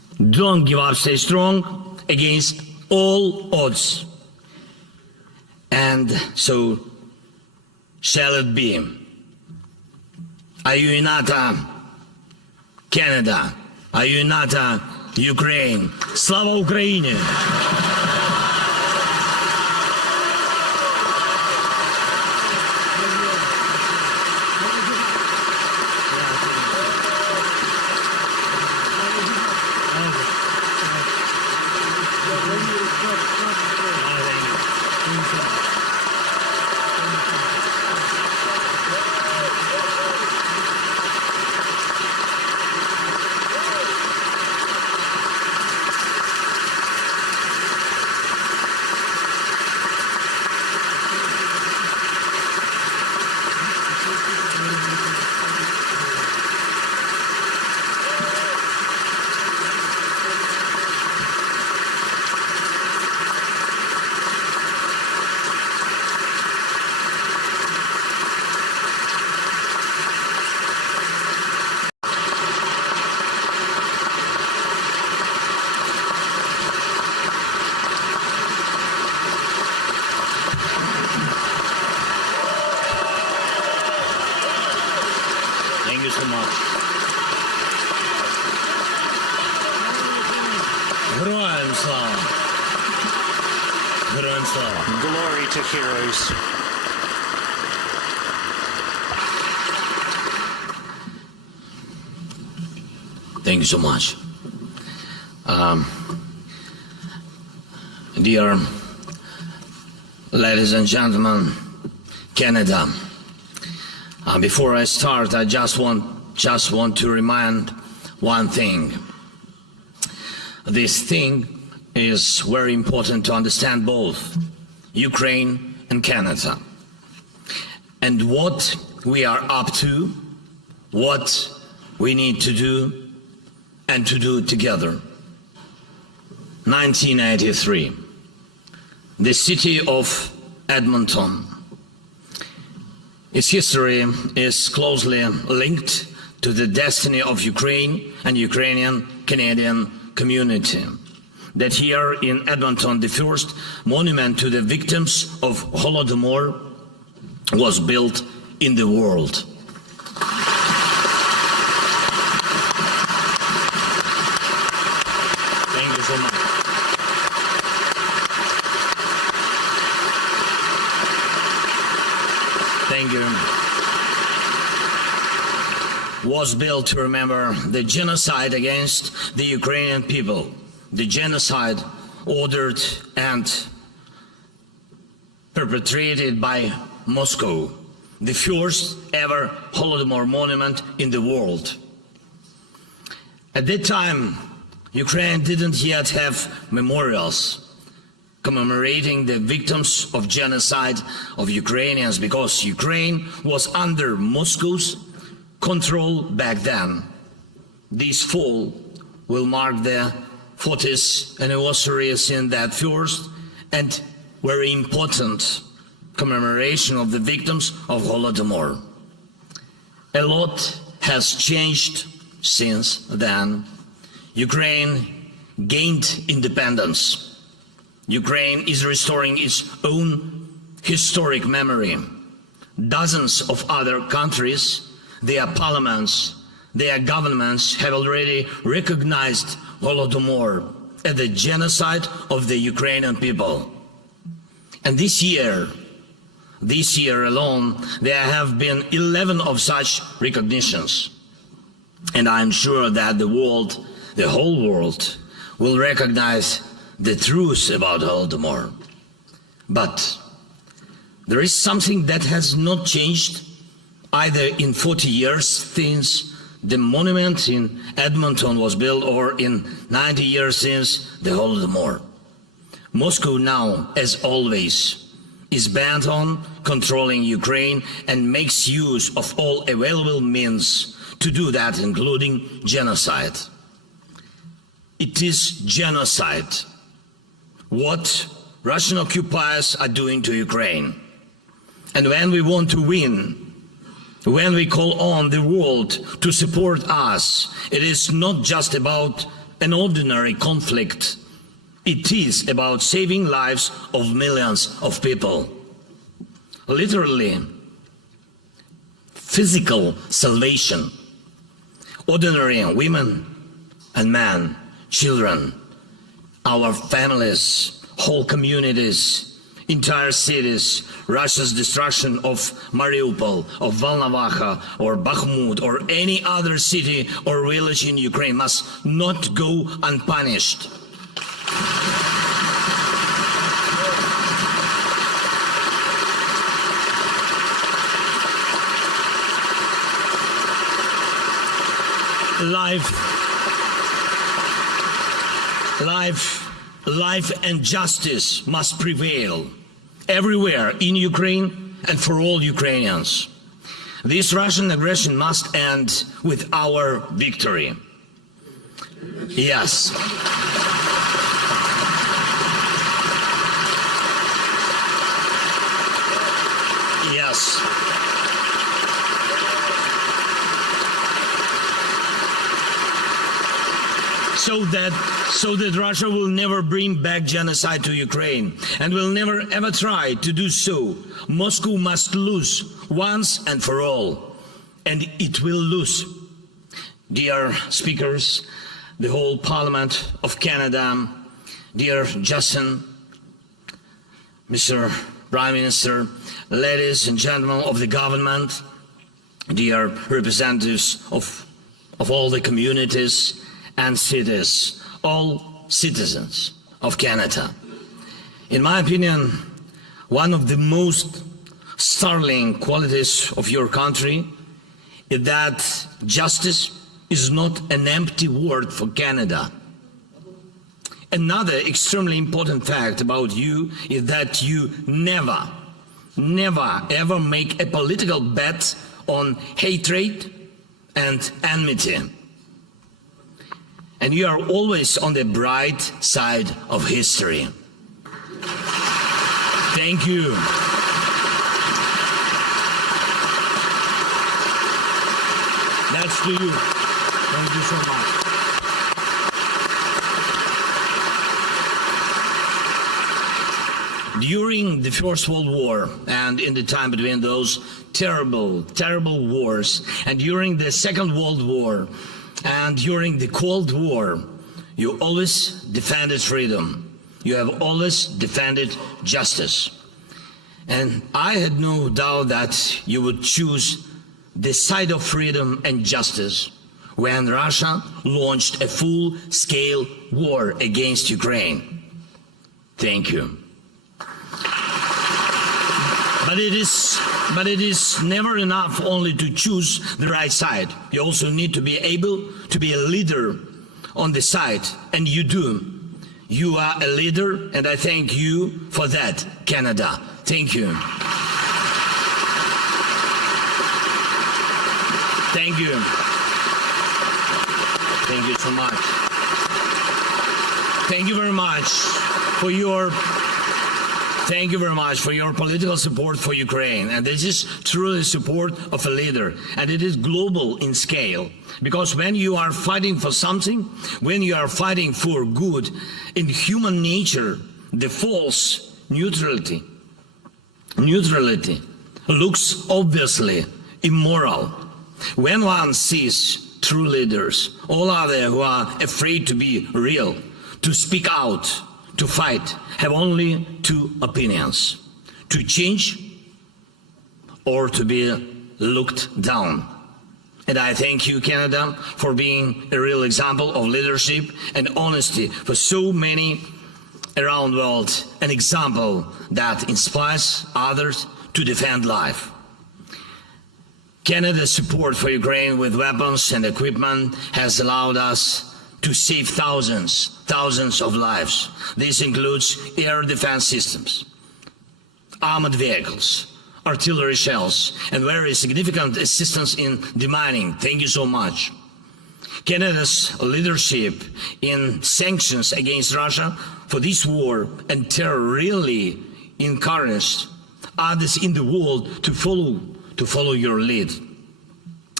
Don't give up, stay strong against all odds. And so shall it be. Are you NATO, Canada? Are you NATO, Ukraine? Слава Україні! Thank you so much. Героям слава! Героям слава! Glory to heroes. Thank you so much. Dear ladies and gentlemen, Canada, before I start, I just want to remind one thing. This thing is very important to understand both Ukraine and Canada, and what we are up to, what we need to do, and to do together. 1983, the city of Edmonton. Its history is closely linked to the destiny of Ukraine and Ukrainian-Canadian community. That here in Edmonton, the first monument to the victims of Holodomor was built in the world. Thank you so much. Thank you. Was built to remember the genocide against the Ukrainian people, the genocide ordered and perpetrated by Moscow, the first ever Holodomor monument in the world. At that time, Ukraine didn't yet have memorials commemorating the victims of genocide of Ukrainians, because Ukraine was under Moscow's control back then. This fall will mark the 40th anniversary in that first and very important commemoration of the victims of Holodomor. A lot has changed since then. Ukraine gained independence. Ukraine is restoring its own historic memory. Dozens of other countries, their parliaments, their governments have already recognized Holodomor as the genocide of the Ukrainian people. And this year alone, there have been 11 of such recognitions. And I'm sure that the world, the whole world, will recognize the truth about Holodomor. But there is something that has not changed either in 40 years since the monument in Edmonton was built, or in 90 years since the Holodomor. Moscow now, as always, is bent on controlling Ukraine and makes use of all available means to do that, including genocide. It is genocide what Russian occupiers are doing to Ukraine. And when we want to win, when we call on the world to support us, it is not just about an ordinary conflict. It is about saving lives of millions of people. Literally, physical salvation. Ordinary women and men, children, our families, whole communities, entire cities. Russia's destruction of Mariupol, of Volnovakha, or Bakhmut, or any other city or village in Ukraine must not go unpunished. Life and justice must prevail everywhere in Ukraine and for all Ukrainians. This Russian aggression must end with our victory. Yes. Yes. So that Russia will never bring back genocide to Ukraine and will never ever try to do so. Moscow must lose once and for all, and it will lose. Dear speakers, the whole Parliament of Canada, dear Justin, Mr. Prime Minister, ladies and gentlemen of the government, dear representatives of all the communities and cities, all citizens of Canada. In my opinion, one of the most startling qualities of your country is that justice is not an empty word for Canada. Another extremely important fact about you is that you never ever make a political bet on hatred and enmity. And you are always on the bright side of history. Thank you. That's to you. Thank you so much. During the First World War and in the time between those terrible wars, and during the Second World War, and during the Cold War, you always defended freedom. You have always defended justice. And I had no doubt that you would choose the side of freedom and justice when Russia launched a full-scale war against Ukraine. Thank you. But it is never enough only to choose the right side. You also need to be able to be a leader on the side, and you do. You are a leader, and I thank you for that, Canada. Thank you. Thank you. Thank you so much. Thank you very much for your political support for Ukraine. And this is truly support of a leader. And it is global in scale. Because when you are fighting for something, when you are fighting for good, in human nature, the false neutrality looks obviously immoral. When one sees true leaders, all others who are afraid to be real, to speak out, to fight, have only two opinions: to change or to be looked down. And I thank you, Canada, for being a real example of leadership and honesty for so many around the world, an example that inspires others to defend life. Canada's support for Ukraine with weapons and equipment has allowed us to save thousands of lives. This includes air defense systems, armored vehicles, artillery shells, and very significant assistance in demining. Thank you so much. Canada's leadership in sanctions against Russia for this war and terror really encouraged others in the world to follow your lead.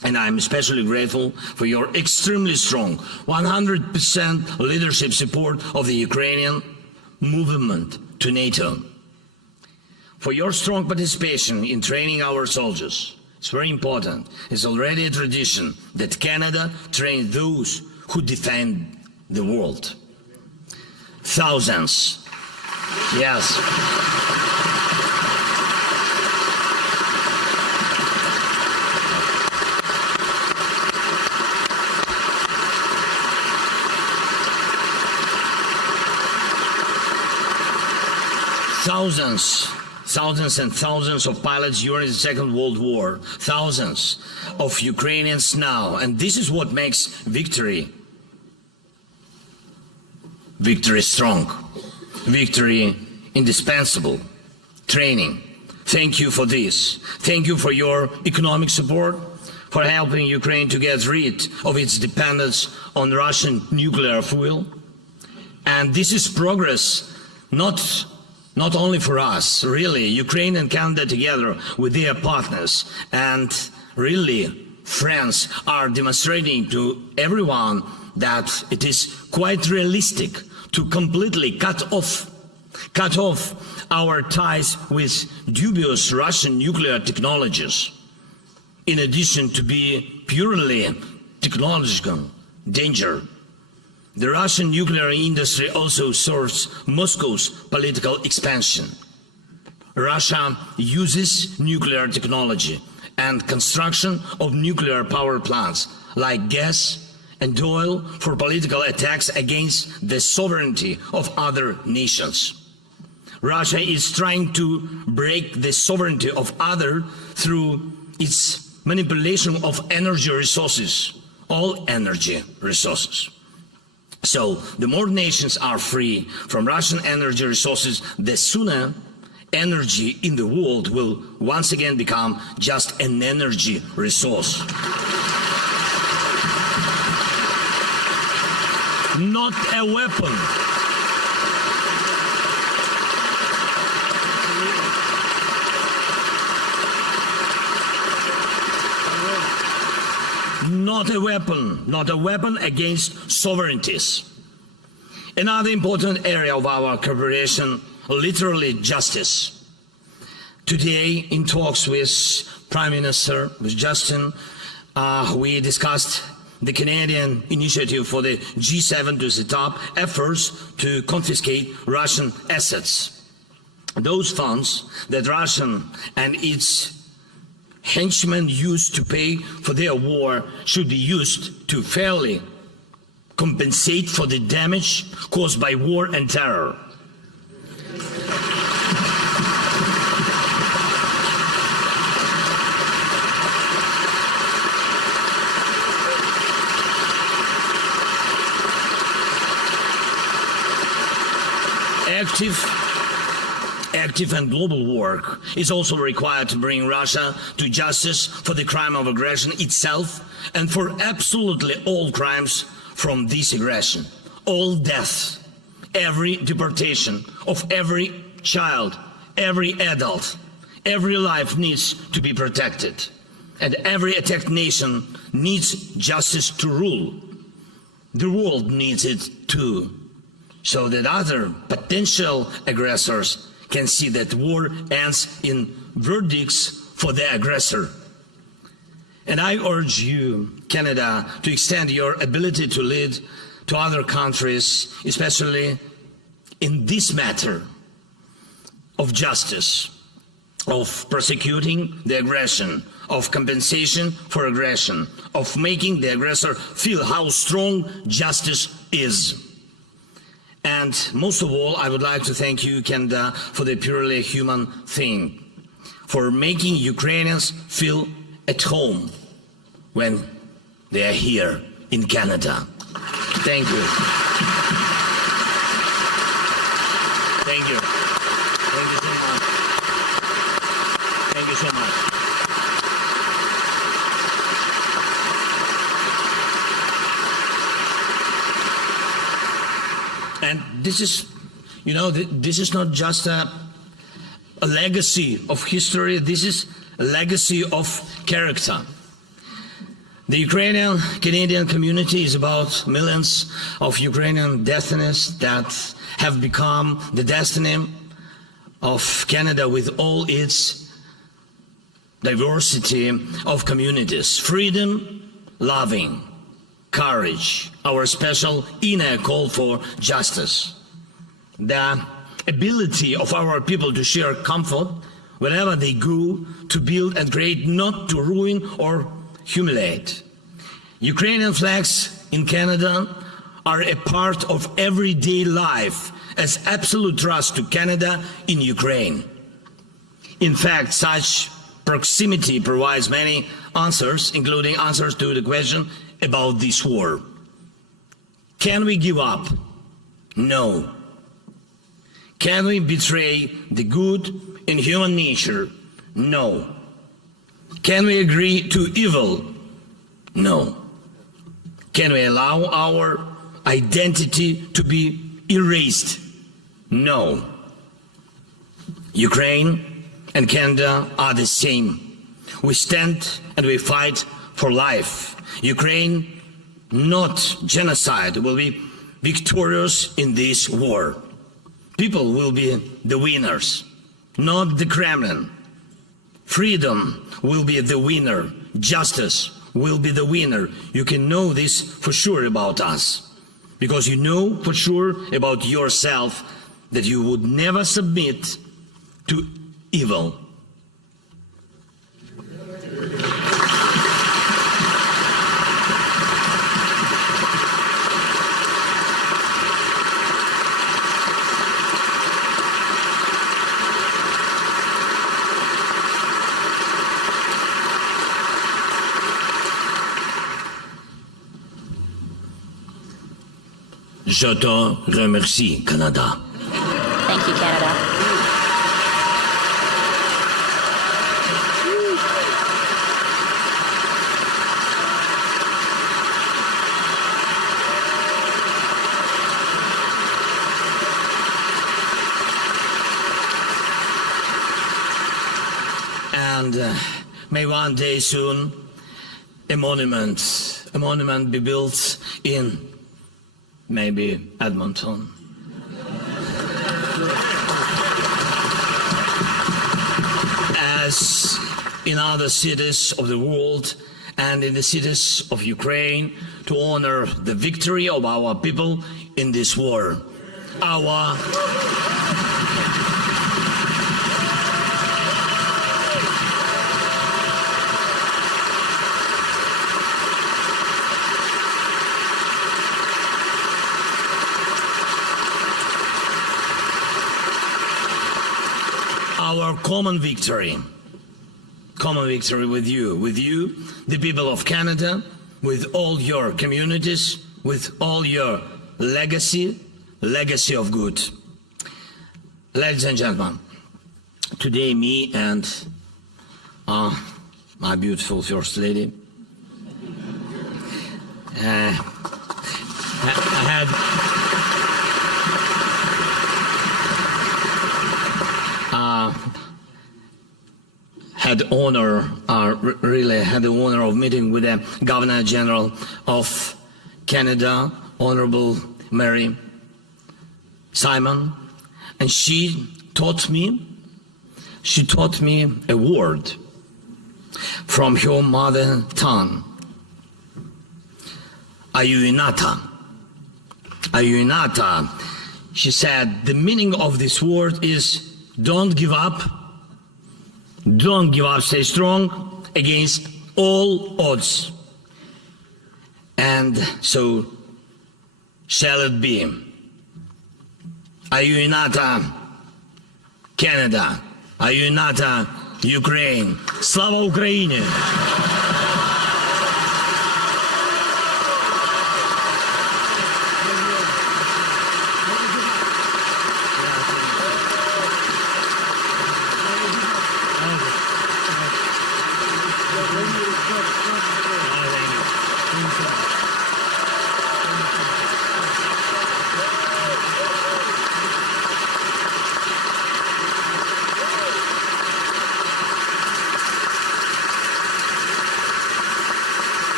And I'm especially grateful for your extremely strong 100% leadership support of the Ukrainian movement to NATO. For your strong participation in training our soldiers. It's very important. It's already a tradition that Canada trains those who defend the world. Thousands. Yes. Thousands and thousands of pilots during the Second World War, thousands of Ukrainians now, and this is what makes victory strong, victory indispensable, training. Thank you for this. Thank you for your economic support, for helping Ukraine to get rid of its dependence on Russian nuclear fuel. And this is progress, not only for us, really, Ukraine and Canada together with their partners and really friends are demonstrating to everyone that it is quite realistic to completely cut off our ties with dubious Russian nuclear technologies, in addition to be purely technological danger. The Russian nuclear industry also serves Moscow's political expansion. Russia uses nuclear technology and construction of nuclear power plants like gas and oil for political attacks against the sovereignty of other nations. Russia is trying to break the sovereignty of others through its manipulation of energy resources, all energy resources. So, the more nations are free from Russian energy resources, the sooner energy in the world will once again become just an energy resource. Not a weapon. Not a weapon against sovereignties. Another important area of our cooperation, literally justice. Today, in talks with Prime Minister, with Justin, we discussed the Canadian initiative for the G7 to set up efforts to confiscate Russian assets. Those funds that Russia and its henchmen used to pay for their war should be used to fairly compensate for the damage caused by war and terror. Active and global work is also required to bring Russia to justice for the crime of aggression itself and for absolutely all crimes from this aggression. All deaths, every deportation of every child, every adult, every life needs to be protected. And every attacked nation needs justice to rule. The world needs it too, so that other potential aggressors can see that war ends in verdicts for the aggressor. And I urge you, Canada, to extend your ability to lead to other countries, especially in this matter of justice, of prosecuting the aggression, of compensation for aggression, of making the aggressor feel how strong justice is. And most of all, I would like to thank you, Canada, for the purely human thing, for making Ukrainians feel at home when they are here in Canada. Thank you. Thank you. Thank you so much. Thank you so much. And this is, this is not just a legacy of history, this is a legacy of character. The Ukrainian-Canadian community is about millions of Ukrainian destinies that have become the destiny of Canada with all its diversity of communities. Freedom, loving, courage, our special inner call for justice. The ability of our people to share comfort wherever they go, to build and create, not to ruin or humiliate. Ukrainian flags in Canada are a part of everyday life as absolute trust to Canada in Ukraine. In fact, such proximity provides many answers, including answers to the question about this war. Can we give up? No. Can we betray the good in human nature? No. Can we agree to evil? No. Can we allow our identity to be erased? No. Ukraine and Canada are the same. We stand and we fight for life. Ukraine, not genocide, will be victorious in this war. People will be the winners, not the Kremlin. Freedom will be the winner. Justice will be the winner. You can know this for sure about us, because you know for sure about yourself that you would never submit to evil. Je te remercie, Canada. Thank you, Canada. And may one day soon a monument be built in maybe Edmonton. As in other cities of the world and in the cities of Ukraine, to honor the victory of our people in this war. Our common victory with you, the people of Canada, with all your communities, with all your legacy of good. Ladies and gentlemen, today me and my beautiful First Lady had the honor of meeting with the Governor General of Canada, Honorable Mary Simon, and she taught me a word from her mother tongue. Ayuinata. Ayuinata. She said the meaning of this word is don't give up. Don't give up, stay strong against all odds. And so shall it be. Ayuinata, Canada. Ayuinata, Ukraine. Slava Ukraini!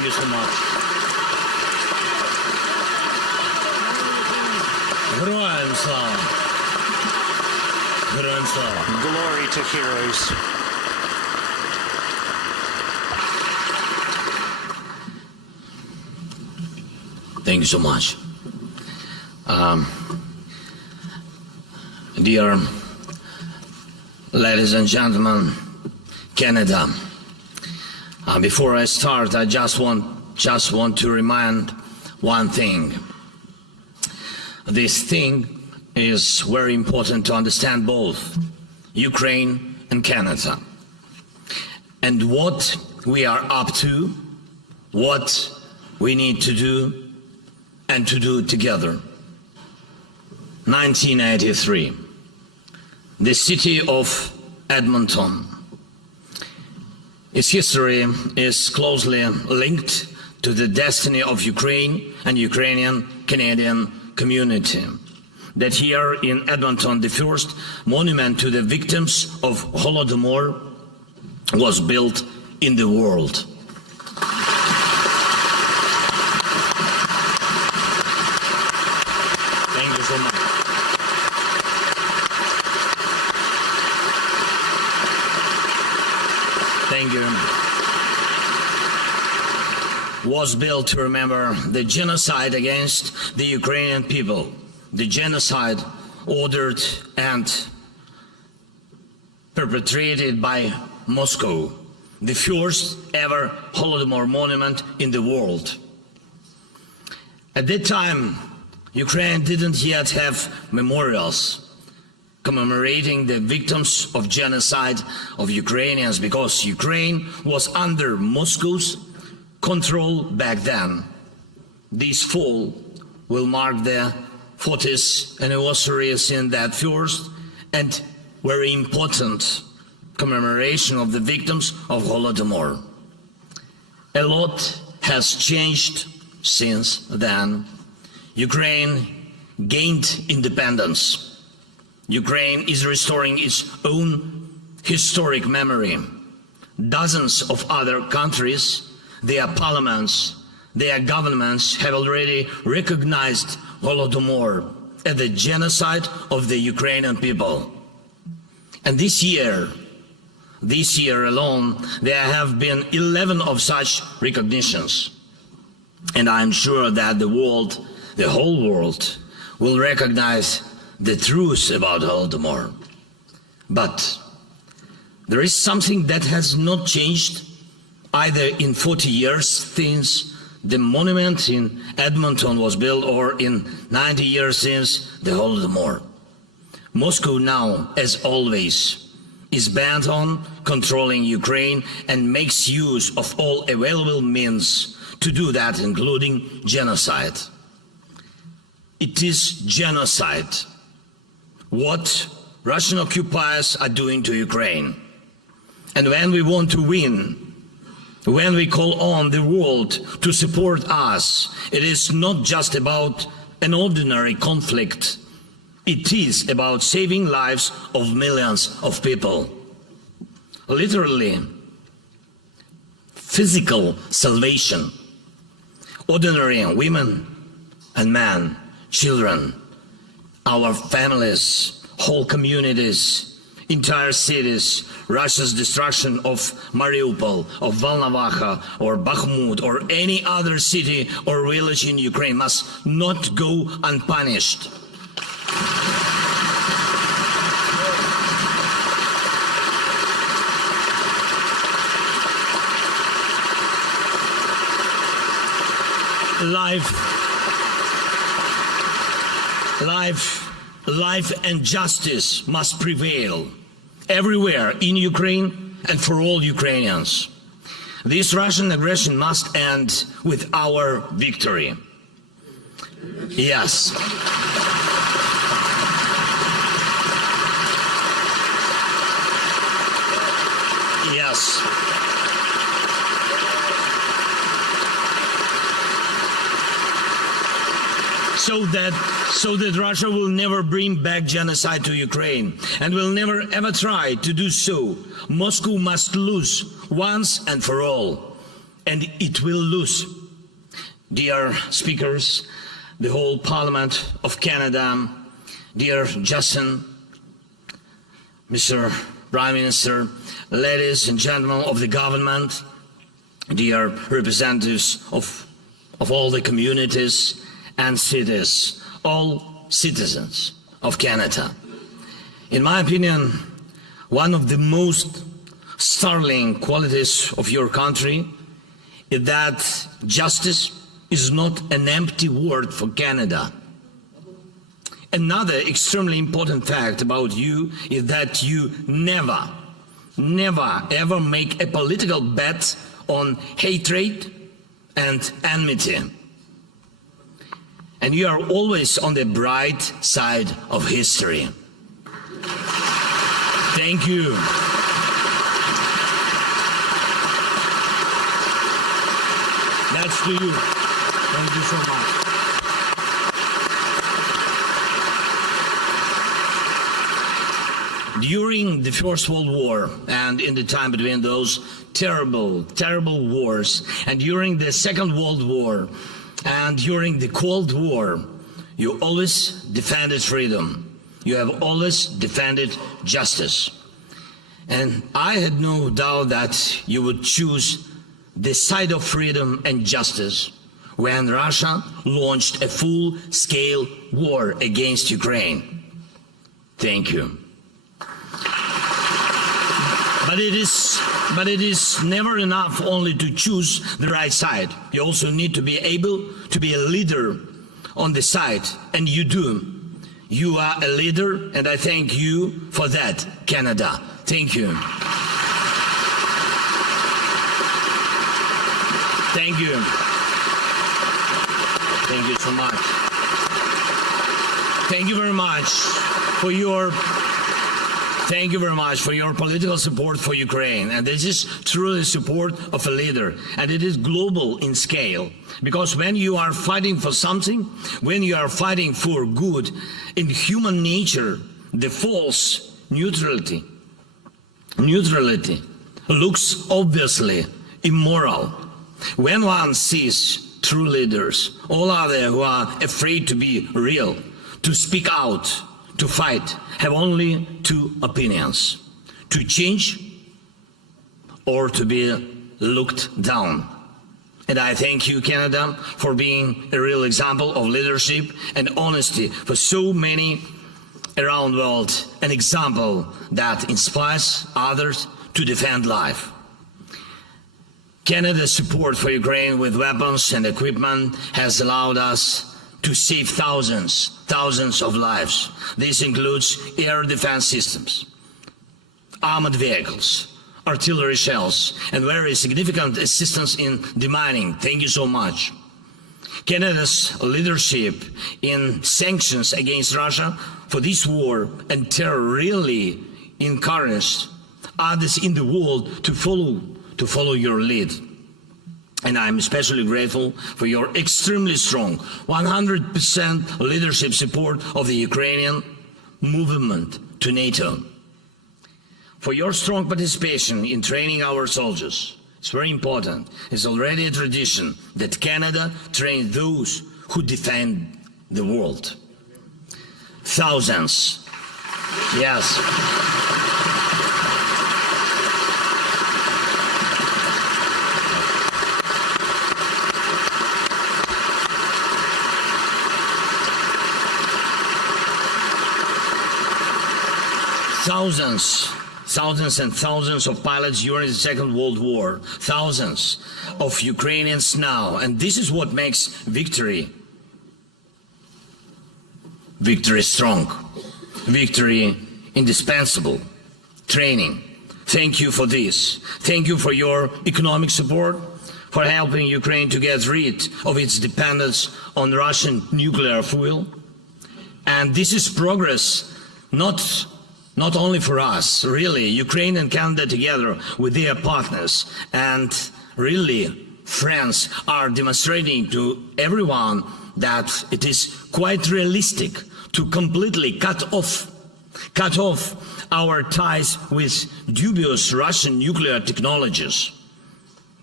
Thank you so much. Героям слава! Героям слава! Glory to heroes. Thank you so much. Dear ladies and gentlemen, Canada, before I start, I just want to remind one thing. This thing is very important to understand both Ukraine and Canada, and what we are up to, what we need to do, and to do together. 1983, the city of Edmonton. Its history is closely linked to the destiny of Ukraine and Ukrainian-Canadian community. That here in Edmonton, the first monument to the victims of Holodomor was built in the world. Thank you so much. Thank you. Was built to remember the genocide against the Ukrainian people, the genocide ordered and perpetrated by Moscow, the first ever Holodomor monument in the world. At that time, Ukraine didn't yet have memorials commemorating the victims of genocide of Ukrainians, because Ukraine was under Moscow's control back then. This fall will mark the 40th anniversary in that first and very important commemoration of the victims of Holodomor. A lot has changed since then. Ukraine gained independence. Ukraine is restoring its own historic memory. Dozens of other countries, their parliaments, their governments have already recognized Holodomor as the genocide of the Ukrainian people. And this year alone, there have been 11 of such recognitions. And I'm sure that the whole world, will recognize the truth about Holodomor. But there is something that has not changed either in 40 years since the monument in Edmonton was built, or in 90 years since the Holodomor. Moscow now, as always, is bent on controlling Ukraine and makes use of all available means to do that, including genocide. It is genocide what Russian occupiers are doing to Ukraine. And when we want to win, when we call on the world to support us, it is not just about an ordinary conflict. It is about saving lives of millions of people. Literally, physical salvation. Ordinary women and men, children, our families, whole communities, entire cities. Russia's destruction of Mariupol, of Volnovakha, or Bakhmut, or any other city or village in Ukraine must not go unpunished. Life and justice must prevail everywhere in Ukraine and for all Ukrainians. This Russian aggression must end with our victory. Yes. Yes. So that Russia will never bring back genocide to Ukraine and will never ever try to do so. Moscow must lose once and for all. and it will lose. Dear speakers, the whole Parliament of Canada, dear Justin, Mr. Prime Minister, ladies and gentlemen of the government, dear representatives of all the communities and cities, all citizens of Canada. In my opinion, one of the most startling qualities of your country is that justice is not an empty word for Canada. Another extremely important fact about you is that you never ever make a political bet on hatred and enmity. And you are always on the bright side of history. Thank you. That's to you. Thank you so much. During the First World War and in the time between those terrible wars, and during the Second World War and during the Cold War, you always defended freedom. You have always defended justice. And I had no doubt that you would choose the side of freedom and justice when Russia launched a full-scale war against Ukraine. Thank you. But it is never enough only to choose the right side. You also need to be able to be a leader on the side, and you do. You are a leader, and I thank you for that, Canada. Thank you. Thank you. Thank you so much. Thank you very much for your political support for Ukraine. And this is truly support of a leader. And it is global in scale. Because when you are fighting for something, when you are fighting for good, in human nature, the false neutrality looks obviously immoral. When one sees true leaders, all others who are afraid to be real, to speak out, to fight, have only two opinions: to change or to be looked down. And I thank you, Canada, for being a real example of leadership and honesty for so many around the world, an example that inspires others to defend life. Canada's support for Ukraine with weapons and equipment has allowed us to save thousands of lives. This includes air defense systems, armored vehicles, artillery shells, and very significant assistance in demining. Thank you so much. Canada's leadership in sanctions against Russia for this war and terror really encouraged others in the world to follow your lead. And I'm especially grateful for your extremely strong 100% leadership support of the Ukrainian movement to NATO. For your strong participation in training our soldiers. It's very important. It's already a tradition that Canada trains those who defend the world. Thousands. Yes. Thousands and thousands of pilots during the Second World War, thousands of Ukrainians now, and this is what makes victory strong, victory indispensable, training. Thank you for this. Thank you for your economic support, for helping Ukraine to get rid of its dependence on Russian nuclear fuel. And this is progress, not only for us, really, Ukraine and Canada together with their partners and really friends are demonstrating to everyone that it is quite realistic to completely cut off our ties with dubious Russian nuclear technologies.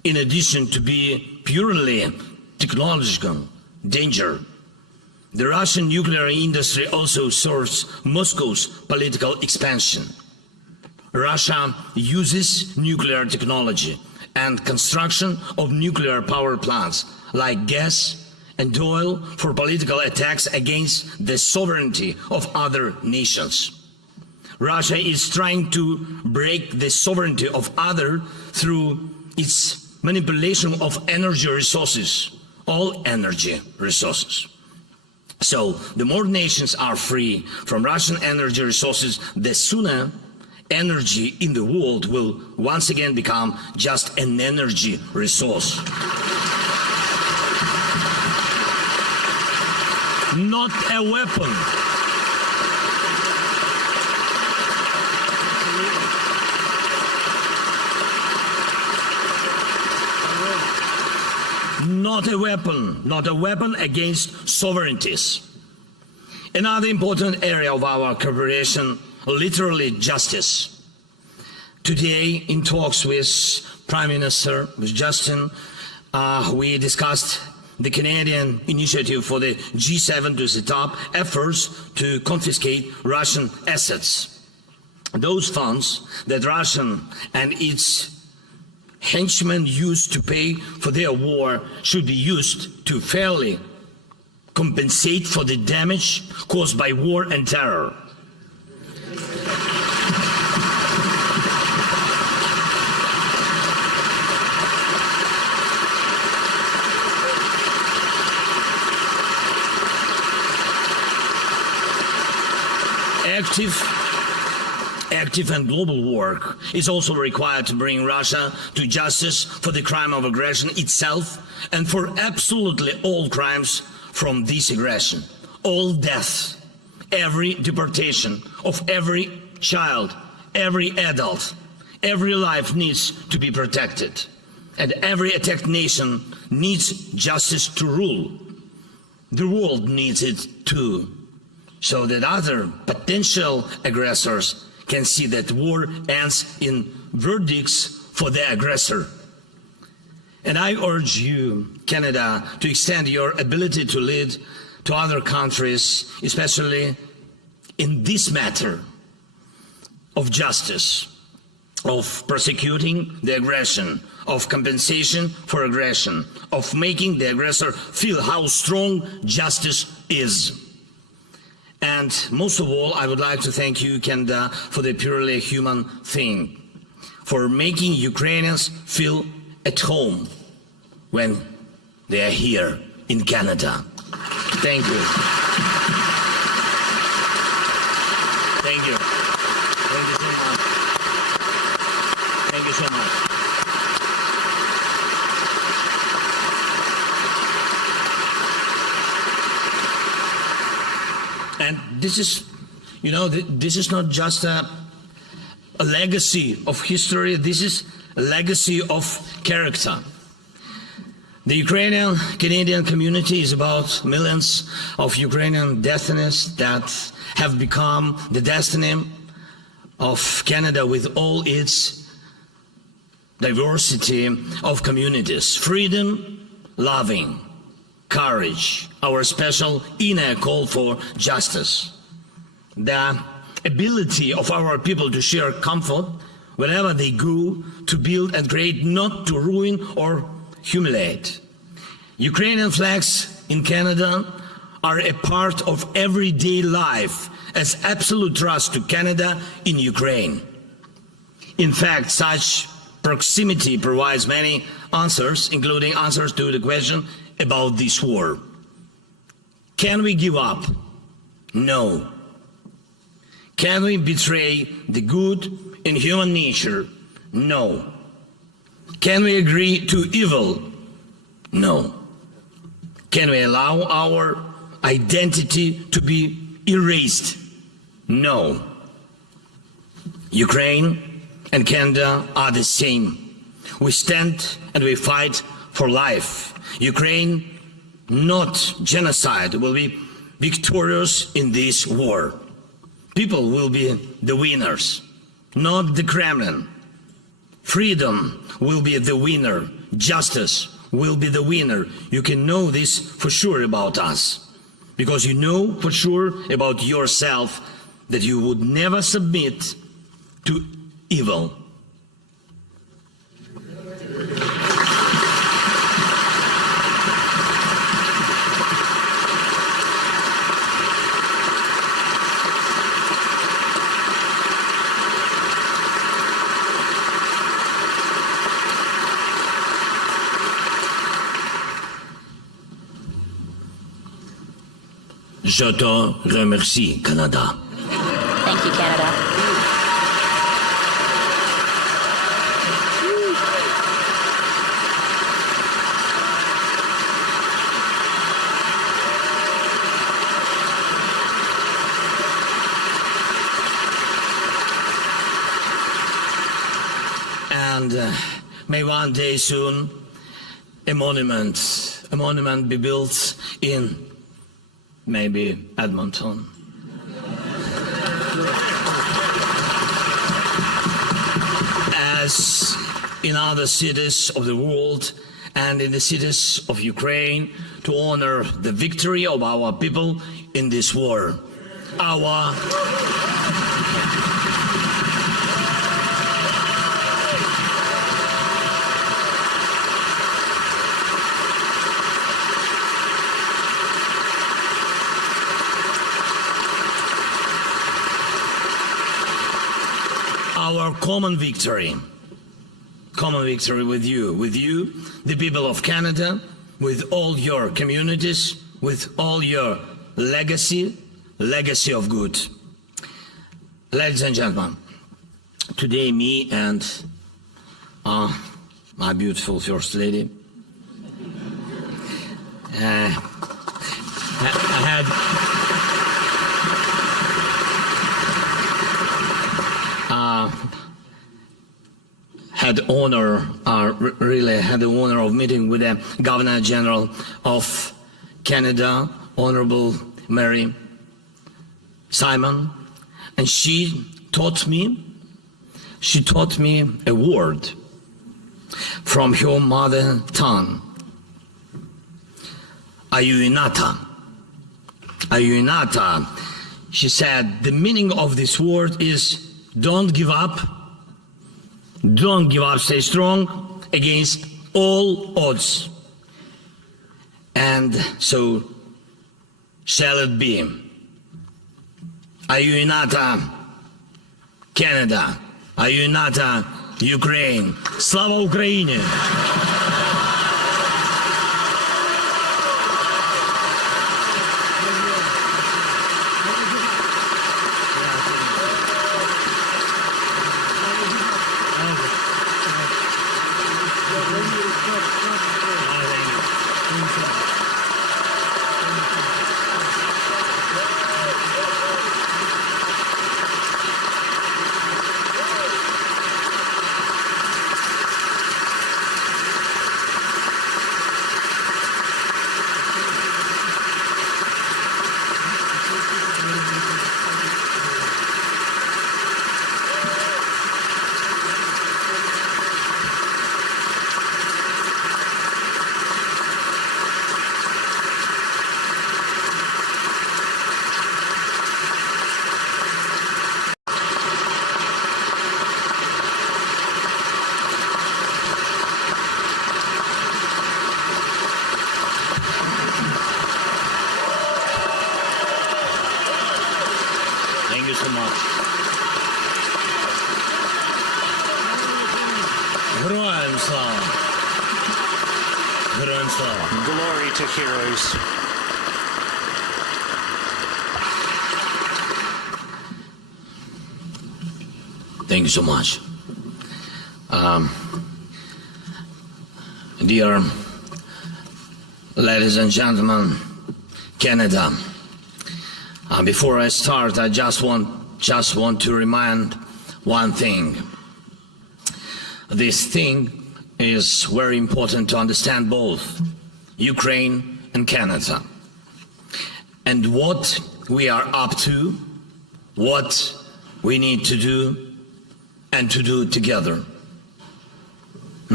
in addition to be purely technological danger. The Russian nuclear industry also serves Moscow's political expansion. Russia uses nuclear technology and construction of nuclear power plants like gas and oil for political attacks against the sovereignty of other nations. Russia is trying to break the sovereignty of others through its manipulation of energy resources, all energy resources. So the more nations are free from Russian energy resources, the sooner energy in the world will once again become just an energy resource. Not a weapon. Not a weapon against sovereignties. Another important area of our cooperation, literally justice. Today, in talks with Prime Minister, with Justin, we discussed the Canadian initiative for the G7 to set up efforts to confiscate Russian assets. Those funds that Russia and its henchmen used to pay for their war should be used to fairly compensate for the damage caused by war and terror. Active and global work is also required to bring Russia to justice for the crime of aggression itself and for absolutely all crimes from this aggression. All deaths, every deportation of every child, every adult, every life needs to be protected. And every attacked nation needs justice to rule. The world needs it too, so that other potential aggressors can see that war ends in verdicts for the aggressor. And I urge you, Canada, to extend your ability to lead to other countries, especially in this matter of justice, of prosecuting the aggression, of compensation for aggression, of making the aggressor feel how strong justice is. And most of all, I would like to thank you, Canada, for the purely human thing, for making Ukrainians feel at home when they are here in Canada. Thank you. Thank you. Thank you so much. Thank you so much. And this is, you know, this is not just a legacy of history, this is a legacy of character. The Ukrainian-Canadian community is about millions of Ukrainian destinies that have become the destiny of Canada with all its diversity of communities. Freedom, loving, courage, our special inner call for justice. The ability of our people to share comfort wherever they go, to build and create, not to ruin or humiliate. Ukrainian flags in Canada are a part of everyday life as absolute trust to Canada in Ukraine. In fact, such proximity provides many answers, including answers to the question about this war. Can we give up? No. Can we betray the good in human nature? No. Can we agree to evil? No. Can we allow our identity to be erased? No. Ukraine and Canada are the same. We stand and we fight for life. Ukraine, not genocide, will be victorious in this war. People will be the winners, not the Kremlin. Freedom will be the winner. justice will be the winner. You can know this for sure about us, because you know for sure about yourself that you would never submit to evil. Je te remercie, Canada. Thank you, Canada. And may one day soon a monument be built in maybe Edmonton. As in other cities of the world and in the cities of Ukraine, to honor the victory of our people in this war. Our common victory with you, the people of Canada, with all your communities, with all your legacy of good. Ladies and gentlemen, today me and my beautiful First Lady really had the honor of meeting with the Governor General of Canada, Honorable Mary Simon, and she taught me a word from her mother tongue. Ayuinata. She said the meaning of this word is don't give up, stay strong against all odds. And so shall it be. Ayuinata, Canada. Ayuinata, Ukraine. Slava Ukraini! Thank you so much. Героям слава! Героям слава! Glory to heroes. Thank you so much. Dear ladies and gentlemen, Canada, before I start, I just want to remind one thing. This thing is very important to understand both Ukraine and Canada, and what we are up to, what we need to do, and to do together.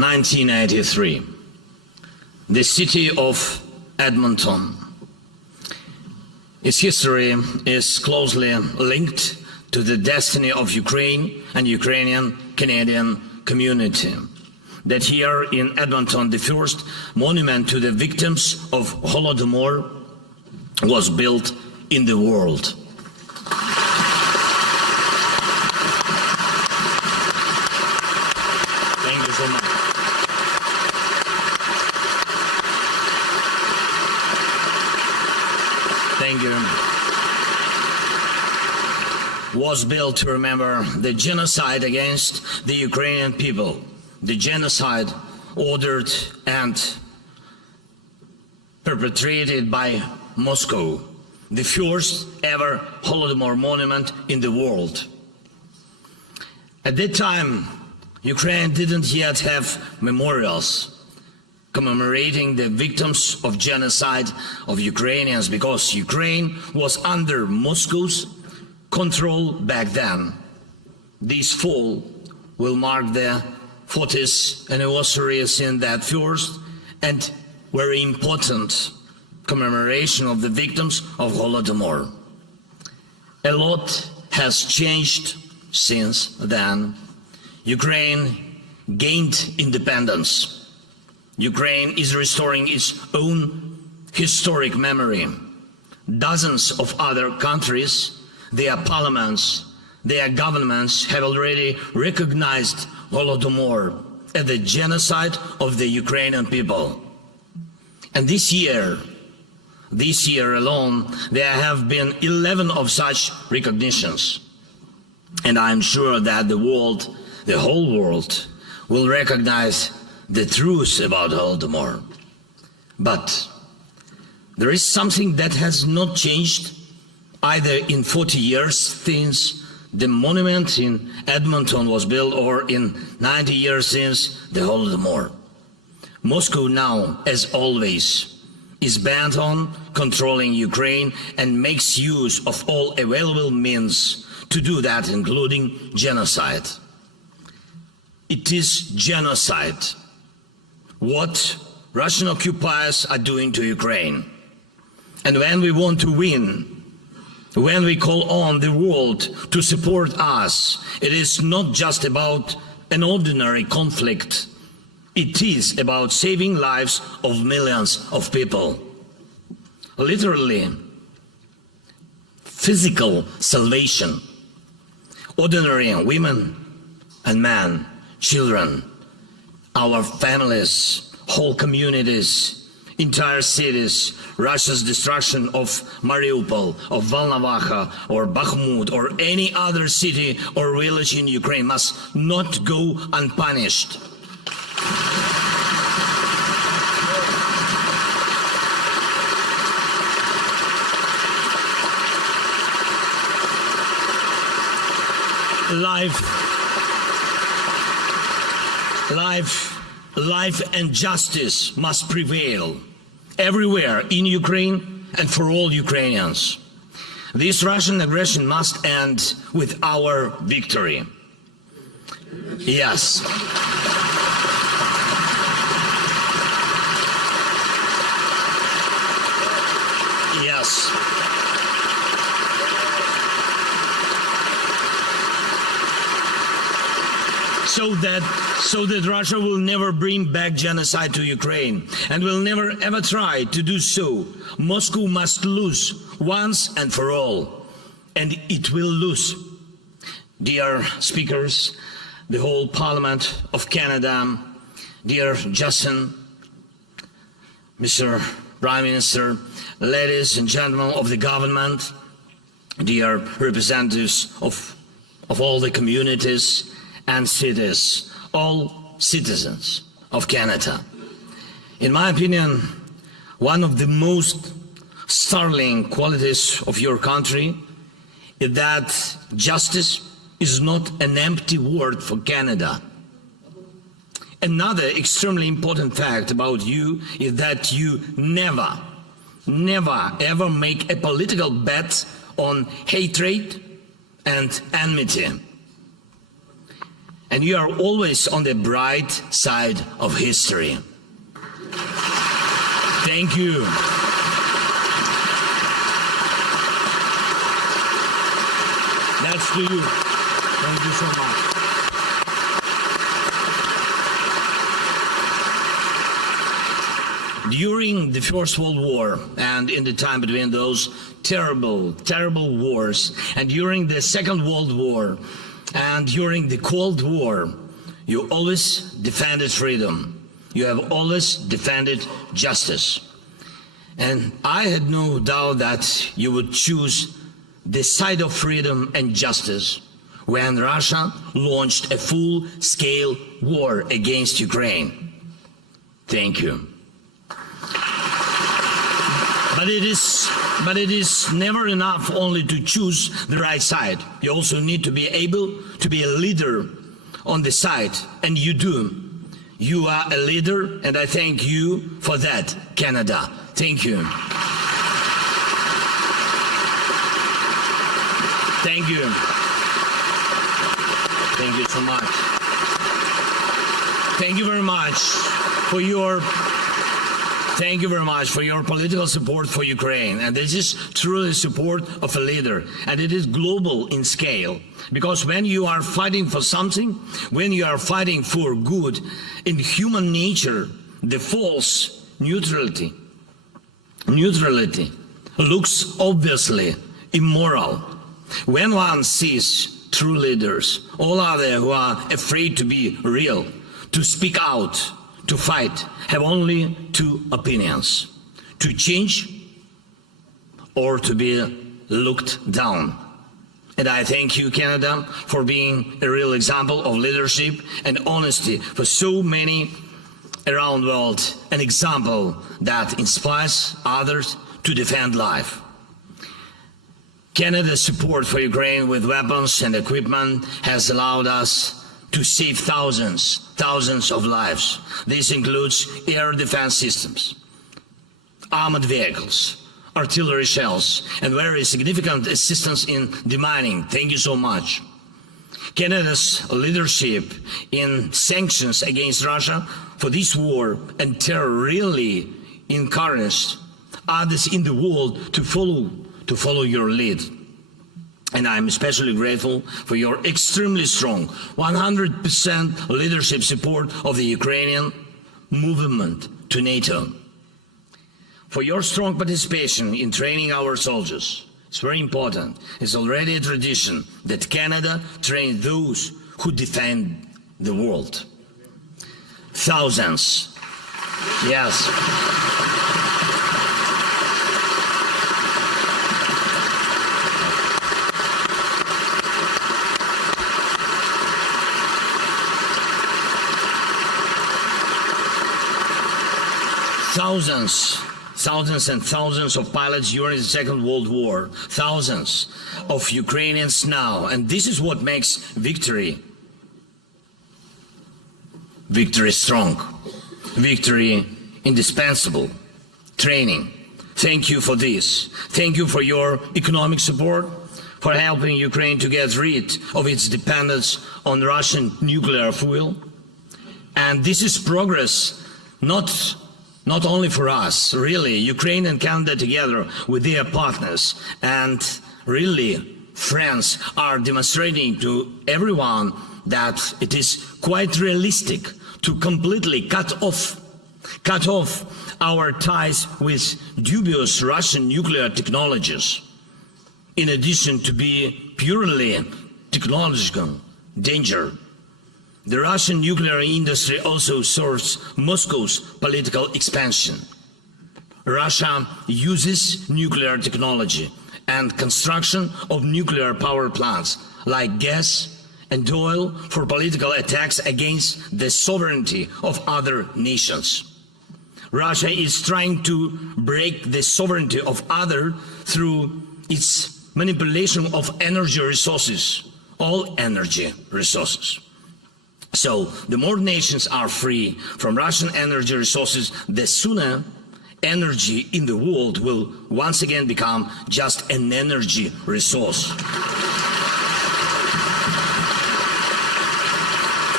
1983. The city of Edmonton. Its history is closely linked to the destiny of Ukraine and Ukrainian-Canadian community. That here in Edmonton, the first monument to the victims of Holodomor was built in the world. Thank you so much. Thank you. Was built to remember the genocide against the Ukrainian people, the genocide ordered and perpetrated by Moscow, the first ever Holodomor monument in the world. At that time, Ukraine didn't yet have memorials commemorating the victims of genocide of Ukrainians because Ukraine was under Moscow's control back then. This fall will mark the 40th anniversary in that first and very important commemoration of the victims of Holodomor. A lot has changed since then. Ukraine gained independence. Ukraine is restoring its own historic memory. Dozens of other countries, their parliaments, their governments have already recognized Holodomor as the genocide of the Ukrainian people. And this year alone, there have been 11 of such recognitions. And I'm sure that the whole world, will recognize the truth about Holodomor. But there is something that has not changed either in 40 years since the monument in Edmonton was built or in 90 years since the Holodomor. Moscow now, as always, is bent on controlling Ukraine and makes use of all available means to do that, including genocide. It is genocide what Russian occupiers are doing to Ukraine. And when we want to win, when we call on the world to support us, it is not just about an ordinary conflict. It is about saving lives of millions of people. Literally, physical salvation. Ordinary women and men, children, our families, whole communities, entire cities. Russia's destruction of Mariupol, of Volnovakha, or Bakhmut, or any other city or village in Ukraine must not go unpunished. Life and justice must prevail everywhere in Ukraine and for all Ukrainians. This Russian aggression must end with our victory. Yes. Yes. So that Russia will never bring back genocide to Ukraine and will never ever try to do so. Moscow must lose once and for all, and it will lose. Dear speakers, the whole Parliament of Canada, dear Justin, Mr. Prime Minister, ladies and gentlemen of the government, dear representatives of all the communities and cities, all citizens of Canada. In my opinion, one of the most startling qualities of your country is that justice is not an empty word for Canada. Another extremely important fact about you is that you never ever make a political bet on hatred and enmity. and you are always on the bright side of history. Thank you. That's to you. Thank you so much. During the First World War and in the time between those terrible wars, and during the Second World War and during the Cold War, you always defended freedom. You have always defended justice. And I had no doubt that you would choose the side of freedom and justice when Russia launched a full-scale war against Ukraine. Thank you. But it is never enough only to choose the right side. You also need to be able to be a leader on the side, and you do. You are a leader, and I thank you for that, Canada. Thank you. Thank you. Thank you so much. Thank you very much for your political support for Ukraine. And this is truly support of a leader. And it is global in scale. Because when you are fighting for something, when you are fighting for good, in human nature, the false neutrality looks obviously immoral. When one sees true leaders, all others who are afraid to be real, to speak out, to fight, have only two opinions: to change or to be looked down. And I thank you, Canada, for being a real example of leadership and honesty for so many around the world, an example that inspires others to defend life. Canada's support for Ukraine with weapons and equipment has allowed us to save thousands of lives. This includes air defense systems, armored vehicles, artillery shells, and very significant assistance in demining. Thank you so much. Canada's leadership in sanctions against Russia for this war and terror really encouraged others in the world to follow your lead. And I'm especially grateful for your extremely strong 100% leadership support of the Ukrainian movement to NATO. For your strong participation in training our soldiers. It's very important. It's already a tradition that Canada trains those who defend the world. Thousands. Yes. Thousands and thousands of pilots during the Second World War, thousands of Ukrainians now, and this is what makes victory strong, victory indispensable, training. Thank you for this. Thank you for your economic support, for helping Ukraine to get rid of its dependence on Russian nuclear fuel. And this is progress, not only for us, really, Ukraine and Canada together with their partners and really friends are demonstrating to everyone that it is quite realistic to completely cut off our ties with dubious Russian nuclear technologies, in addition to be purely technological danger. The Russian nuclear industry also serves Moscow's political expansion. Russia uses nuclear technology and construction of nuclear power plants like gas and oil for political attacks against the sovereignty of other nations. Russia is trying to break the sovereignty of others through its manipulation of energy resources, all energy resources. So the more nations are free from Russian energy resources, the sooner energy in the world will once again become just an energy resource.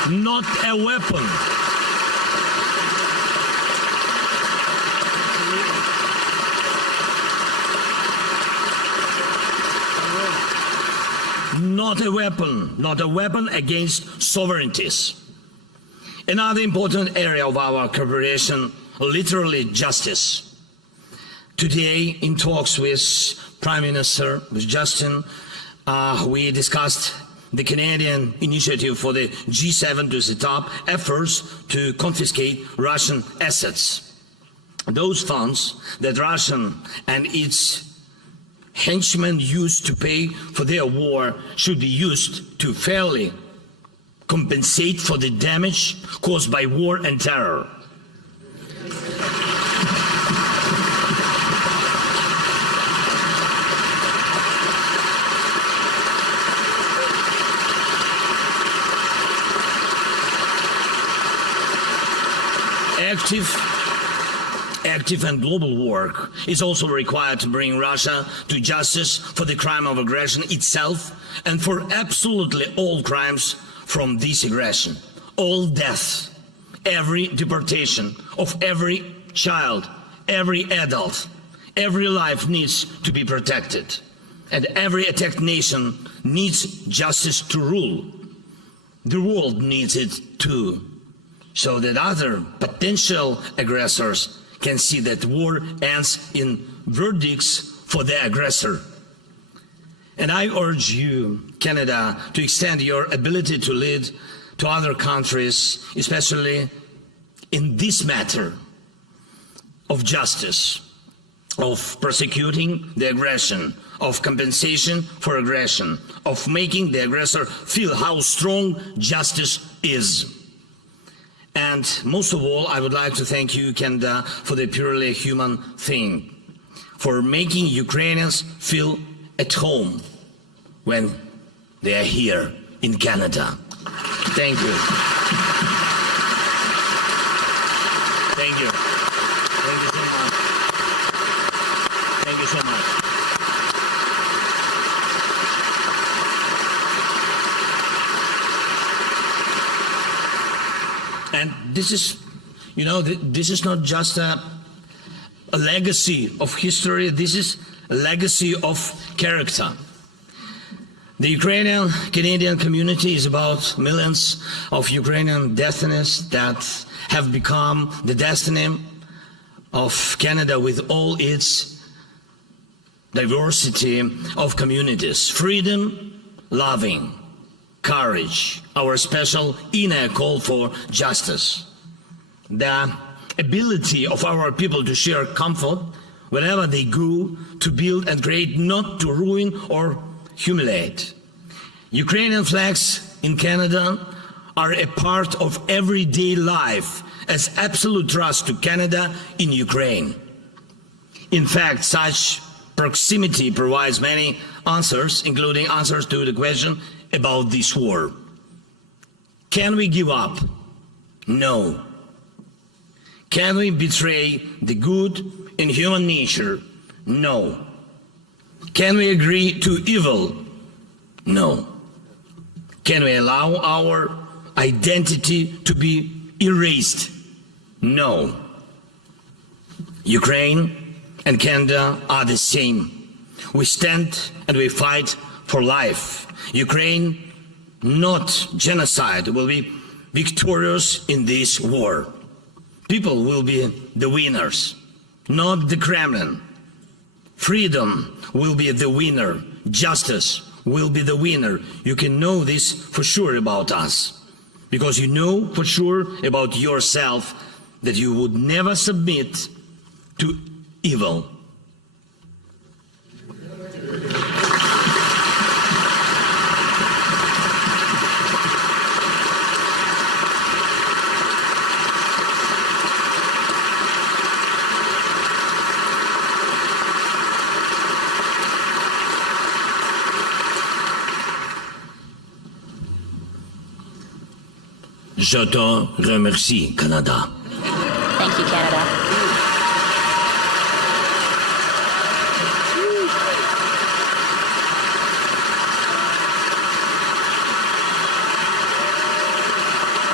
not a weapon. Not a weapon against sovereignties. Another important area of our cooperation, literally justice. Today, in talks with Prime Minister, with Justin, we discussed the Canadian initiative for the G7 to set up efforts to confiscate Russian assets. Those funds that Russia and its henchmen used to pay for their war should be used to fairly compensate for the damage caused by war and terror. Active and global work is also required to bring Russia to justice for the crime of aggression itself and for absolutely all crimes from this aggression. All deaths, every deportation of every child, every adult, every life needs to be protected. And every attacked nation needs justice to rule. The world needs it too, so that other potential aggressors can see that war ends in verdicts for the aggressor. And I urge you, Canada, to extend your ability to lead to other countries, especially in this matter of justice, of prosecuting the aggression, of compensation for aggression, of making the aggressor feel how strong justice is. And most of all, I would like to thank you, Canada, for the purely human thing, for making Ukrainians feel at home when they are here in Canada. Thank you. Thank you. Thank you so much. Thank you so much. And this is, this is not just a legacy of history, this is a legacy of character. The Ukrainian-Canadian community is about millions of Ukrainian destinies that have become the destiny of Canada with all its diversity of communities. Freedom, loving, courage, our special inner call for justice. The ability of our people to share comfort wherever they go, to build and create, not to ruin or humiliate. Ukrainian flags in Canada are a part of everyday life as absolute trust to Canada in Ukraine. In fact, such proximity provides many answers, including answers to the question about this war. Can we give up? No. Can we betray the good in human nature? No. Can we agree to evil? No. Can we allow our identity to be erased? No. Ukraine and Canada are the same. We stand and we fight for life. Ukraine, not genocide, will be victorious in this war. People will be the winners, not the Kremlin. Freedom will be the winner. Justice will be the winner. You can know this for sure about us, because you know for sure about yourself that you would never submit to evil. Je te remercie, Canada. Thank you, Canada.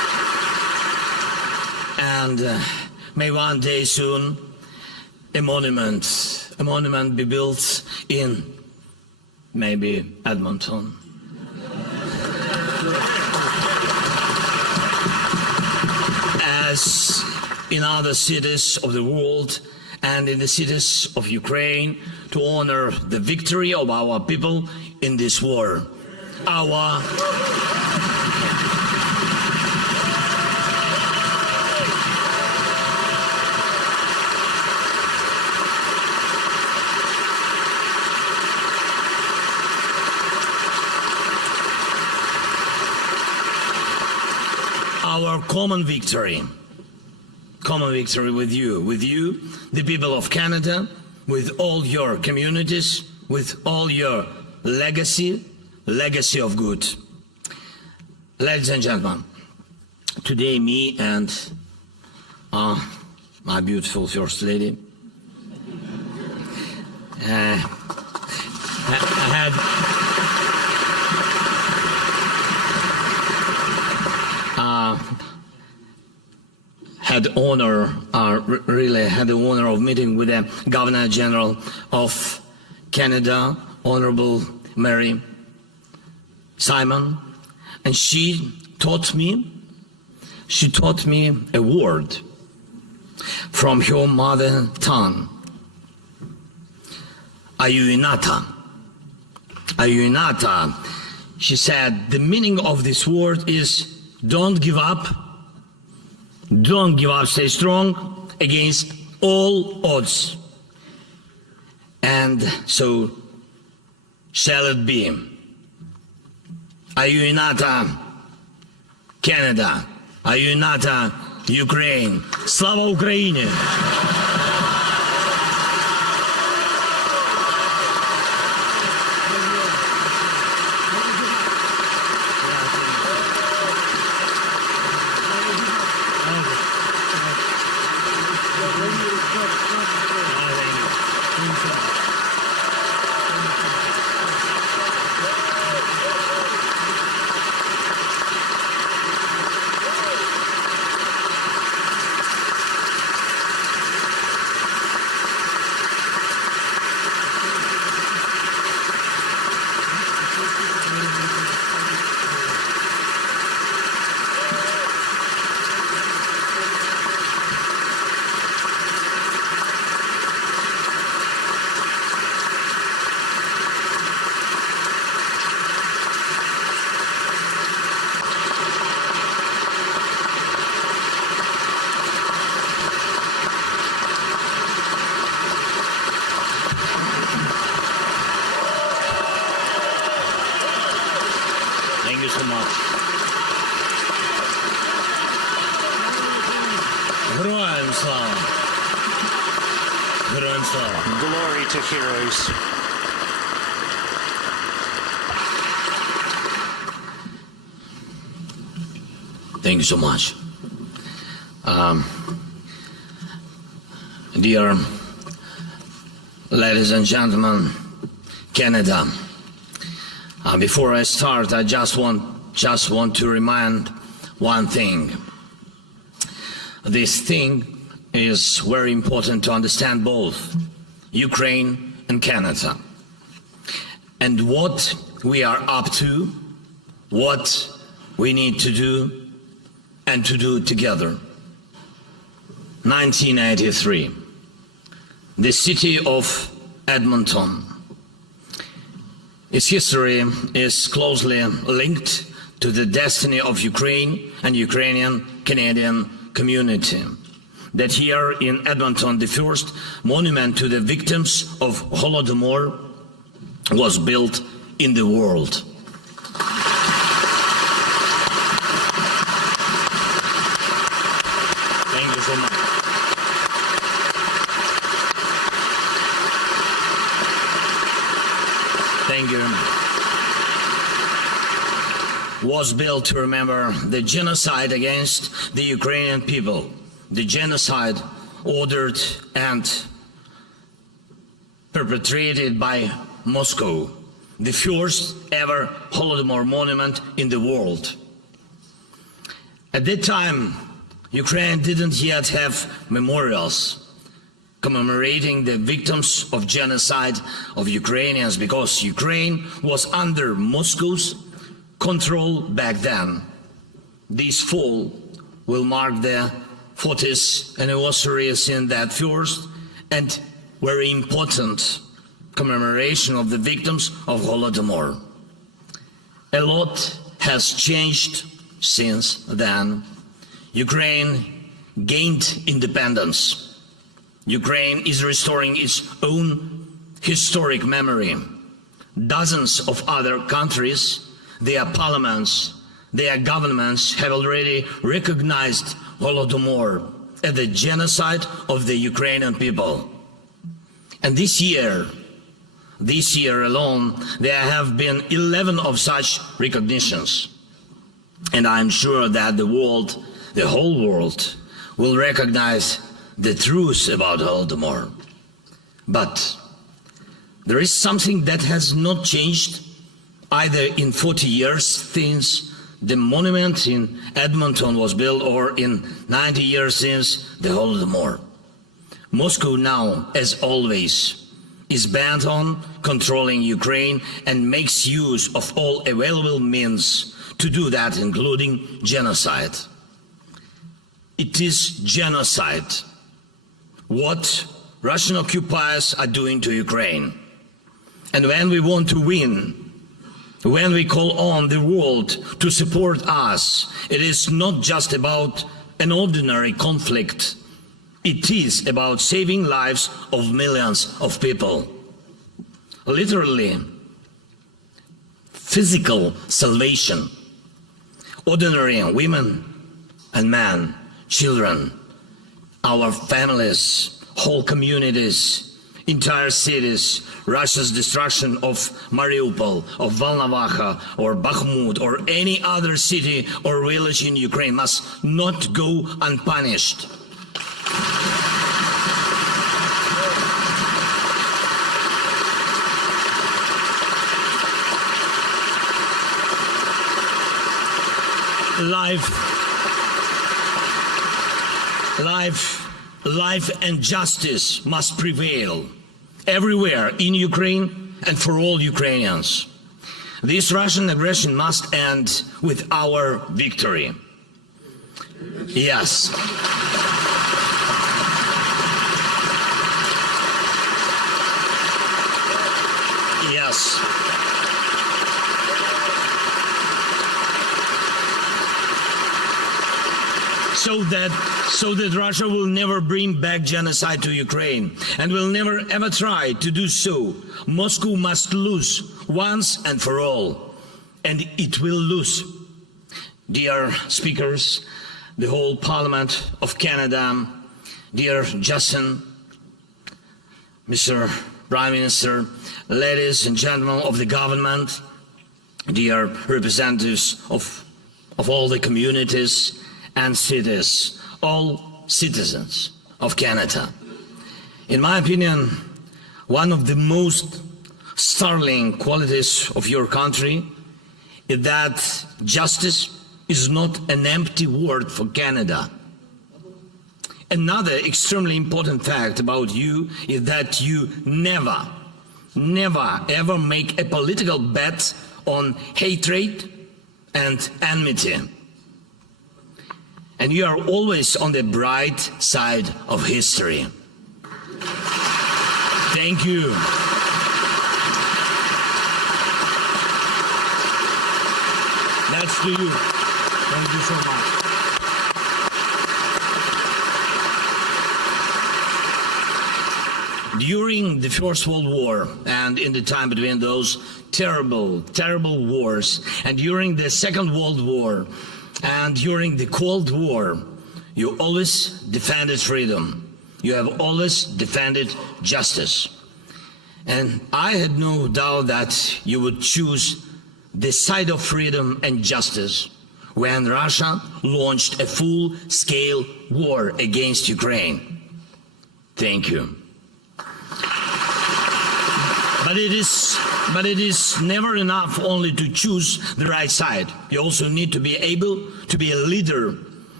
and may one day soon a monument be built in maybe Edmonton. As in other cities of the world and in the cities of Ukraine, to honor the victory of our people in this war. Our common victory with you, the people of Canada, with all your communities, with all your legacy of good. Ladies and gentlemen, today me and my beautiful First Lady had the honor of meeting with the Governor General of Canada, Honorable Mary Simon, and she taught me a word from her mother tongue. Ayuinata. She said the meaning of this word is don't give up, stay strong against all odds. And so shall it be. Ayuinata, Canada. Ayuinata, Ukraine. Слава Україні! Thank you so much. Героям слава! Героям слава! Glory to heroes. Thank you so much. Dear ladies and gentlemen, Canada, before I start, I just want to remind one thing. This thing is very important to understand both Ukraine and Canada, and what we are up to, what we need to do, and to do together. 1983, the city of Edmonton. Its history is closely linked to the destiny of Ukraine and Ukrainian-Canadian community. That here in Edmonton, the first monument to the victims of Holodomor was built in the world. Thank you so much. Thank you. Was built to remember the genocide against the Ukrainian people, the genocide ordered and perpetrated by Moscow, the first ever Holodomor monument in the world. At that time, Ukraine didn't yet have memorials commemorating the victims of genocide of Ukrainians because Ukraine was under Moscow's control back then. This fall will mark the 40th anniversary in that first and very important commemoration of the victims of Holodomor. A lot has changed since then. Ukraine gained independence. Ukraine is restoring its own historic memory. Dozens of other countries, their parliaments, their governments have already recognized Holodomor as the genocide of the Ukrainian people. And this year alone, there have been 11 of such recognitions. And I'm sure that the whole world, will recognize the truth about Holodomor. But there is something that has not changed either in 40 years since the monument in Edmonton was built or in 90 years since the Holodomor. Moscow now, as always, is bent on controlling Ukraine and makes use of all available means to do that, including genocide. It is genocide what Russian occupiers are doing to Ukraine. And when we want to win, when we call on the world to support us, it is not just about an ordinary conflict. It is about saving lives of millions of people. Literally, physical salvation. Ordinary women and men, children, our families, whole communities, entire cities. Russia's destruction of Mariupol, of Volnovakha, or Bakhmut, or any other city or village in Ukraine must not go unpunished. Life and justice must prevail everywhere in Ukraine and for all Ukrainians. This Russian aggression must end with our victory. Yes. Yes. So that Russia will never bring back genocide to Ukraine and will never ever try to do so. Moscow must lose once and for all, and it will lose. Dear speakers, the whole Parliament of Canada, dear Justin, Mr. Prime Minister, ladies and gentlemen of the government, dear representatives of all the communities and cities, all citizens of Canada. In my opinion, one of the most startling qualities of your country is that justice is not an empty word for Canada. Another extremely important fact about you is that you never ever make a political bet on hatred and enmity. And you are always on the bright side of history. Thank you. That's to you. Thank you so much. During the First World War and in the time between those terrible wars, and during the Second World War, and during the Cold War, you always defended freedom. You have always defended justice. And I had no doubt that you would choose the side of freedom and justice when Russia launched a full-scale war against Ukraine. Thank you. But it is never enough only to choose the right side. You also need to be able to be a leader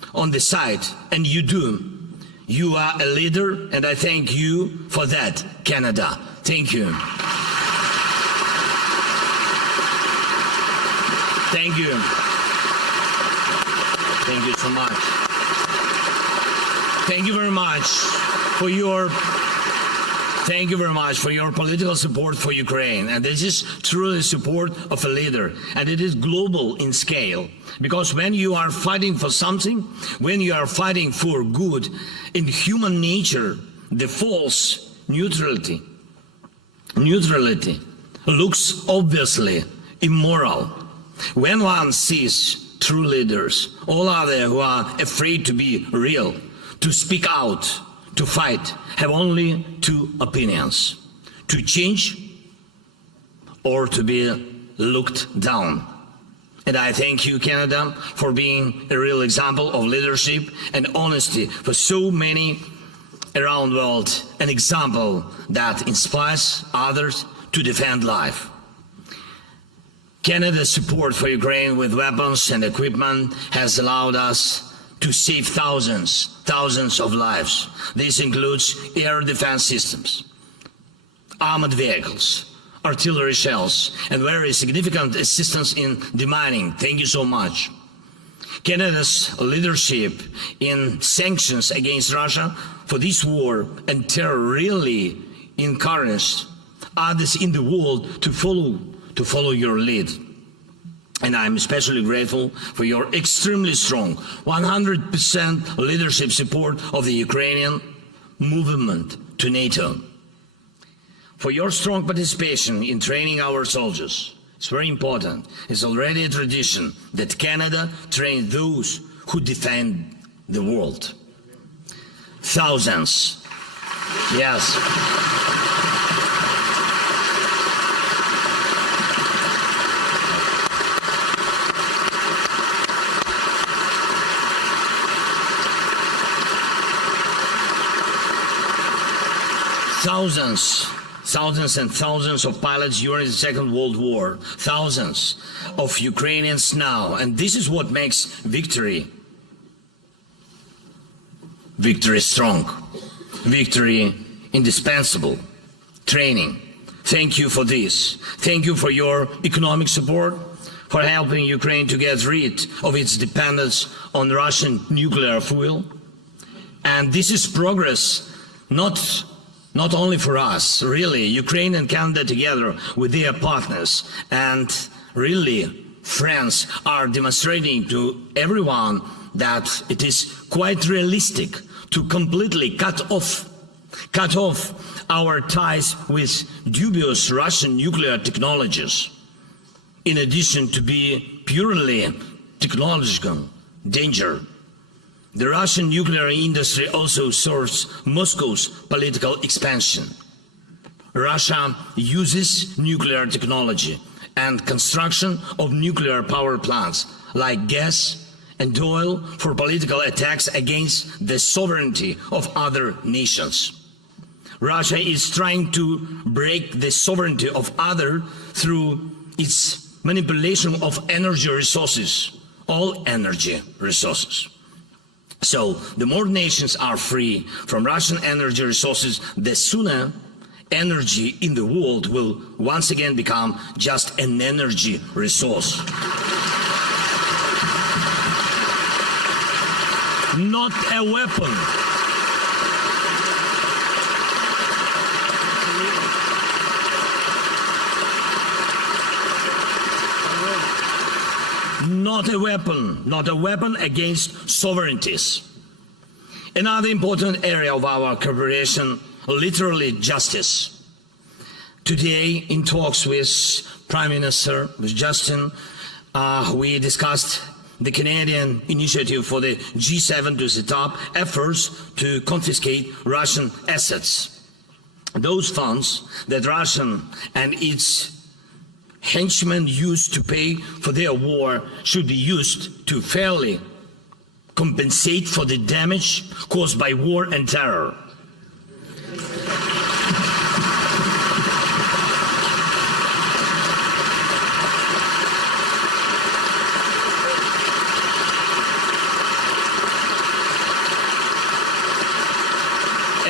on the side, and you do. You are a leader, and I thank you for that, Canada. Thank you. Thank you. Thank you so much. Thank you very much for your political support for Ukraine. And this is truly support of a leader. And it is global in scale. Because when you are fighting for something, when you are fighting for good, in human nature, the false neutrality looks obviously immoral. When one sees true leaders, all others who are afraid to be real, to speak out, to fight, have only two opinions: to change or to be looked down. And I thank you, Canada, for being a real example of leadership and honesty for so many around the world, an example that inspires others to defend life. Canada's support for Ukraine with weapons and equipment has allowed us to save thousands of lives. This includes air defense systems, armored vehicles, artillery shells, and very significant assistance in demining. Thank you so much. Canada's leadership in sanctions against Russia for this war and terror really encouraged others in the world to follow your lead. And I'm especially grateful for your extremely strong 100% leadership support of the Ukrainian movement to NATO. For your strong participation in training our soldiers. It's very important. It's already a tradition that Canada trains those who defend the world. Thousands. Yes. Thousands and thousands of pilots during the Second World War, thousands of Ukrainians now, and this is what makes victory strong, victory indispensable, training. Thank you for this. Thank you for your economic support, for helping Ukraine to get rid of its dependence on Russian nuclear fuel. And this is progress, not only for us, really, Ukraine and Canada together with their partners and really friends are demonstrating to everyone that it is quite realistic to completely cut off our ties with dubious Russian nuclear technologies, in addition to be purely technological danger. The Russian nuclear industry also serves Moscow's political expansion. Russia uses nuclear technology and construction of nuclear power plants like gas and oil for political attacks against the sovereignty of other nations. Russia is trying to break the sovereignty of others through its manipulation of energy resources, all energy resources. So, the more nations are free from Russian energy resources, the sooner energy in the world will once again become just an energy resource. Not a weapon. Not a weapon against sovereignties. Another important area of our cooperation, literally justice. Today, in talks with Prime Minister, with Justin, we discussed the Canadian initiative for the G7 to set up efforts to confiscate Russian assets. Those funds that Russia and its henchmen used to pay for their war should be used to fairly compensate for the damage caused by war and terror.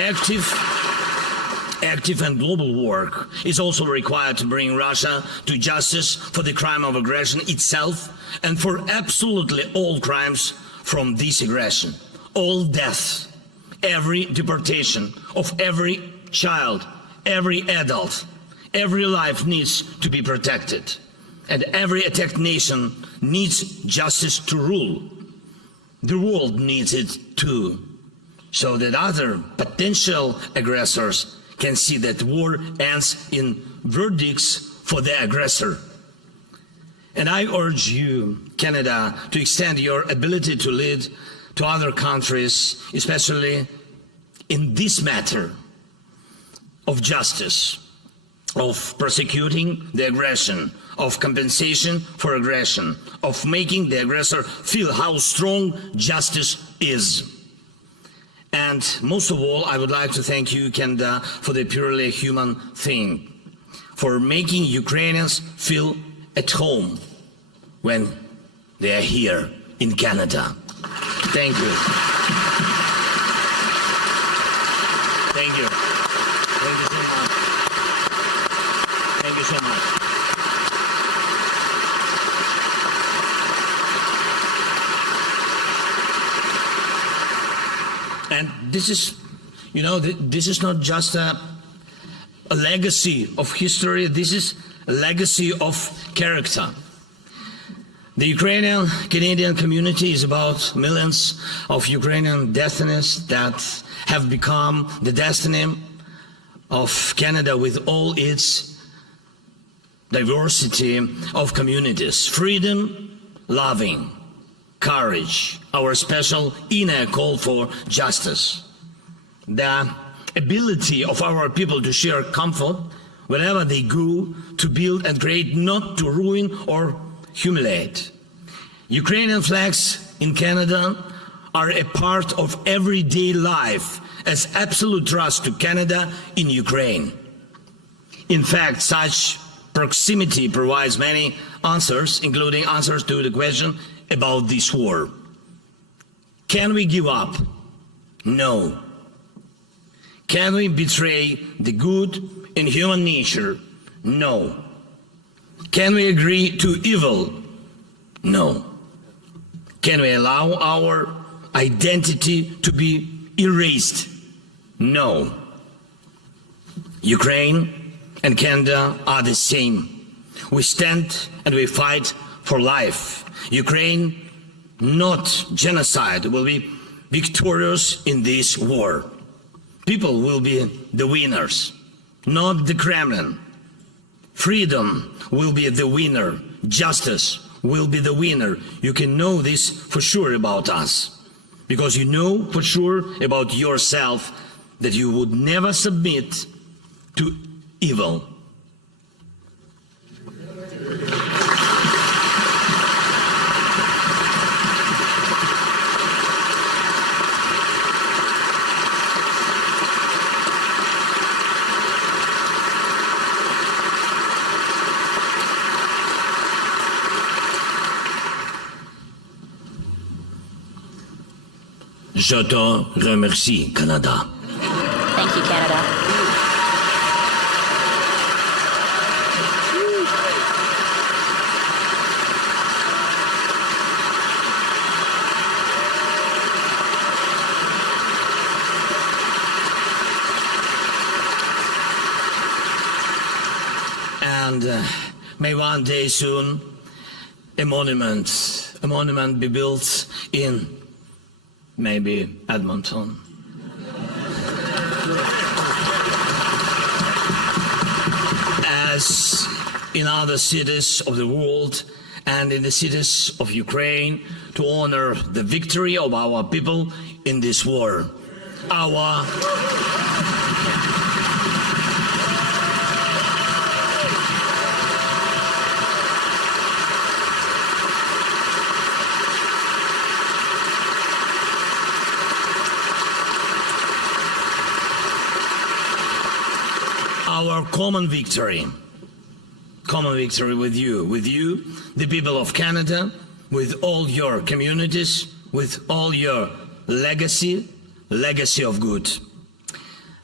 Active and global work is also required to bring Russia to justice for the crime of aggression itself and for absolutely all crimes from this aggression. All deaths, every deportation of every child, every adult, every life needs to be protected. And every attacked nation needs justice to rule. The world needs it too, so that other potential aggressors can see that war ends in verdicts for the aggressor. And I urge you, Canada, to extend your ability to lead to other countries, especially in this matter of justice, of prosecuting the aggression, of compensation for aggression, of making the aggressor feel how strong justice is. And most of all, I would like to thank you, Canada, for the purely human thing, for making Ukrainians feel at home when they are here in Canada. Thank you. Thank you. Thank you so much. Thank you so much. And this is, you know, this is not just a legacy of history, this is a legacy of character. The Ukrainian-Canadian community is about millions of Ukrainian destinies that have become the destiny of Canada with all its diversity of communities. Freedom, loving, courage, our special inner call for justice. The ability of our people to share comfort wherever they go, to build and create, not to ruin or humiliate. Ukrainian flags in Canada are a part of everyday life as absolute trust to Canada in Ukraine. In fact, such proximity provides many answers, including answers to the question about this war. Can we give up? No. Can we betray the good in human nature? No. Can we agree to evil? No. Can we allow our identity to be erased? No. Ukraine and Canada are the same. We stand and we fight for life. Ukraine, not genocide, will be victorious in this war. People will be the winners, not the Kremlin. Freedom will be the winner. Justice will be the winner. You can know this for sure about us, because you know for sure about yourself that you would never submit to evil. Je te remercie, Canada. Thank you, Canada. And may one day soon a monument be built in maybe Edmonton. As in other cities of the world and in the cities of Ukraine, to honor the victory of our people in this war. Our common victory with you, the people of Canada, with all your communities, with all your legacy of good.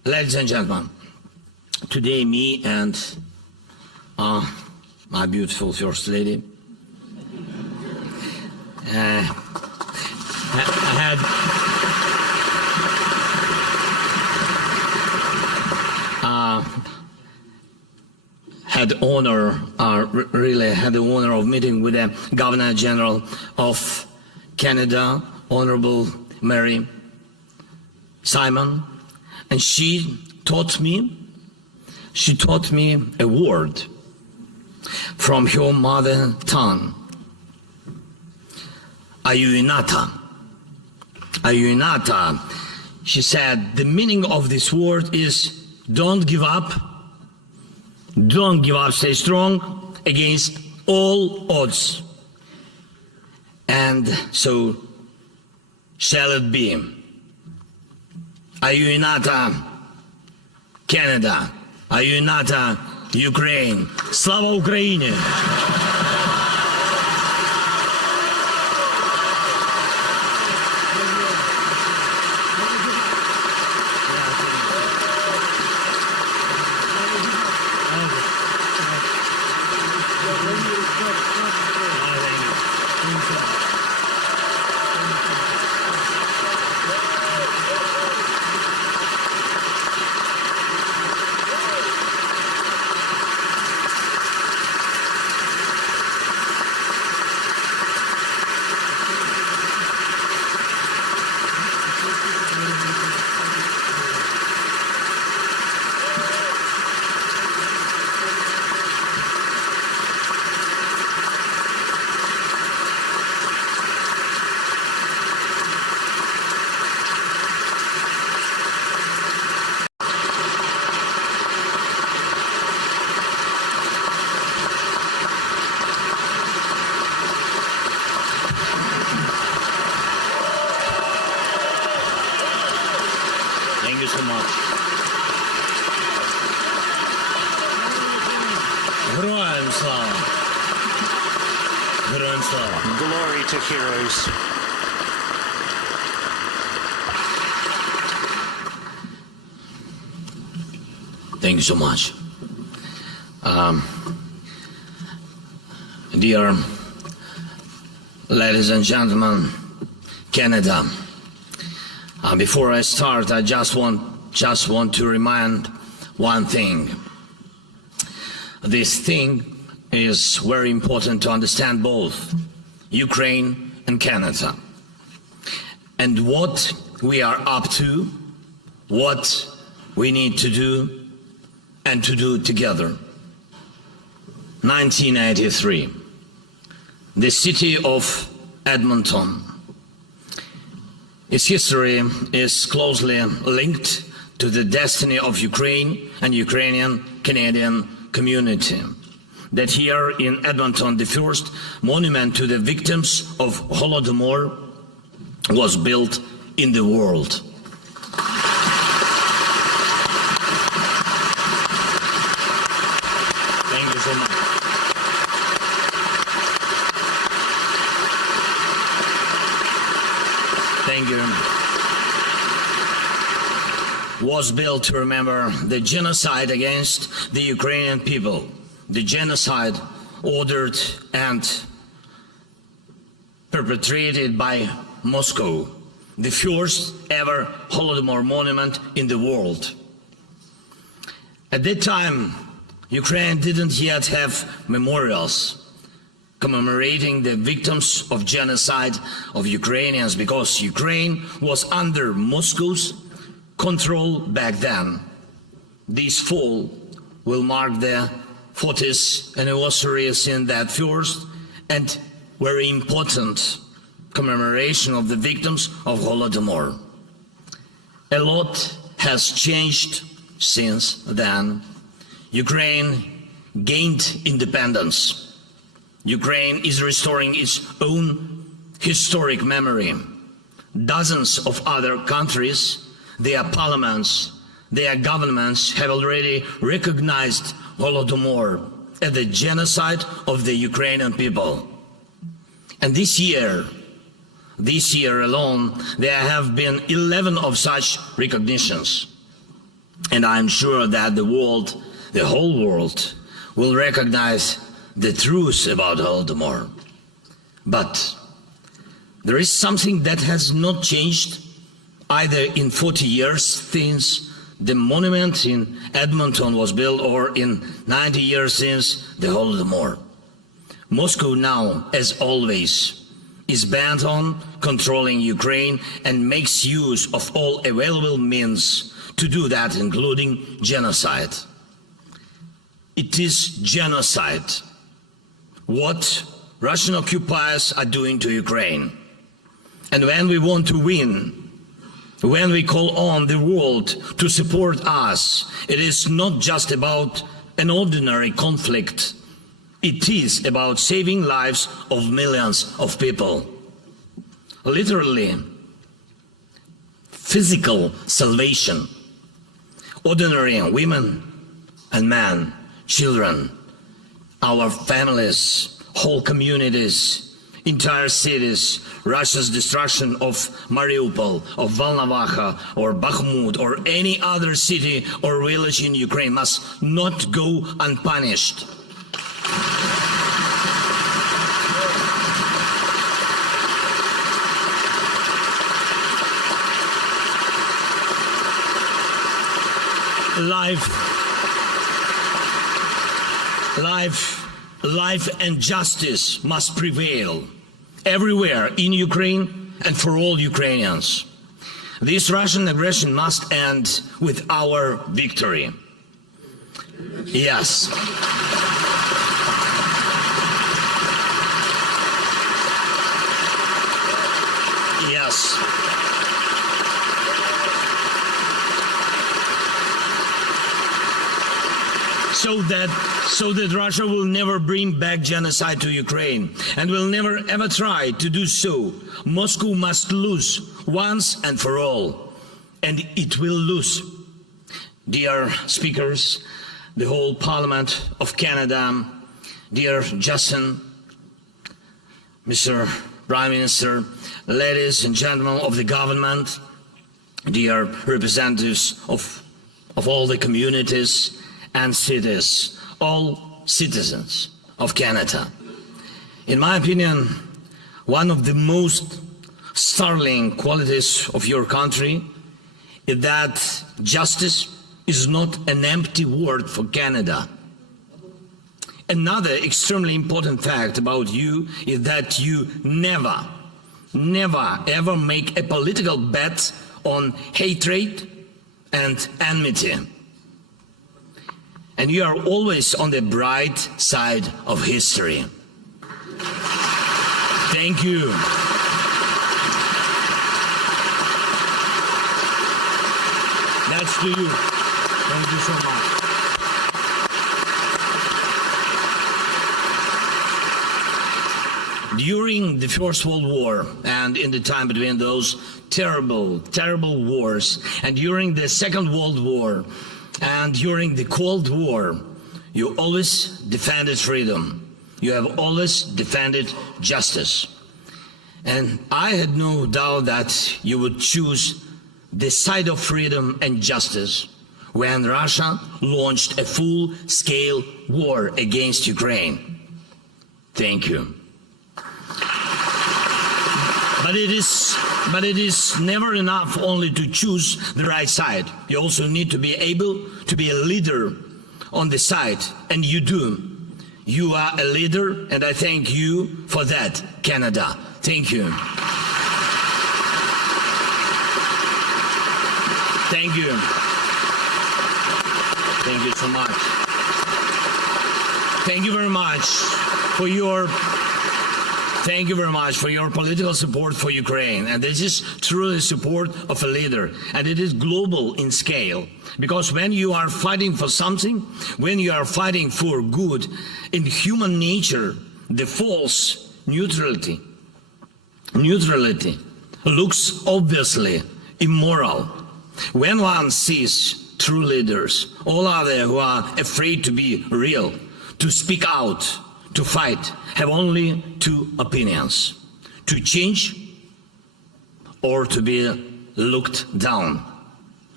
Ladies and gentlemen, today me and my beautiful First Lady really had the honor of meeting with the Governor General of Canada, Honorable Mary Simon, and she taught me a word from her mother tongue. Ayuinata. Ayuinata. She said the meaning of this word is don't give up. Don't give up, stay strong against all odds. And so shall it be. Ayuinata, Canada. Ayuinata, Ukraine. Slava Ukraini! Thank you so much. Героям слава! Героям слава! Glory to heroes. Thank you so much. Dear ladies and gentlemen, Canada, before I start, I just want to remind one thing. This thing is very important to understand both Ukraine and Canada, and what we are up to, what we need to do, and to do together. 1983, the city of Edmonton. Its history is closely linked to the destiny of Ukraine and Ukrainian-Canadian community. That here in Edmonton, the first monument to the victims of Holodomor was built in the world. Thank you so much. Thank you. Was built to remember the genocide against the Ukrainian people, the genocide ordered and perpetrated by Moscow, the first ever Holodomor monument in the world. At that time, Ukraine didn't yet have memorials commemorating the victims of genocide of Ukrainians, because Ukraine was under Moscow's control back then. This fall will mark the 40th anniversary in that first and very important commemoration of the victims of Holodomor. A lot has changed since then. Ukraine gained independence. Ukraine is restoring its own historic memory. Dozens of other countries, their parliaments, their governments have already recognized Holodomor as the genocide of the Ukrainian people. And this year alone, there have been 11 of such recognitions. And I'm sure that the world, the whole world, will recognize the truth about Holodomor. But there is something that has not changed either in 40 years since the monument in Edmonton was built or in 90 years since the Holodomor. Moscow now, as always, is bent on controlling Ukraine and makes use of all available means to do that, including genocide. It is genocide what Russian occupiers are doing to Ukraine. And when we want to win, when we call on the world to support us, it is not just about an ordinary conflict. It is about saving lives of millions of people. Literally, physical salvation. Ordinary women and men, children, our families, whole communities, entire cities. Russia's destruction of Mariupol, of Volnovakha, or Bakhmut, or any other city or village in Ukraine must not go unpunished. Life and justice must prevail everywhere in Ukraine and for all Ukrainians. This Russian aggression must end with our victory. Yes. Yes. So that Russia will never bring back genocide to Ukraine and will never ever try to do so. Moscow must lose once and for all, and it will lose. Dear speakers, the whole Parliament of Canada, dear Justin, Mr. Prime Minister, ladies and gentlemen of the government, dear representatives of all the communities and cities, all citizens of Canada. In my opinion, one of the most startling qualities of your country is that justice is not an empty word for Canada. Another extremely important fact about you is that you never ever make a political bet on hatred and enmity. And you are always on the bright side of history. Thank you. That's to you. Thank you so much. During the First World War and in the time between those terrible wars, and during the Second World War, and during the Cold War, you always defended freedom. You have always defended justice. And I had no doubt that you would choose the side of freedom and justice when Russia launched a full-scale war against Ukraine. Thank you. But it is never enough only to choose the right side. You also need to be able to be a leader on the side, and you do. You are a leader, and I thank you for that, Canada. Thank you. Thank you. Thank you so much. Thank you very much for your political support for Ukraine. And this is truly support of a leader. And it is global in scale. Because when you are fighting for something, when you are fighting for good, in human nature, the false neutrality looks obviously immoral. When one sees true leaders, all others who are afraid to be real, to speak out, to fight, have only two opinions: to change or to be looked down.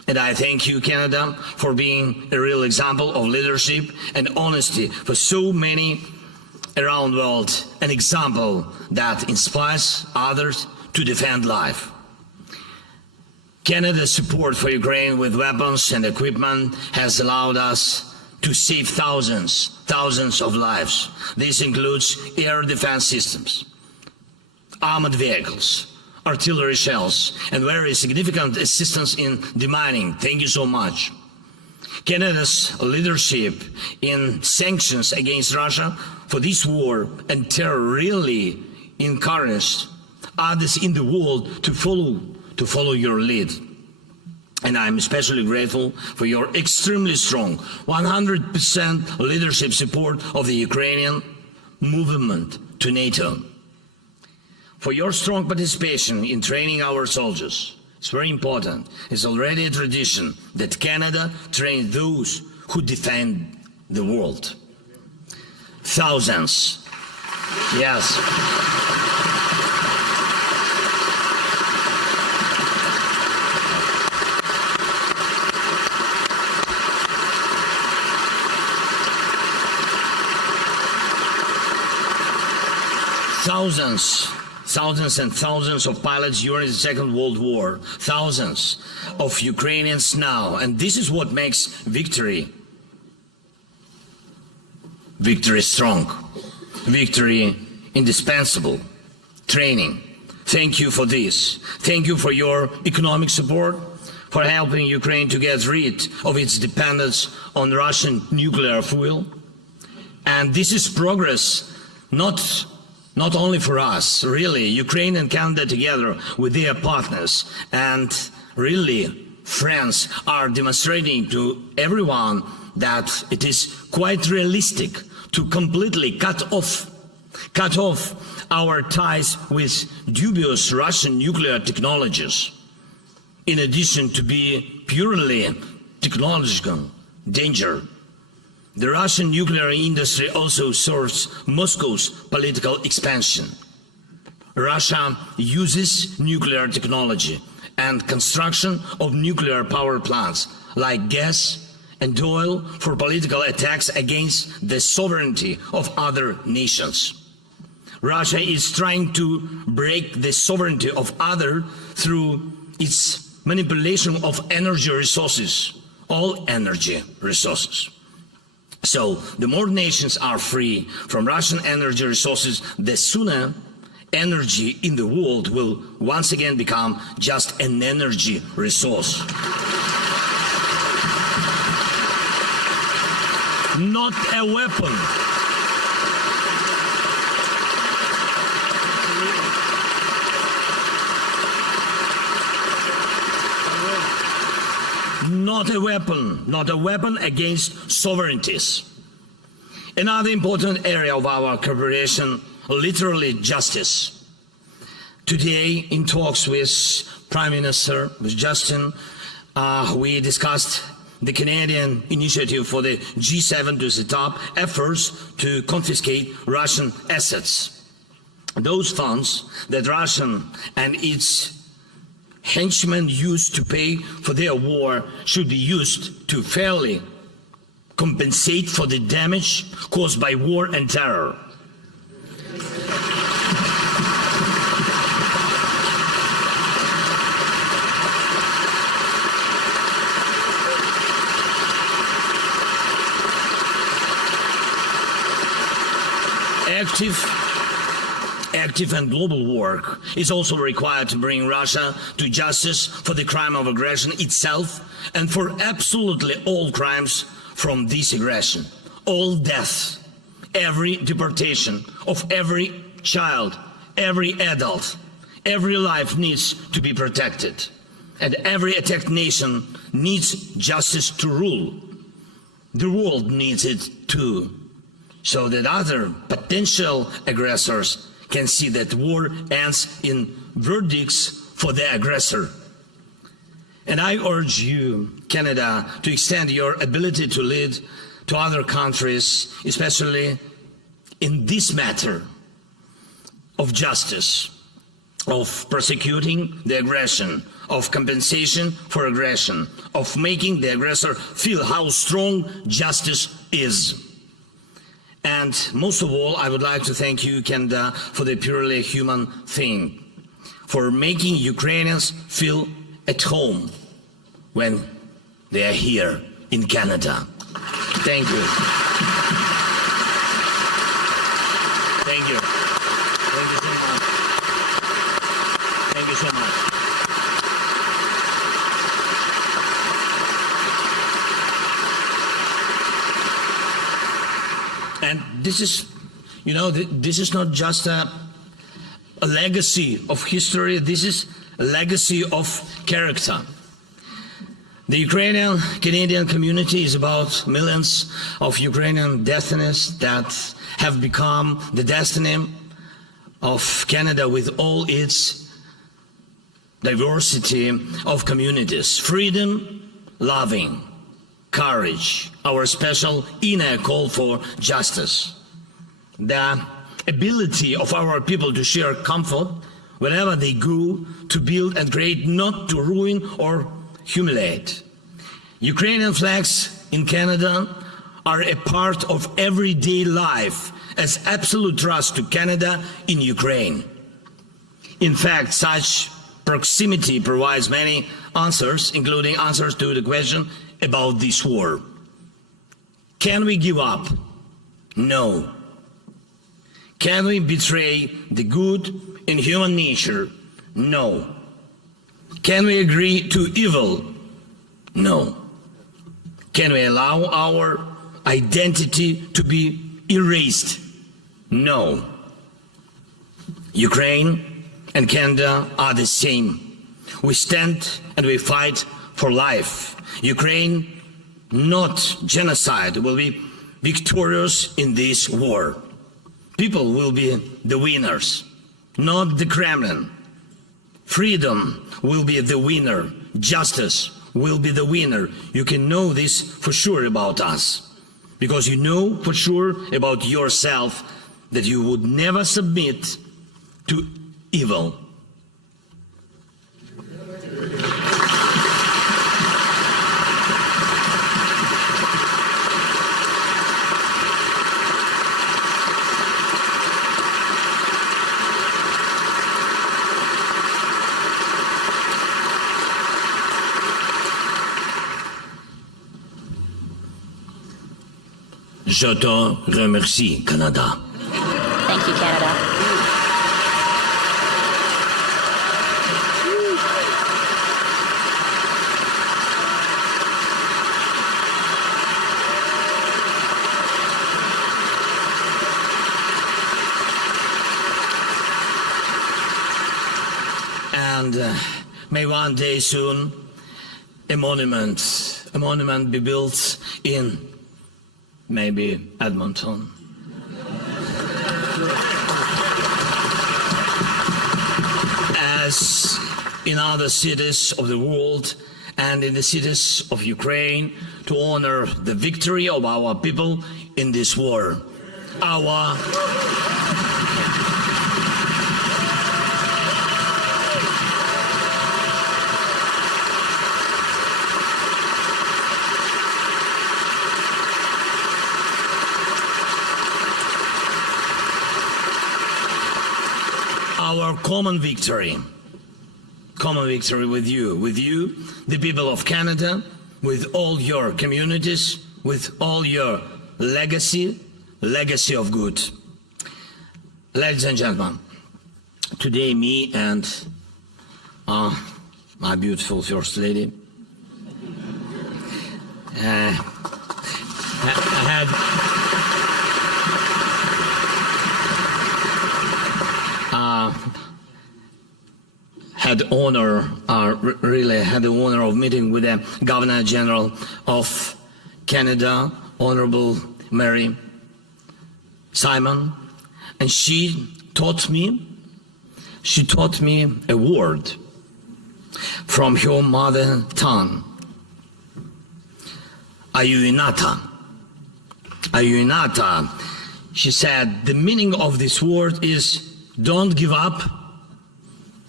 And I thank you, Canada, for being a real example of leadership and honesty for so many around the world, an example that inspires others to defend life. Canada's support for Ukraine with weapons and equipment has allowed us to save thousands of lives. This includes air defense systems, armored vehicles, artillery shells, and very significant assistance in demining. Thank you so much. Canada's leadership in sanctions against Russia for this war and terror really encouraged others in the world to follow your lead. And I'm especially grateful for your extremely strong 100% leadership support of the Ukrainian movement to NATO. For your strong participation in training our soldiers. It's very important. It's already a tradition that Canada trains those who defend the world. Thousands. Yes. Thousands and thousands of pilots during the Second World War, thousands of Ukrainians now, and this is what makes victory strong, victory indispensable, training. Thank you for this. Thank you for your economic support, for helping Ukraine to get rid of its dependence on Russian nuclear fuel. And this is progress, not only for us, really, Ukraine and Canada together with their partners and really friends are demonstrating to everyone that it is quite realistic to completely cut off our ties with dubious Russian nuclear technologies, in addition to be purely technological danger. The Russian nuclear industry also serves Moscow's political expansion. Russia uses nuclear technology and construction of nuclear power plants like gas and oil for political attacks against the sovereignty of other nations. Russia is trying to break the sovereignty of others through its manipulation of energy resources, all energy resources. So the more nations are free from Russian energy resources, the sooner energy in the world will once again become just an energy resource. Not a weapon. Not a weapon against sovereignties. Another important area of our cooperation, literally justice. Today, in talks with Prime Minister, with Justin, we discussed the Canadian initiative for the G7 to set up efforts to confiscate Russian assets. Those funds that Russia and its henchmen used to pay for their war should be used to fairly compensate for the damage caused by war and terror. Active and global work is also required to bring Russia to justice for the crime of aggression itself and for absolutely all crimes from this aggression. All deaths, every deportation of every child, every adult, every life needs to be protected. And every attacked nation needs justice to rule. The world needs it too, so that other potential aggressors can see that war ends in verdicts for the aggressor. And I urge you, Canada, to extend your ability to lead to other countries, especially in this matter of justice. of prosecuting the aggression, of compensation for aggression, of making the aggressor feel how strong justice is. And most of all, I would like to thank you, Canada, for the purely human thing, for making Ukrainians feel at home when they are here in Canada. Thank you. Thank you. Thank you so much. Thank you so much. And this is, this is not just a legacy of history, this is a legacy of character. The Ukrainian-Canadian community is about millions of Ukrainian destinies that have become the destiny of Canada with all its diversity of communities. Freedom, loving, courage, our special inner call for justice. The ability of our people to share comfort wherever they go, to build and create, not to ruin or humiliate. Ukrainian flags in Canada are a part of everyday life as absolute trust to Canada in Ukraine. In fact, such proximity provides many answers, including answers to the question about this war. Can we give up? No. Can we betray the good in human nature? No. Can we agree to evil? No. Can we allow our identity to be erased? No. Ukraine and Canada are the same. We stand and we fight for life. Ukraine, not genocide, will be victorious in this war. People will be the winners, not the Kremlin. Freedom will be the winner. Justice will be the winner. You can know this for sure about us, because you know for sure about yourself that you would never submit to evil. Je te remercie, Canada. Thank you, Canada. And may one day soon a monument be built in maybe Edmonton. As in other cities of the world and in the cities of Ukraine, to honor the victory of our people in this war. Our common victory with you, the people of Canada, with all your communities, with all your legacy of good. Ladies and gentlemen, today me and my beautiful First Lady really had the honor of meeting with the Governor General of Canada, Honorable Mary Simon, and she taught me a word from her mother tongue. Ayuinata. She said the meaning of this word is don't give up,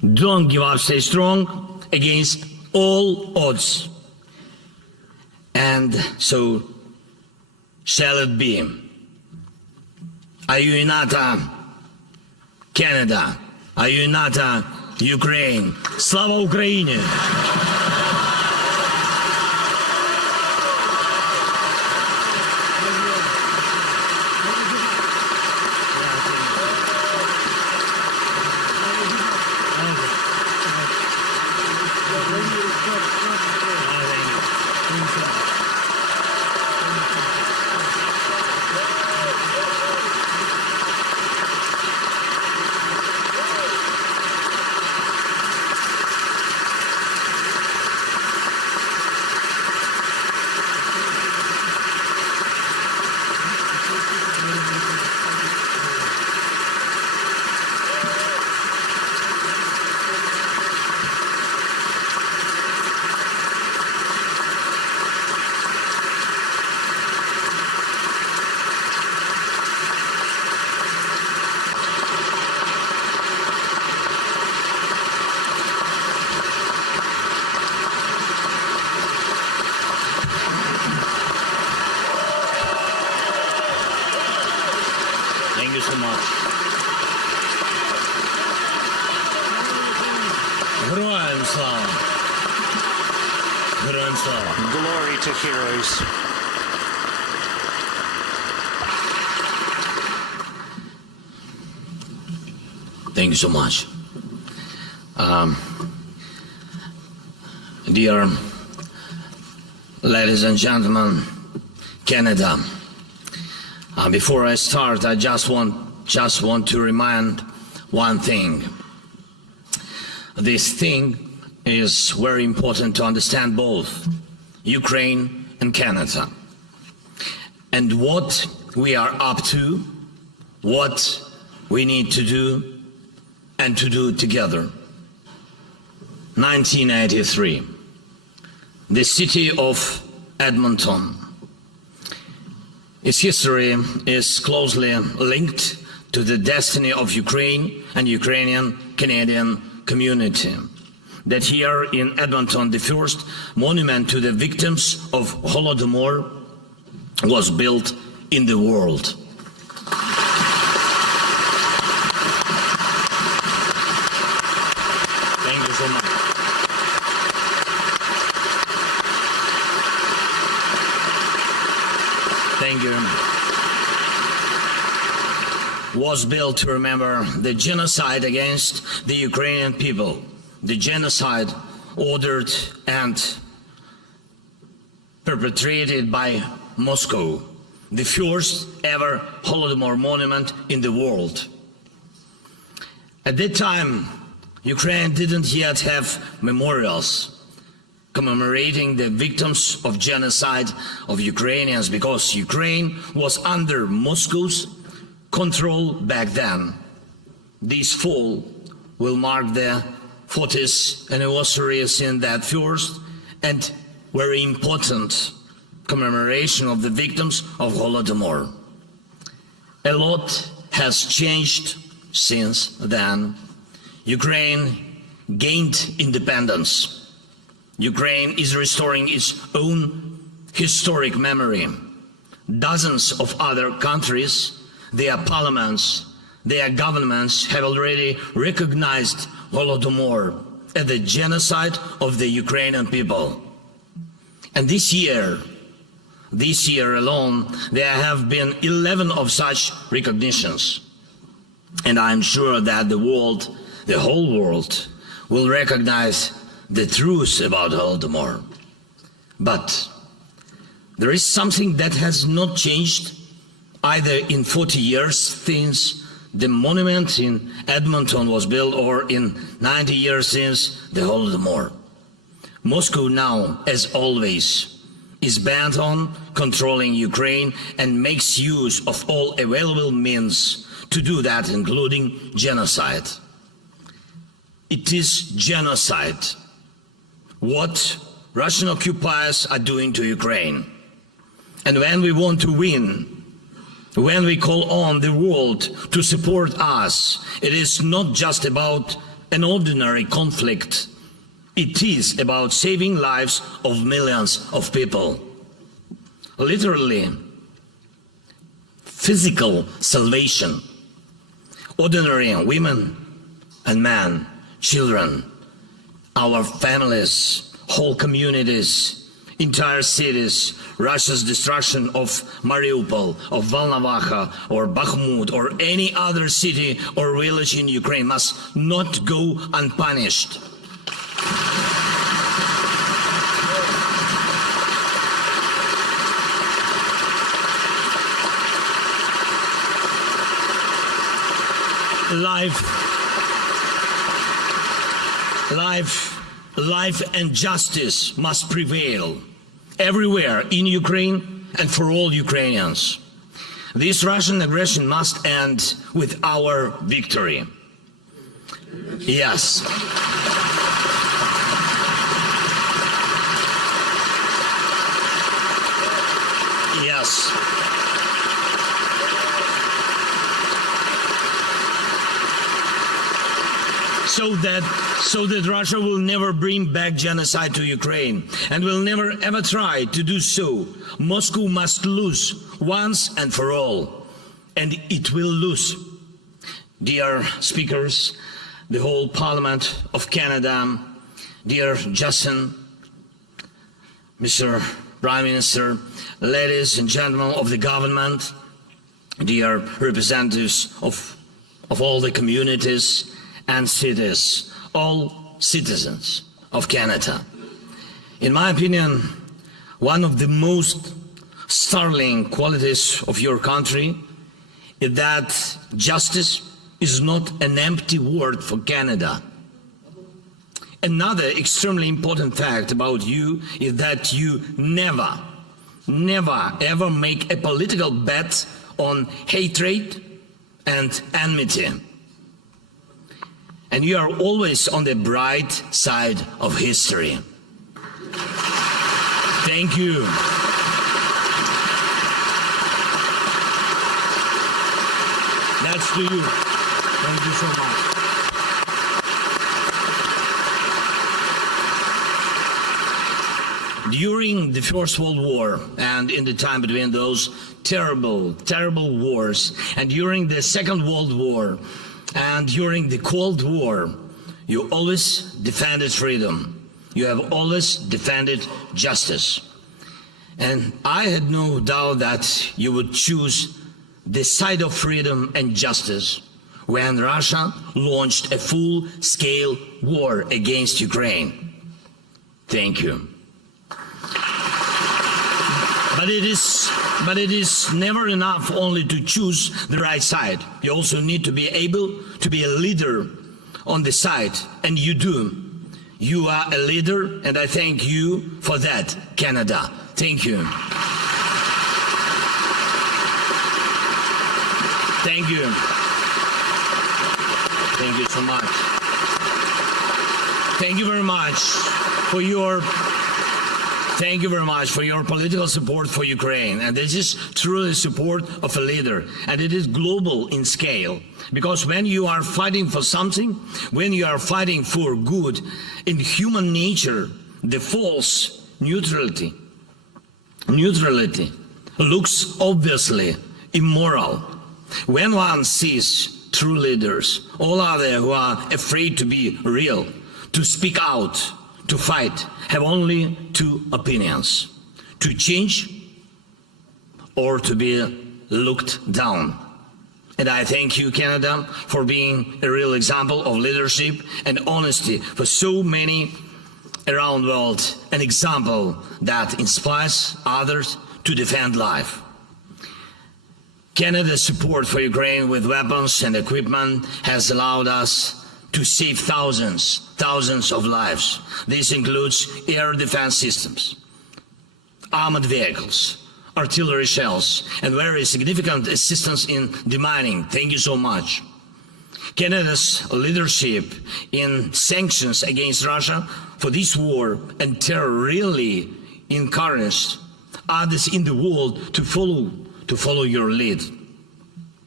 Don't give up, stay strong against all odds. And so shall it be. Are you НАТО, Canada? Are you НАТО, Ukraine? Слава Україні! Thank you so much. Героям слава! Героям слава! Glory to heroes. Thank you so much. Dear ladies and gentlemen, Canada, before I start, I just want to remind one thing. This thing is very important to understand both Ukraine and Canada, and what we are up to, what we need to do, and to do together. 1983, the city of Edmonton. Its history is closely linked to the destiny of Ukraine and Ukrainian-Canadian community. That here in Edmonton, the first monument to the victims of Holodomor was built in the world. Thank you so much. Thank you. Was built to remember the genocide against the Ukrainian people, the genocide ordered and perpetrated by Moscow, the first ever Holodomor monument in the world. At that time, Ukraine didn't yet have memorials commemorating the victims of genocide of Ukrainians, because Ukraine was under Moscow's control back then. This fall will mark the 40th anniversary in that first and very important commemoration of the victims of Holodomor. A lot has changed since then. Ukraine gained independence. Ukraine is restoring its own historic memory. Dozens of other countries, their parliaments, their governments have already recognized Holodomor as the genocide of the Ukrainian people. And this year alone, there have been 11 of such recognitions. And I'm sure that the world, the whole world, will recognize the truth about Holodomor. But there is something that has not changed either in 40 years since the monument in Edmonton was built, or in 90 years since the Holodomor. Moscow now, as always, is bent on controlling Ukraine and makes use of all available means to do that, including genocide. It is genocide what Russian occupiers are doing to Ukraine. And when we want to win, when we call on the world to support us, it is not just about an ordinary conflict. It is about saving lives of millions of people. Literally, physical salvation. Ordinary women and men, children, our families, whole communities, entire cities. Russia's destruction of Mariupol, of Volnovakha, or Bakhmut, or any other city or village in Ukraine must not go unpunished. Life and justice must prevail everywhere in Ukraine and for all Ukrainians. This Russian aggression must end with our victory. Yes. Yes. So that Russia will never bring back genocide to Ukraine and will never ever try to do so. Moscow must lose once and for all, and it will lose. Dear speakers, the whole Parliament of Canada, dear Justin, Mr. Prime Minister, ladies and gentlemen of the government, dear representatives of all the communities and cities, all citizens of Canada. In my opinion, one of the most startling qualities of your country is that justice is not an empty word for Canada. Another extremely important fact about you is that you never ever make a political bet on hatred and enmity. And you are always on the bright side of history. Thank you. That's to you. Thank you so much. During the First World War and in the time between those terrible wars, and during the Second World War, and during the Cold War, you always defended freedom. You have always defended justice. And I had no doubt that you would choose the side of freedom and justice when Russia launched a full-scale war against Ukraine. Thank you. But it is never enough only to choose the right side. You also need to be able to be a leader on the side, and you do. You are a leader, and I thank you for that, Canada. Thank you. Thank you. Thank you so much. Thank you very much for your political support for Ukraine. And this is truly support of a leader. And it is global in scale. Because when you are fighting for something, when you are fighting for good, in human nature, the false neutrality looks obviously immoral. When one sees true leaders, all others who are afraid to be real, to speak out, to fight, have only two opinions: to change or to be looked down. And I thank you, Canada, for being a real example of leadership and honesty for so many around the world, an example that inspires others to defend life. Canada's support for Ukraine with weapons and equipment has allowed us to save thousands of lives. This includes air defense systems, armored vehicles, artillery shells, and very significant assistance in demining. Thank you so much. Canada's leadership in sanctions against Russia for this war and terror really encouraged others in the world to follow your lead.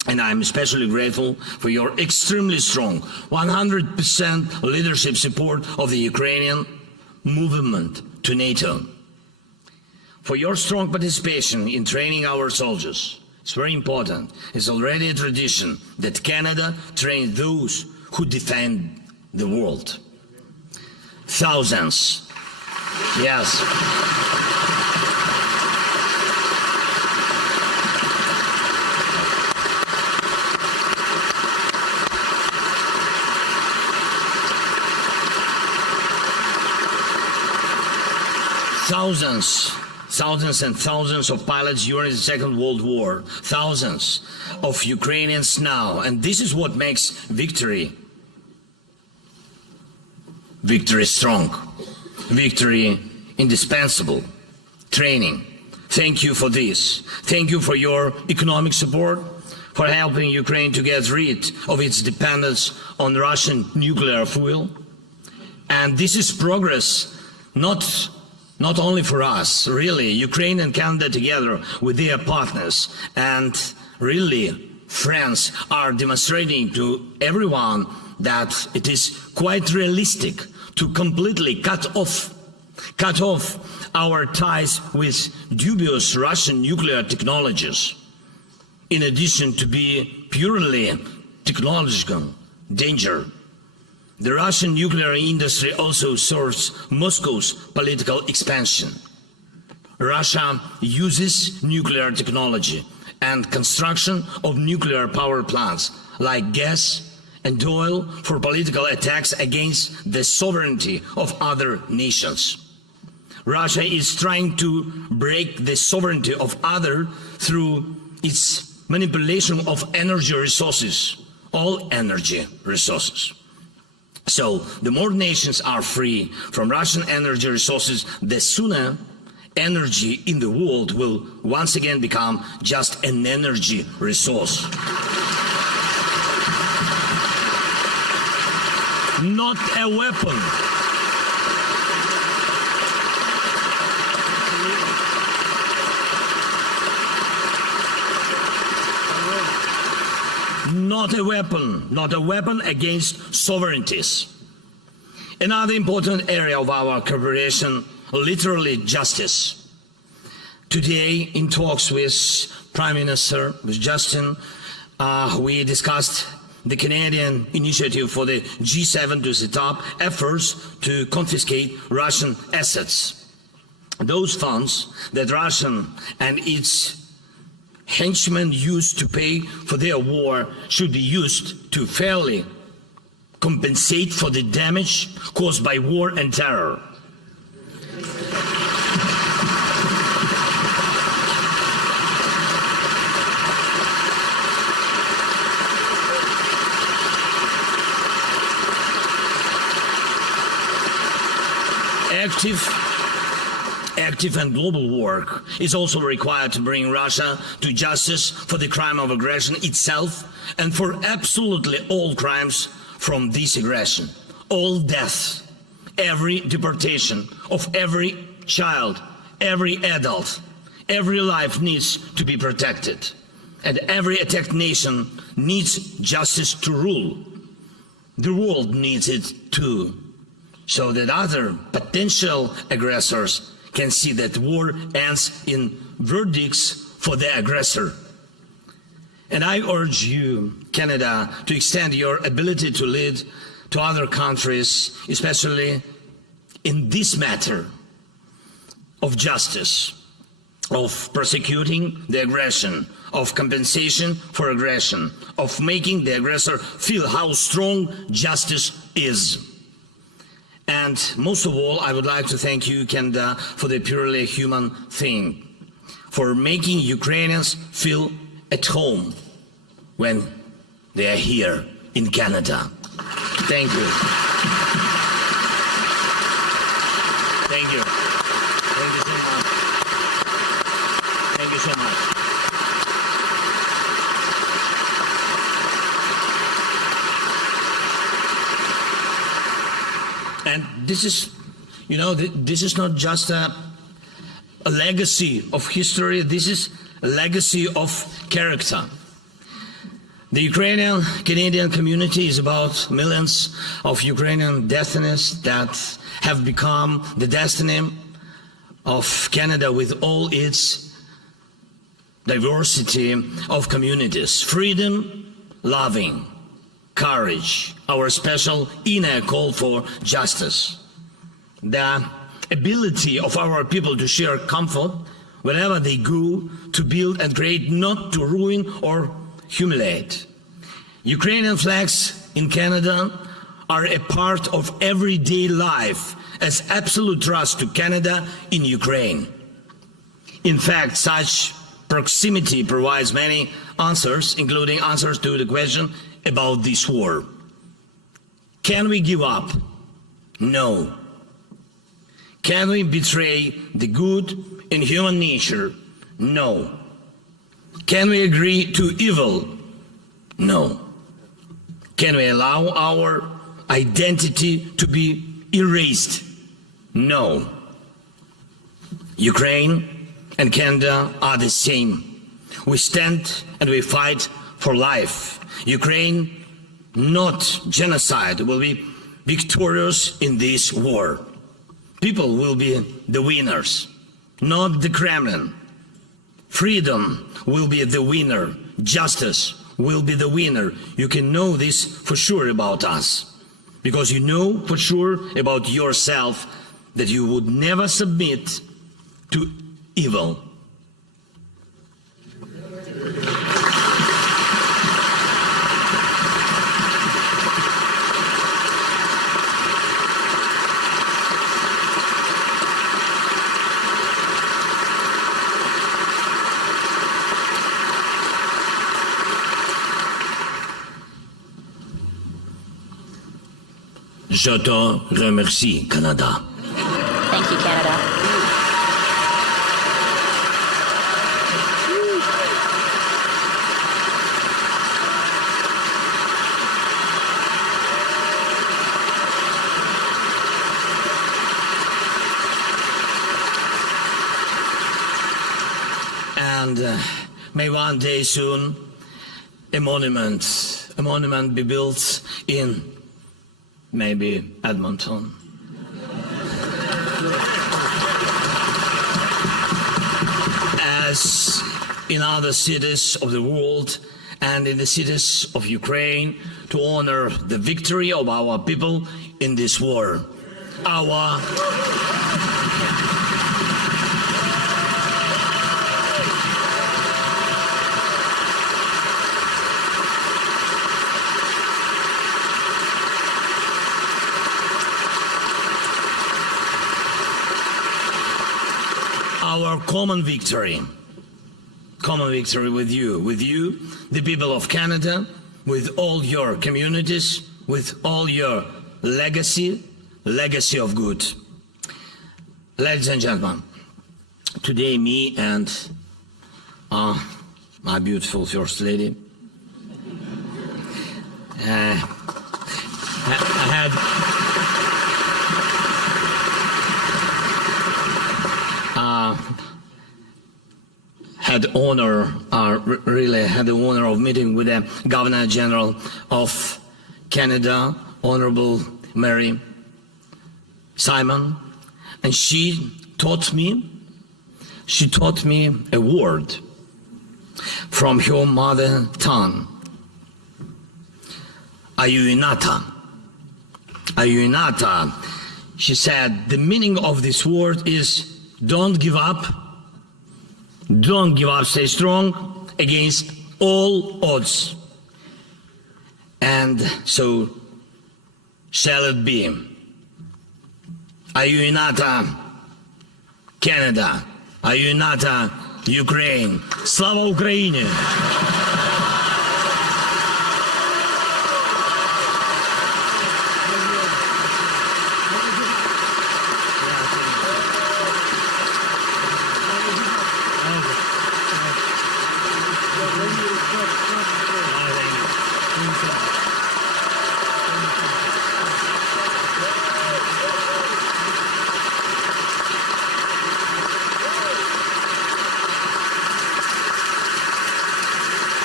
And I'm especially grateful for your extremely strong 100% leadership support of the Ukrainian movement to NATO. For your strong participation in training our soldiers. It's very important. It's already a tradition that Canada trains those who defend the world. Thousands. Yes. Thousands and thousands of pilots during the Second World War, thousands of Ukrainians now, and this is what makes victory strong, victory indispensable, training. Thank you for this. Thank you for your economic support, for helping Ukraine to get rid of its dependence on Russian nuclear fuel. And this is progress, not only for us, really, Ukraine and Canada together with their partners and really friends are demonstrating to everyone that it is quite realistic to completely cut off our ties with dubious Russian nuclear technologies, in addition to be purely technological danger. The Russian nuclear industry also serves Moscow's political expansion. Russia uses nuclear technology and construction of nuclear power plants like gas and oil for political attacks against the sovereignty of other nations. Russia is trying to break the sovereignty of others through its manipulation of energy resources, all energy resources. So, the more nations are free from Russian energy resources, the sooner energy in the world will once again become just an energy resource. Not a weapon. Not a weapon against sovereignties. Another important area of our cooperation, literally justice. Today, in talks with Prime Minister, with Justin, we discussed the Canadian initiative for the G7 to set up efforts to confiscate Russian assets. Those funds that Russia and its henchmen used to pay for their war should be used to fairly compensate for the damage caused by war and terror. Active and global work is also required to bring Russia to justice for the crime of aggression itself and for absolutely all crimes from this aggression. All deaths, every deportation of every child, every adult, every life needs to be protected. And every attacked nation needs justice to rule. The world needs it too, so that other potential aggressors can see that war ends in verdicts for the aggressor. And I urge you, Canada, to extend your ability to lead to other countries, especially in this matter of justice, of prosecuting the aggression, of compensation for aggression, of making the aggressor feel how strong justice is. And most of all, I would like to thank you, Canada, for the purely human thing, for making Ukrainians feel at home when they are here in Canada. Thank you. Thank you. Thank you so much. Thank you so much. And this is, you know, this is not just a legacy of history, this is a legacy of character. The Ukrainian-Canadian community is about millions of Ukrainian destinies that have become the destiny of Canada with all its diversity of communities. Freedom, loving, courage, our special inner call for justice. The ability of our people to share comfort wherever they go, to build and create, not to ruin or humiliate. Ukrainian flags in Canada are a part of everyday life as absolute trust to Canada in Ukraine. In fact, such proximity provides many answers, including answers to the question about this war. Can we give up? No. Can we betray the good in human nature? No. Can we agree to evil? No. Can we allow our identity to be erased? No. Ukraine and Canada are the same. We stand and we fight for life. Ukraine, not genocide, will be victorious in this war. People will be the winners, not the Kremlin. Freedom will be the winner. Justice will be the winner. You can know this for sure about us, because you know for sure about yourself that you would never submit to evil. Je te remercie, Canada. Thank you, Canada. And may one day soon a monument be built in maybe Edmonton. As in other cities of the world and in the cities of Ukraine, to honor the victory of our people in this war. Our common victory with you, the people of Canada, with all your communities, with all your legacy of good. Ladies and gentlemen, today me and my beautiful First Lady had the honor of meeting with the Governor General of Canada, Honorable Mary Simon, and she taught me a word from her mother tongue. Ayuinata. She said the meaning of this word is don't give up, stay strong against all odds. And so shall it be. Ayuinata, Canada. Ayuinata, Ukraine. Slava Ukraini!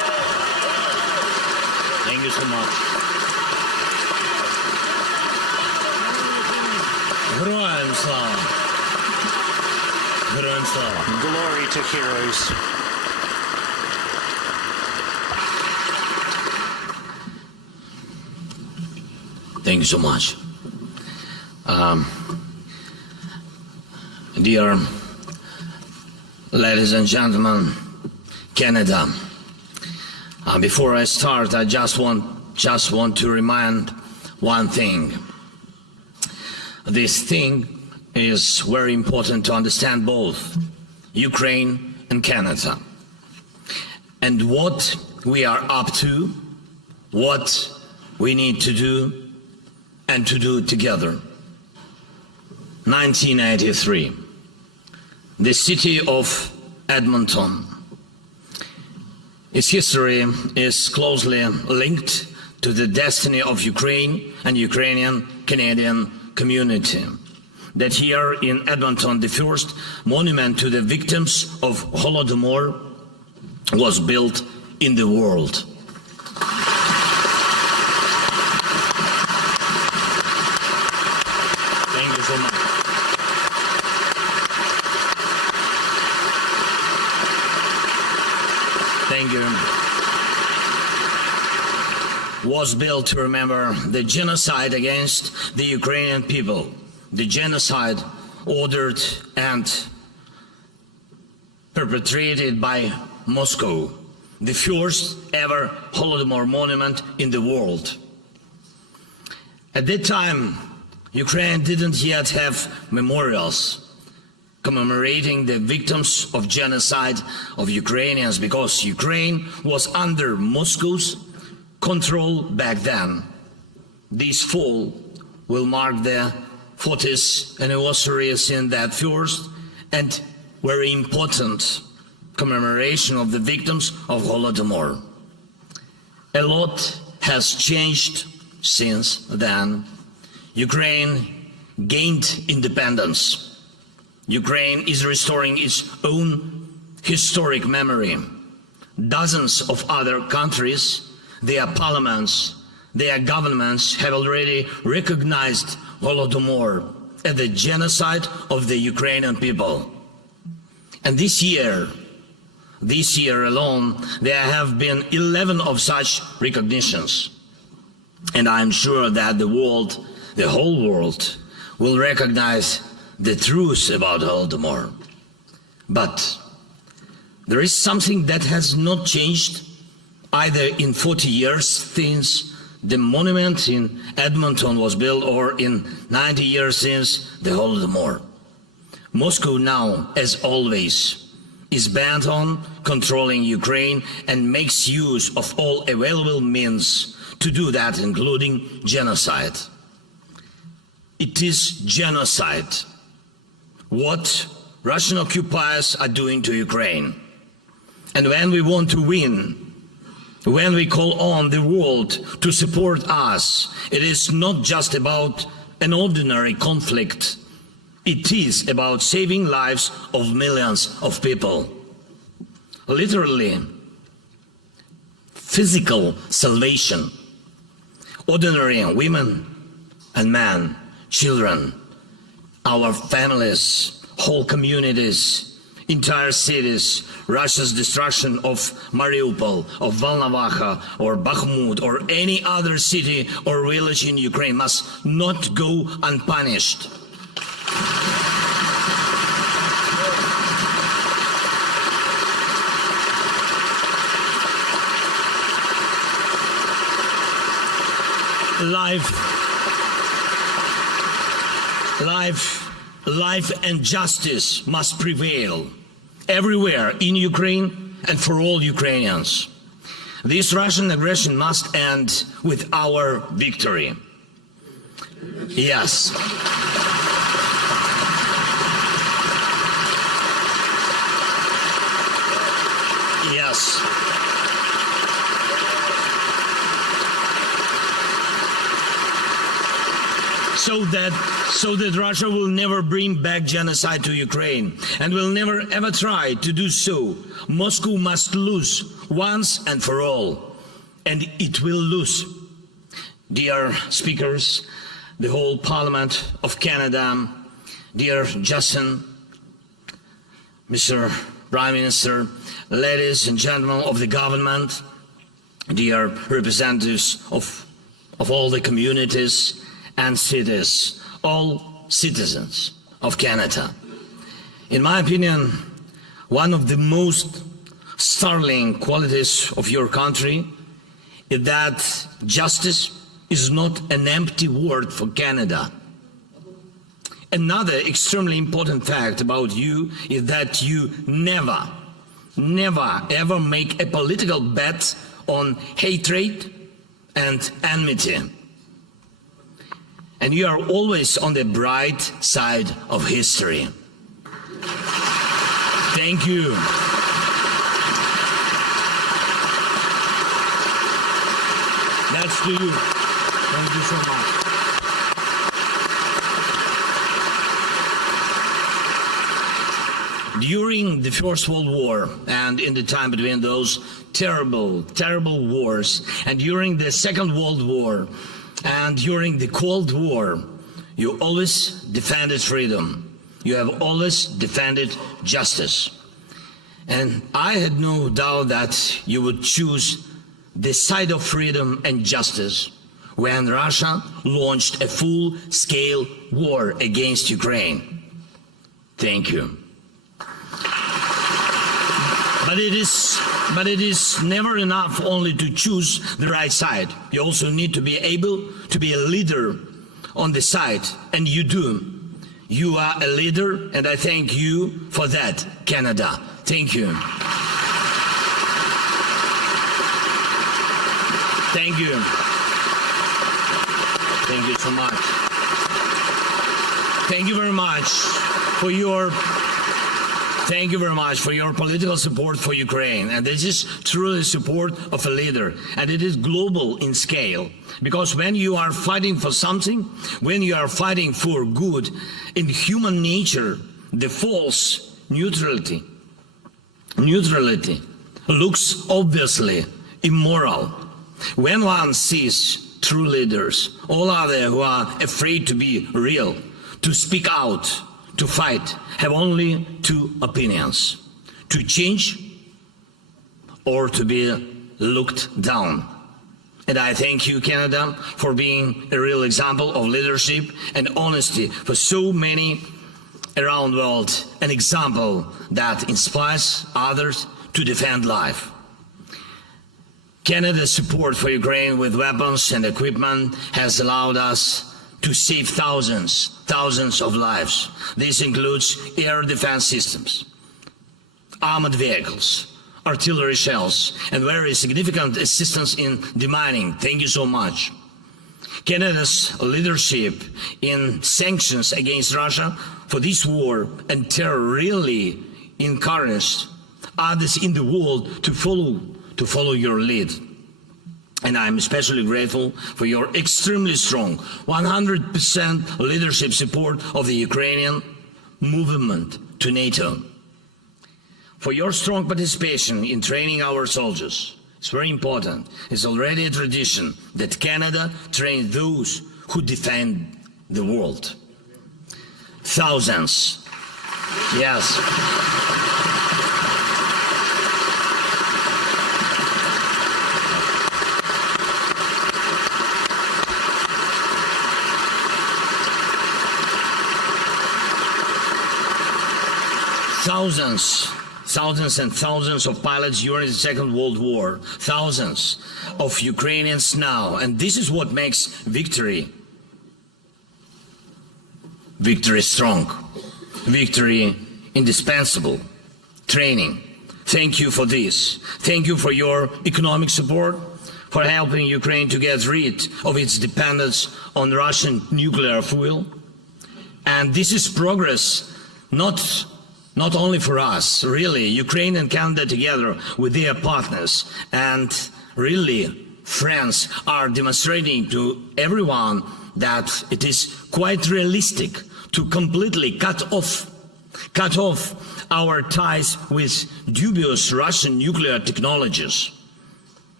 you so much. Героям слава! Героям слава! Glory to heroes. Thank you so much. Dear ladies and gentlemen, Canada, before I start, I just want to remind one thing. This thing is very important to understand both Ukraine and Canada, and what we are up to, what we need to do, and to do it together. 1983, the city of Edmonton. Its history is closely linked to the destiny of Ukraine and Ukrainian-Canadian community. That here in Edmonton, the first monument to the victims of Holodomor was built in the world. Thank you so much. Thank you. Was built to remember the genocide against the Ukrainian people, the genocide ordered and perpetrated by Moscow, the first ever Holodomor monument in the world. At that time, Ukraine didn't yet have memorials commemorating the victims of genocide of Ukrainians, because Ukraine was under Moscow's control back then. This fall will mark the 40th anniversary in that first and very important commemoration of the victims of Holodomor. A lot has changed since then. Ukraine gained independence. Ukraine is restoring its own historic memory. Dozens of other countries, their parliaments, their governments have already recognized Holodomor as the genocide of the Ukrainian people. And this year alone, there have been 11 of such recognitions. And I'm sure that the whole world, will recognize the truth about Holodomor. But there is something that has not changed either in 40 years since the monument in Edmonton was built, or in 90 years since the Holodomor. Moscow now, as always, is bent on controlling Ukraine and makes use of all available means to do that, including genocide. It is genocide what Russian occupiers are doing to Ukraine. And when we want to win, when we call on the world to support us, it is not just about an ordinary conflict. It is about saving lives of millions of people. Literally, physical salvation. Ordinary women and men, children, our families, whole communities, entire cities. Russia's destruction of Mariupol, of Volnovakha, or Bakhmut, or any other city or village in Ukraine must not go unpunished. Life and justice must prevail everywhere in Ukraine and for all Ukrainians. This Russian aggression must end with our victory. Yes. Yes. So that Russia will never bring back genocide to Ukraine and will never ever try to do so. Moscow must lose once and for all. and it will lose. Dear speakers, the whole Parliament of Canada, dear Justin, Mr. Prime Minister, ladies and gentlemen of the government, dear representatives of all the communities and cities, all citizens of Canada. In my opinion, one of the most startling qualities of your country is that justice is not an empty word for Canada. Another extremely important fact about you is that you never, ever make a political bet on hatred and enmity. And you are always on the bright side of history. Thank you. That's to you. Thank you so much. During the First World War and in the time between those terrible wars, and during the Second World War and during the Cold War, you always defended freedom. You have always defended justice. And I had no doubt that you would choose the side of freedom and justice when Russia launched a full-scale war against Ukraine. Thank you. But it is never enough only to choose the right side. You also need to be able to be a leader on the side, and you do. You are a leader, and I thank you for that, Canada. Thank you. Thank you. Thank you so much. Thank you very much for your political support for Ukraine. And this is truly support of a leader. And it is global in scale. Because when you are fighting for something, when you are fighting for good, in human nature, the false neutrality looks obviously immoral. When one sees true leaders, all others who are afraid to be real, to speak out, to fight, have only two opinions: to change or to be looked down. And I thank you, Canada, for being a real example of leadership and honesty for so many around the world, an example that inspires others to defend life. Canada's support for Ukraine with weapons and equipment has allowed us to save thousands of lives. This includes air defense systems, armored vehicles, artillery shells, and very significant assistance in demining. Thank you so much. Canada's leadership in sanctions against Russia for this war and terror really encouraged others in the world to follow your lead. And I'm especially grateful for your extremely strong 100% leadership support of the Ukrainian movement to NATO. For your strong participation in training our soldiers. It's very important. It's already a tradition that Canada trains those who defend the world. Thousands. Yes. Thousands and thousands of pilots during the Second World War, thousands of Ukrainians now, and this is what makes victory strong, victory indispensable, training. Thank you for this. Thank you for your economic support, for helping Ukraine to get rid of its dependence on Russian nuclear fuel. And this is progress, not only for us, really, Ukraine and Canada together with their partners and really friends are demonstrating to everyone that it is quite realistic to completely cut off our ties with dubious Russian nuclear technologies.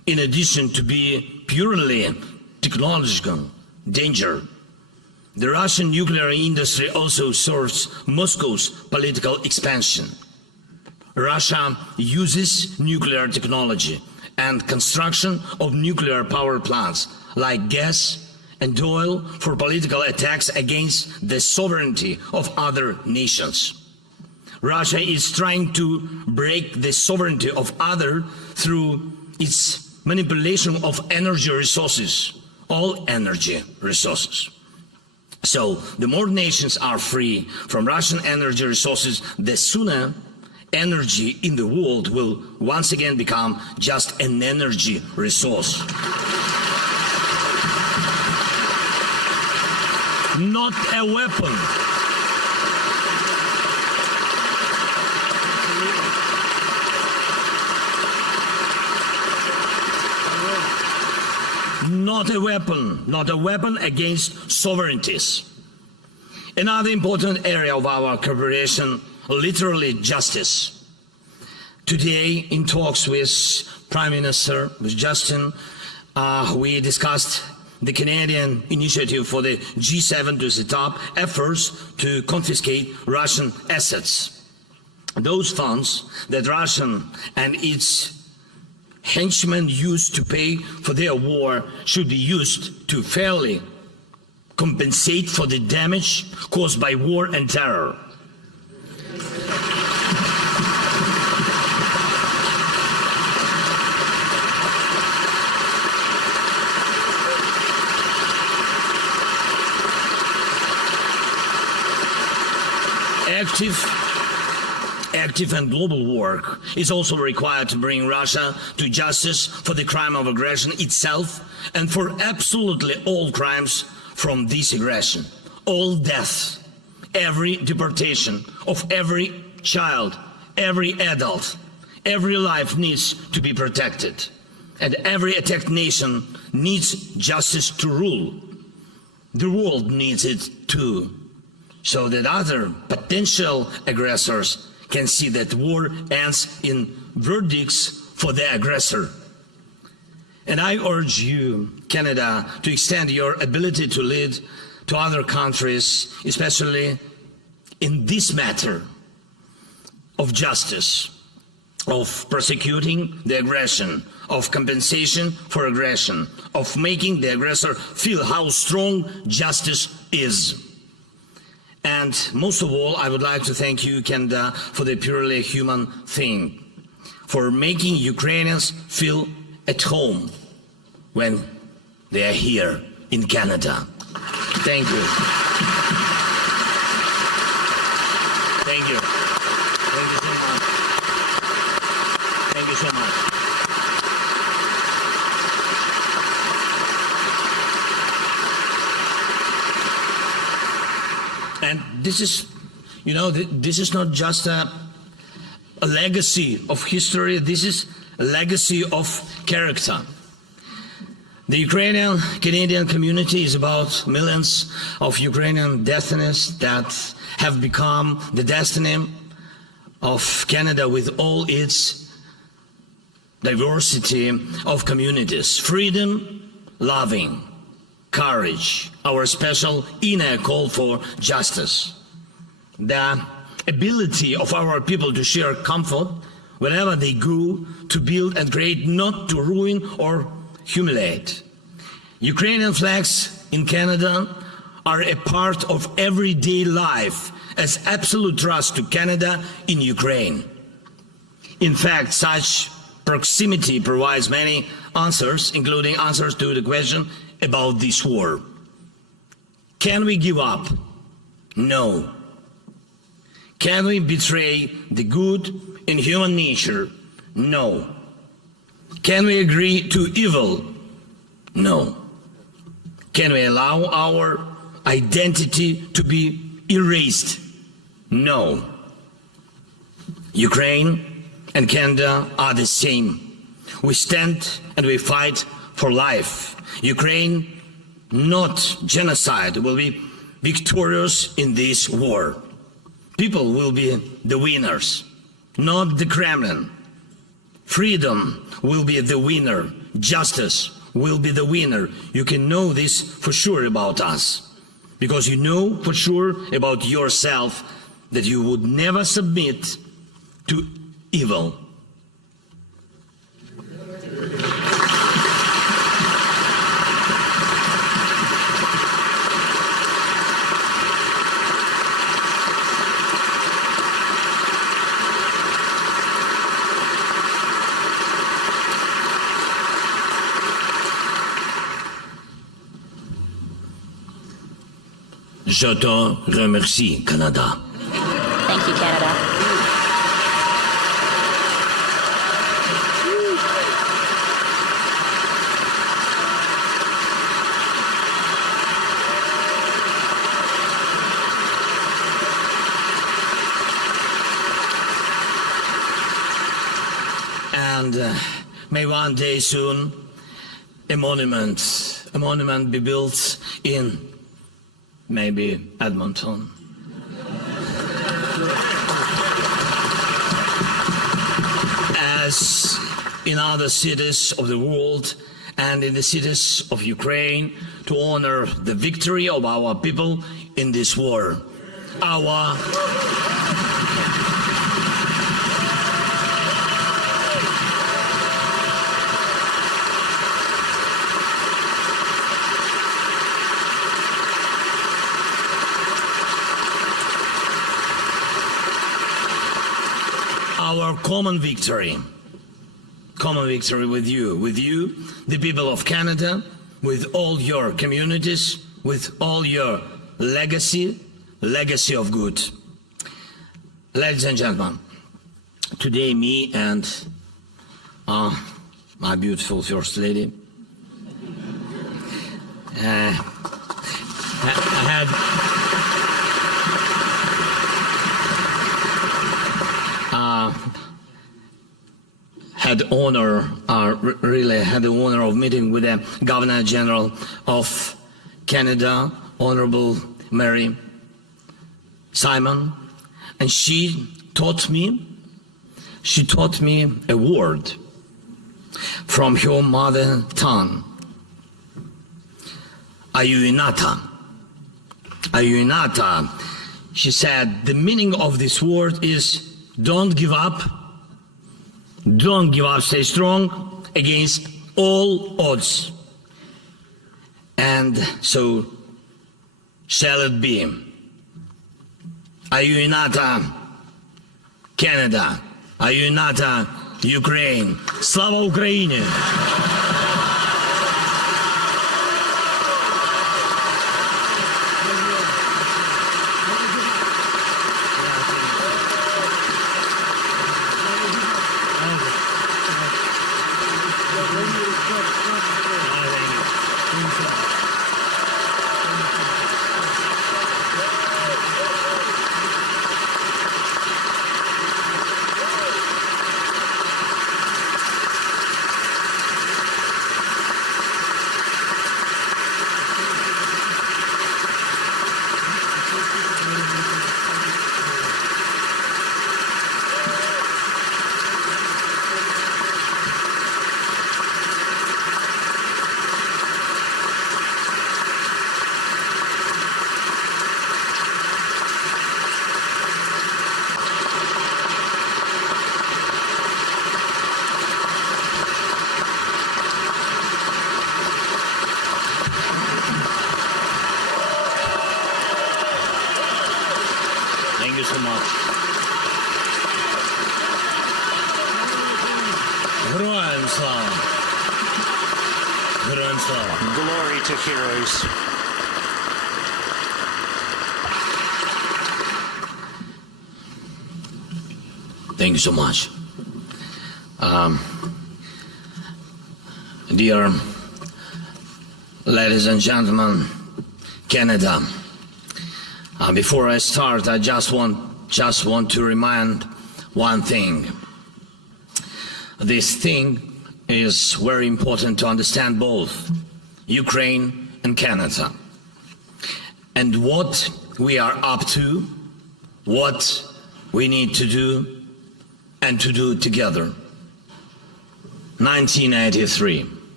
in addition to be purely technological danger. The Russian nuclear industry also serves Moscow's political expansion. Russia uses nuclear technology and construction of nuclear power plants like gas and oil for political attacks against the sovereignty of other nations. Russia is trying to break the sovereignty of others through its manipulation of energy resources, all energy resources. So the more nations are free from Russian energy resources, the sooner energy in the world will once again become just an energy resource. Not a weapon. Not a weapon against sovereignties. Another important area of our cooperation, literally justice. Today, in talks with Prime Minister, with Justin, we discussed the Canadian initiative for the G7 to set up efforts to confiscate Russian assets. Those funds that Russia and its henchmen used to pay for their war should be used to fairly compensate for the damage caused by war and terror. Active and global work is also required to bring Russia to justice for the crime of aggression itself and for absolutely all crimes from this aggression. All deaths, every deportation of every child, every adult, every life needs to be protected. And every attacked nation needs justice to rule. The world needs it too, so that other potential aggressors can see that war ends in verdicts for the aggressor. And I urge you, Canada, to extend your ability to lead to other countries, especially in this matter of justice, of prosecuting the aggression, of compensation for aggression, of making the aggressor feel how strong justice is. And most of all, I would like to thank you, Canada, for the purely human thing, for making Ukrainians feel at home when they are here in Canada. Thank you. Thank you. Thank you so much. Thank you so much. And this is, this is not just a legacy of history, this is a legacy of character. The Ukrainian-Canadian community is about millions of Ukrainian destinies that have become the destiny of Canada with all its diversity of communities. Freedom, loving, courage, our special inner call for justice. The ability of our people to share comfort wherever they go, to build and create, not to ruin or humiliate. Ukrainian flags in Canada are a part of everyday life as absolute trust to Canada in Ukraine. In fact, such proximity provides many answers, including answers to the question about this war. Can we give up? No. Can we betray the good in human nature? No. Can we agree to evil? No. Can we allow our identity to be erased? No. Ukraine and Canada are the same. We stand and we fight for life. Ukraine, not genocide, will be victorious in this war. People will be the winners, not the Kremlin. Freedom will be the winner. justice will be the winner. You can know this for sure about us, because you know for sure about yourself that you would never submit to evil. Je te remercie, Canada. Thank you, Canada. And may one day soon a monument be built in maybe Edmonton. As in other cities of the world and in the cities of Ukraine, to honor the victory of our people in this war. Our common victory with you, the people of Canada, with all your communities, with all your legacy of good. Ladies and gentlemen, today me and my beautiful First Lady had the honor of meeting with the Governor General of Canada, Honorable Mary Simon, and she taught me a word from her mother tongue. Ayuinata. She said the meaning of this word is don't give up, stay strong against all odds. And so shall it be. Ayuinata, Canada. Ayuinata, Ukraine. Slava Ukraini! Thank you so much. Героям слава! Героям слава! Glory to heroes. Thank you so much. Dear ladies and gentlemen, Canada, before I start, I just want to remind one thing. This thing is very important to understand both Ukraine and Canada, and what we are up to, what we need to do, and to do together. 1983.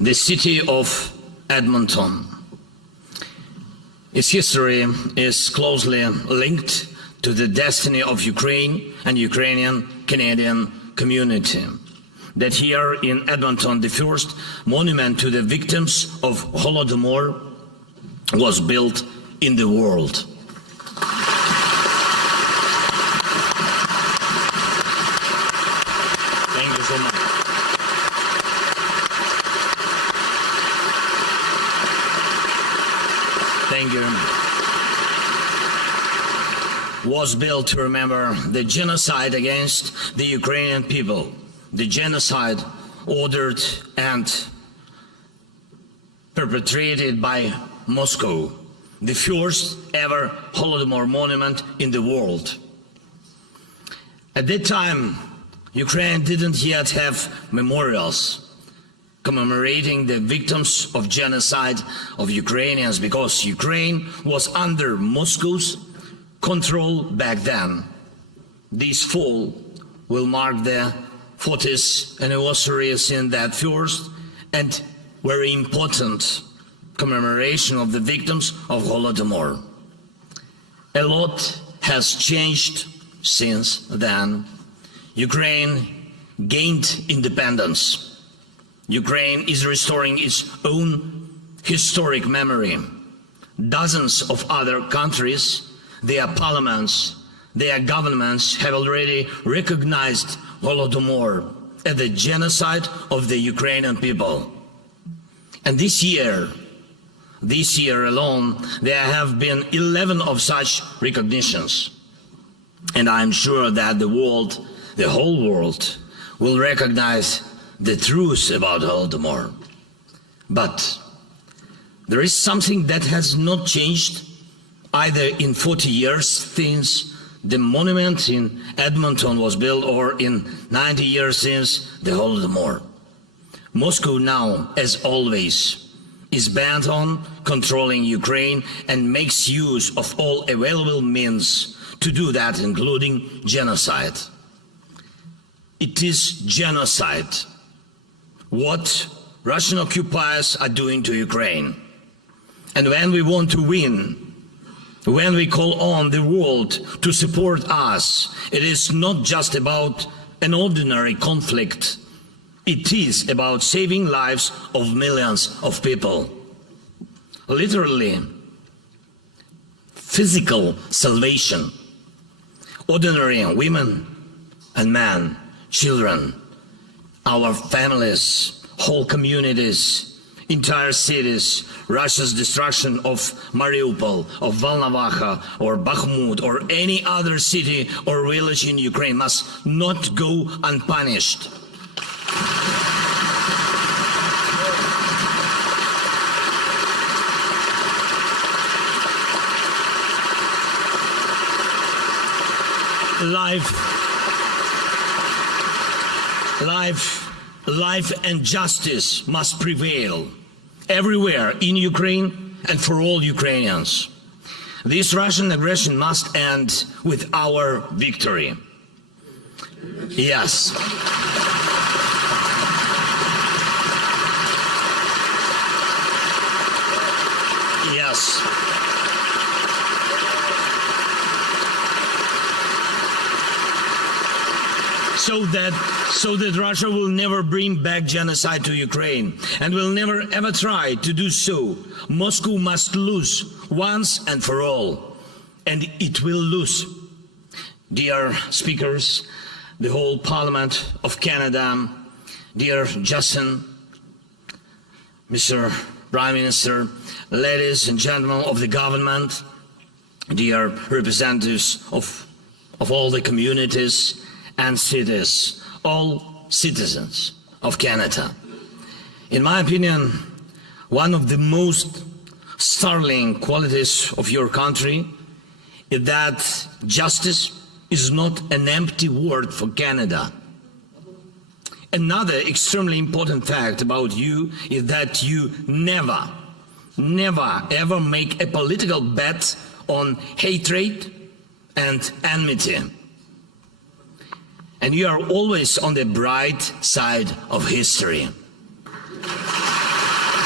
the city of Edmonton. Its history is closely linked to the destiny of Ukraine and Ukrainian-Canadian community. That here in Edmonton, the first monument to the victims of Holodomor was built in the world. Thank you so much. Thank you. Was built to remember the genocide against the Ukrainian people, the genocide ordered and perpetrated by Moscow, the first ever Holodomor monument in the world. At that time, Ukraine didn't yet have memorials commemorating the victims of genocide of Ukrainians because Ukraine was under Moscow's control back then. This fall will mark the 40th anniversary in that first and very important commemoration of the victims of Holodomor. A lot has changed since then. Ukraine gained independence. Ukraine is restoring its own historic memory. Dozens of other countries, their parliaments, their governments have already recognized Holodomor as the genocide of the Ukrainian people. And this year alone, there have been 11 of such recognitions. And I'm sure that the world, the whole world, will recognize the truth about Holodomor. But there is something that has not changed either in 40 years since the monument in Edmonton was built or in 90 years since the Holodomor. Moscow now, as always, is bent on controlling Ukraine and makes use of all available means to do that, including genocide. It is genocide what Russian occupiers are doing to Ukraine. And when we want to win, when we call on the world to support us, it is not just about an ordinary conflict. It is about saving lives of millions of people. Literally, physical salvation. Ordinary women and men, children, our families, whole communities, entire cities. Russia's destruction of Mariupol, of Volnovakha, or Bakhmut, or any other city or village in Ukraine must not go unpunished. Life and justice must prevail everywhere in Ukraine and for all Ukrainians. This Russian aggression must end with our victory. Yes. Yes. So that Russia will never bring back genocide to Ukraine and will never ever try to do so. Moscow must lose once and for all, and it will lose. Dear speakers, the whole Parliament of Canada, dear Justin, Mr. Prime Minister, ladies and gentlemen of the government, dear representatives of all the communities and cities, all citizens of Canada. In my opinion, one of the most startling qualities of your country is that justice is not an empty word for Canada. Another extremely important fact about you is that you never ever make a political bet on hatred and enmity. And you are always on the bright side of history.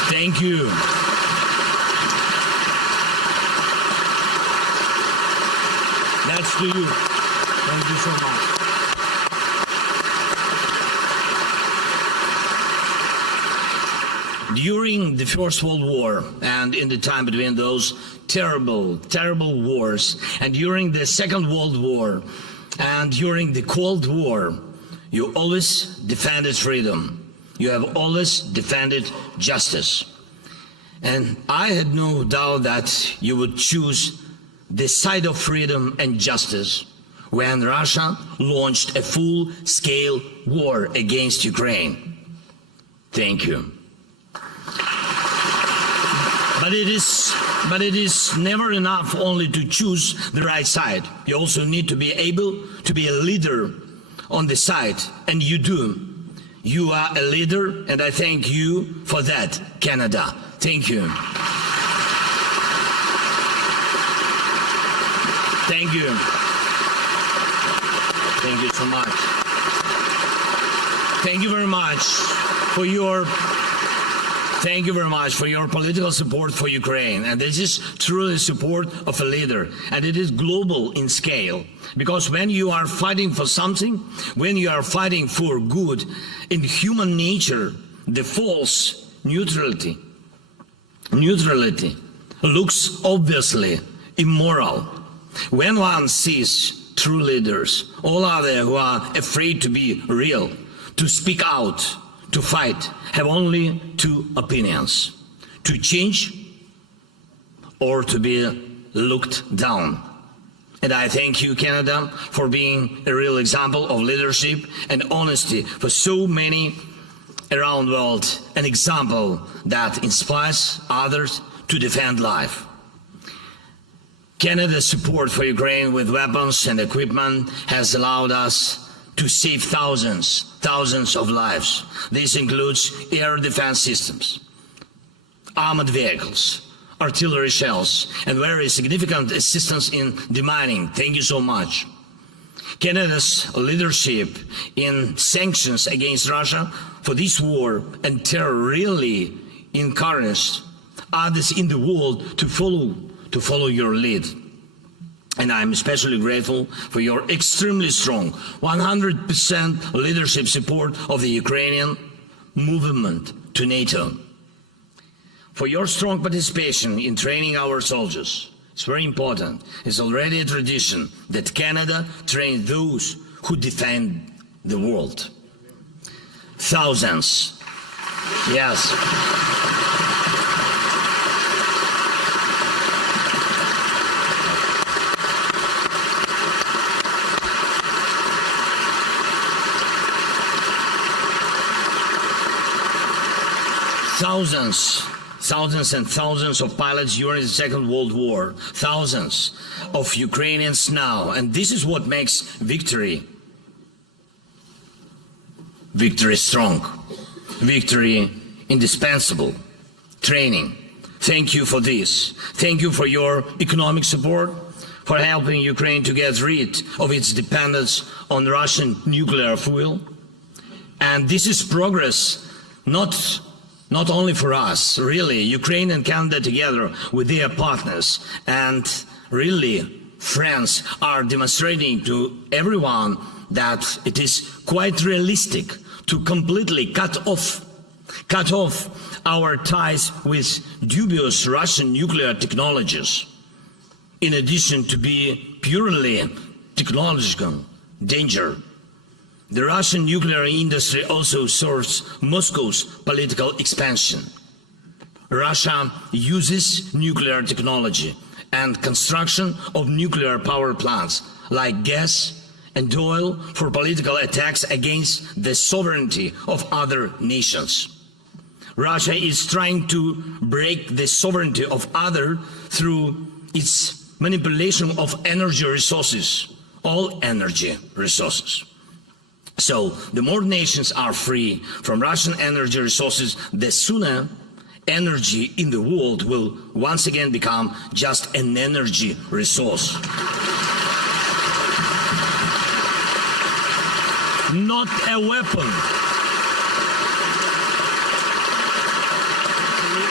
Thank you. That's to you. Thank you so much. During the First World War and in the time between those terrible, terrible wars, and during the Second World War and during the Cold War, you always defended freedom. You have always defended justice. And I had no doubt that you would choose the side of freedom and justice when Russia launched a full-scale war against Ukraine. Thank you. But it is never enough only to choose the right side. You also need to be able to be a leader on the side, and you do. You are a leader, and I thank you for that, Canada. Thank you. Thank you. Thank you so much. Thank you very much for your political support for Ukraine. And this is truly support of a leader. And it is global in scale. Because when you are fighting for something, when you are fighting for good, in human nature, the false neutrality looks obviously immoral. When one sees true leaders, all others who are afraid to be real, to speak out, to fight, have only two opinions: to change or to be looked down. And I thank you, Canada, for being a real example of leadership and honesty for so many around the world, an example that inspires others to defend life. Canada's support for Ukraine with weapons and equipment has allowed us to save thousands of lives. This includes air defense systems, armored vehicles, artillery shells, and very significant assistance in demining. Thank you so much. Canada's leadership in sanctions against Russia for this war and terror really encouraged others in the world to follow your lead. And I'm especially grateful for your extremely strong 100% leadership support of the Ukrainian movement to NATO. For your strong participation in training our soldiers. It's very important. It's already a tradition that Canada trains those who defend the world. Thousands. Yes. Thousands and thousands of pilots during the Second World War, thousands of Ukrainians now, and this is what makes victory strong, victory indispensable, training. Thank you for this. Thank you for your economic support, for helping Ukraine to get rid of its dependence on Russian nuclear fuel. And this is progress, not only for us, really, Ukraine and Canada together with their partners and really friends are demonstrating to everyone that it is quite realistic to completely cut off our ties with dubious Russian nuclear technologies, in addition to be purely technological danger. The Russian nuclear industry also serves Moscow's political expansion. Russia uses nuclear technology and construction of nuclear power plants like gas and oil for political attacks against the sovereignty of other nations. Russia is trying to break the sovereignty of others through its manipulation of energy resources, all energy resources. So, the more nations are free from Russian energy resources, the sooner energy in the world will once again become just an energy resource. Not a weapon.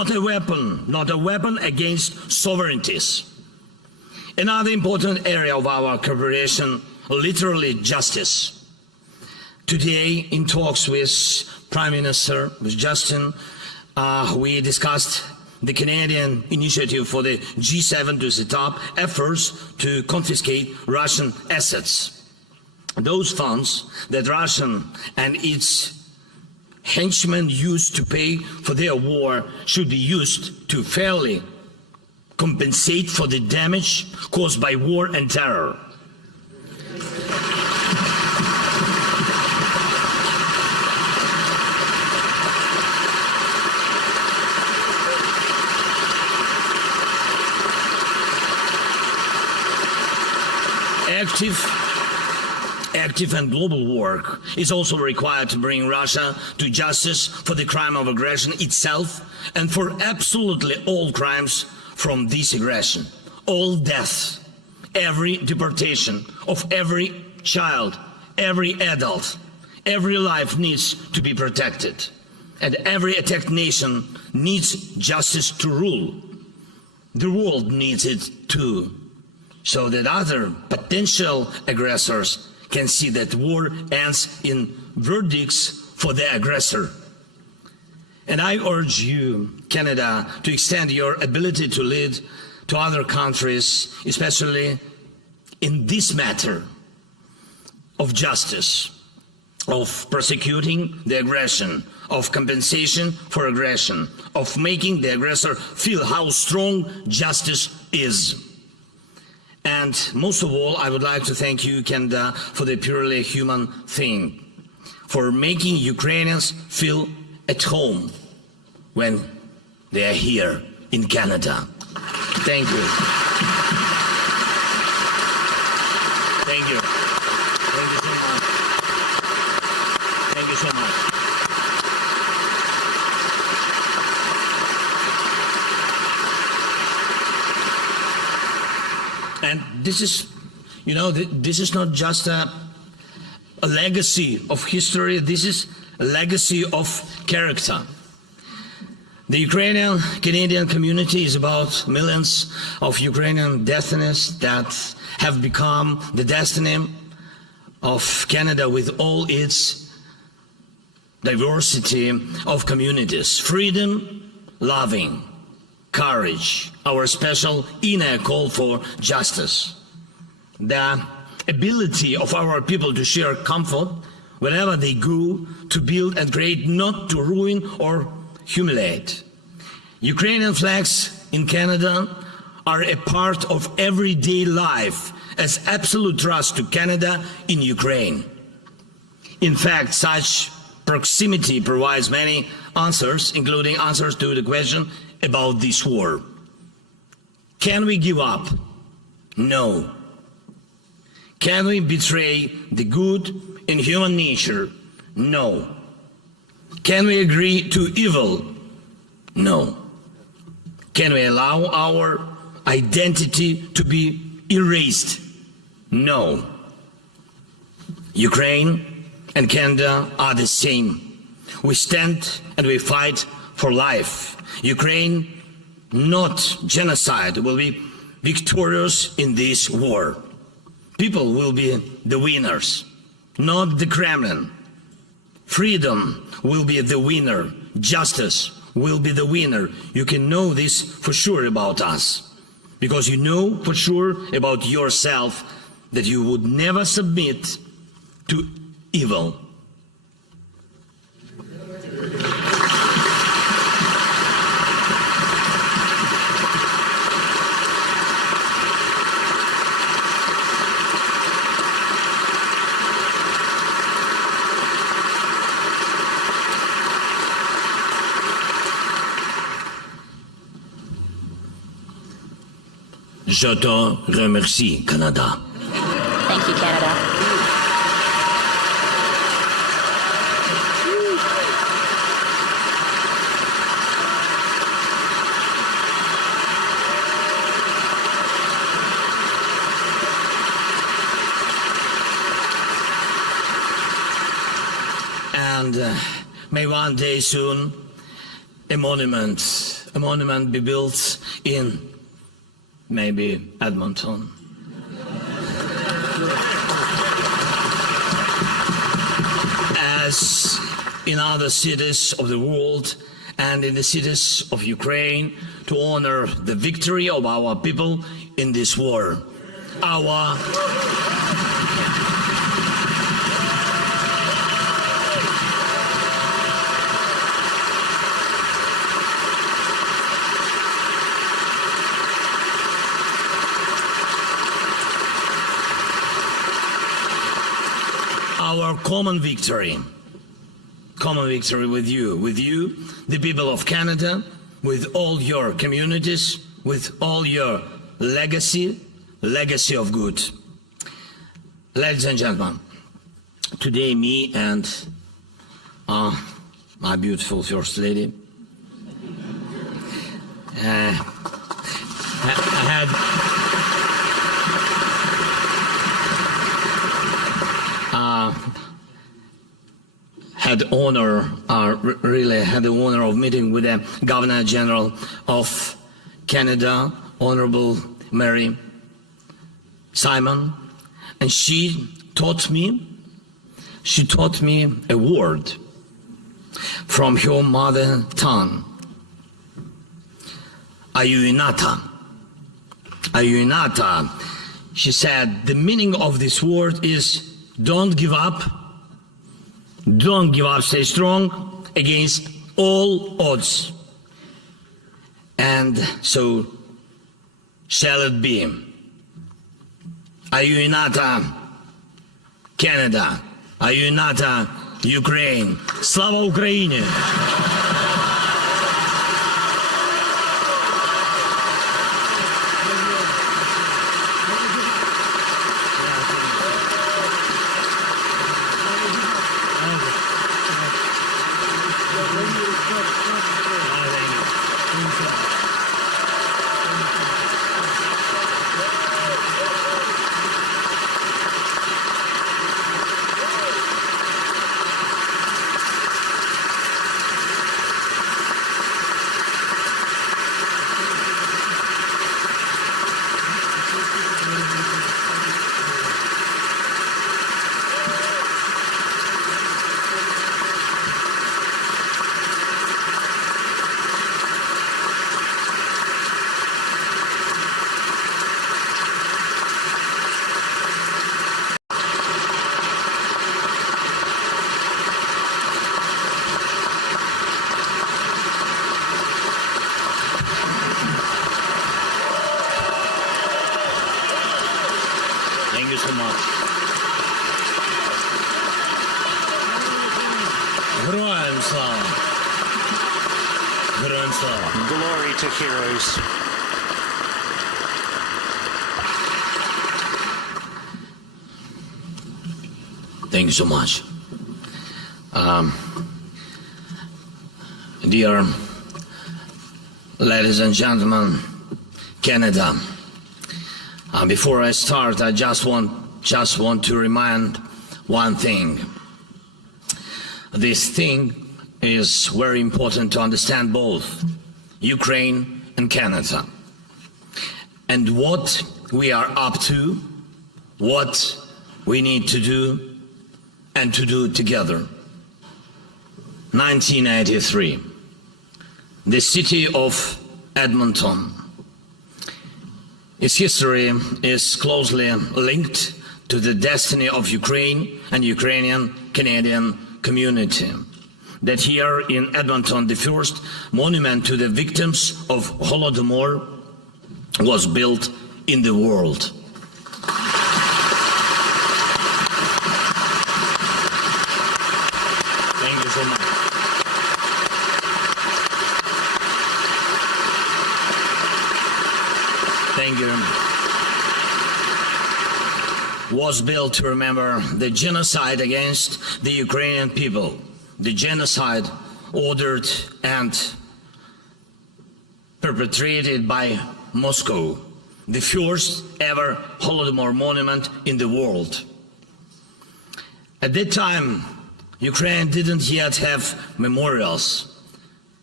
not a weapon against sovereignties. Another important area of our cooperation, literally justice. Today, in talks with Prime Minister, with Justin, we discussed the Canadian initiative for the G7 to set up efforts to confiscate Russian assets. Those funds that Russia and its henchmen used to pay for their war should be used to fairly compensate for the damage caused by war and terror. Active and global work is also required to bring Russia to justice for the crime of aggression itself and for absolutely all crimes from this aggression. All deaths, every deportation of every child, every adult, every life needs to be protected. And every attacked nation needs justice to rule. The world needs it too, so that other potential aggressors can see that war ends in verdicts for the aggressor. And I urge you, Canada, to extend your ability to lead to other countries, especially in this matter of justice, of prosecuting the aggression, of compensation for aggression, of making the aggressor feel how strong justice is. And most of all, I would like to thank you, Canada, for the purely human thing, for making Ukrainians feel at home when they are here in Canada. Thank you. Thank you. Thank you so much. Thank you so much. And this is, you know, this is not just a legacy of history, this is a legacy of character. The Ukrainian-Canadian community is about millions of Ukrainian destinies that have become the destiny of Canada with all its diversity of communities. Freedom, loving, courage, our special inner call for justice. The ability of our people to share comfort wherever they go, to build and create, not to ruin or humiliate. Ukrainian flags in Canada are a part of everyday life as absolute trust to Canada in Ukraine. In fact, such proximity provides many answers, including answers to the question about this war. Can we give up? No. Can we betray the good in human nature? No. Can we agree to evil? No. Can we allow our identity to be erased? No. Ukraine and Canada are the same. We stand and we fight for life. Ukraine, not genocide, will be victorious in this war. People will be the winners, not the Kremlin. Freedom will be the winner. Justice will be the winner. You can know this for sure about us, because you know for sure about yourself that you would never submit to evil. Je te remercie, Canada. Thank you, Canada. And may one day soon a monument a monument be built in maybe Edmonton. As in other cities of the world and in the cities of Ukraine, to honor the victory of our people in this war. Our common victory with you, the people of Canada, with all your communities, with all your legacy of good. Ladies and gentlemen, today me and my beautiful First Lady had the honor of meeting with the Governor General of Canada, Honorable Mary Simon, and she taught me a word from her mother tongue. Ayuinata. She said the meaning of this word is don't give up, stay strong against all odds. And so shall it be. Ayuinata, Canada. Ayuinata, Ukraine. Слава Україні! Thank you so much. Героям слава! Героям слава! Glory to heroes. Thank you so much. Dear ladies and gentlemen, Canada, before I start, I just want to remind one thing. This thing is very important to understand both Ukraine and Canada, and what we are up to, what we need to do, and to do together. 1983, the city of Edmonton. Its history is closely linked to the destiny of Ukraine and Ukrainian-Canadian community. That here in Edmonton, the first monument to the victims of Holodomor was built in the world. Thank you so much. Thank you. Was built to remember the genocide against the Ukrainian people, the genocide ordered and perpetrated by Moscow, the first ever Holodomor monument in the world. At that time, Ukraine didn't yet have memorials,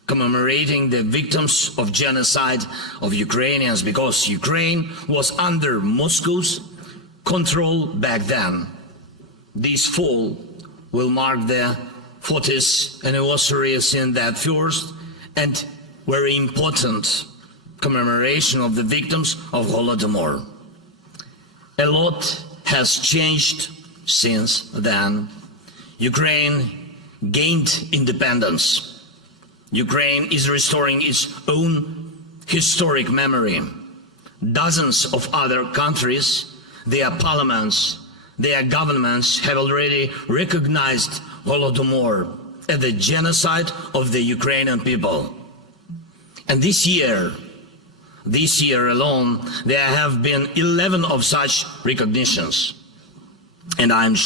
commemorating the victims of genocide of Ukrainians, because Ukraine was under Moscow's control back then. This fall will mark the 40th anniversary in that first and very important commemoration of the victims of Holodomor. A lot has changed since then. Ukraine gained independence. Ukraine is restoring its own historic memory. Dozens of other countries, their parliaments, their governments have already recognized Holodomor as the genocide of the Ukrainian people. And this year alone, there have been 11 of such recognitions. And I'm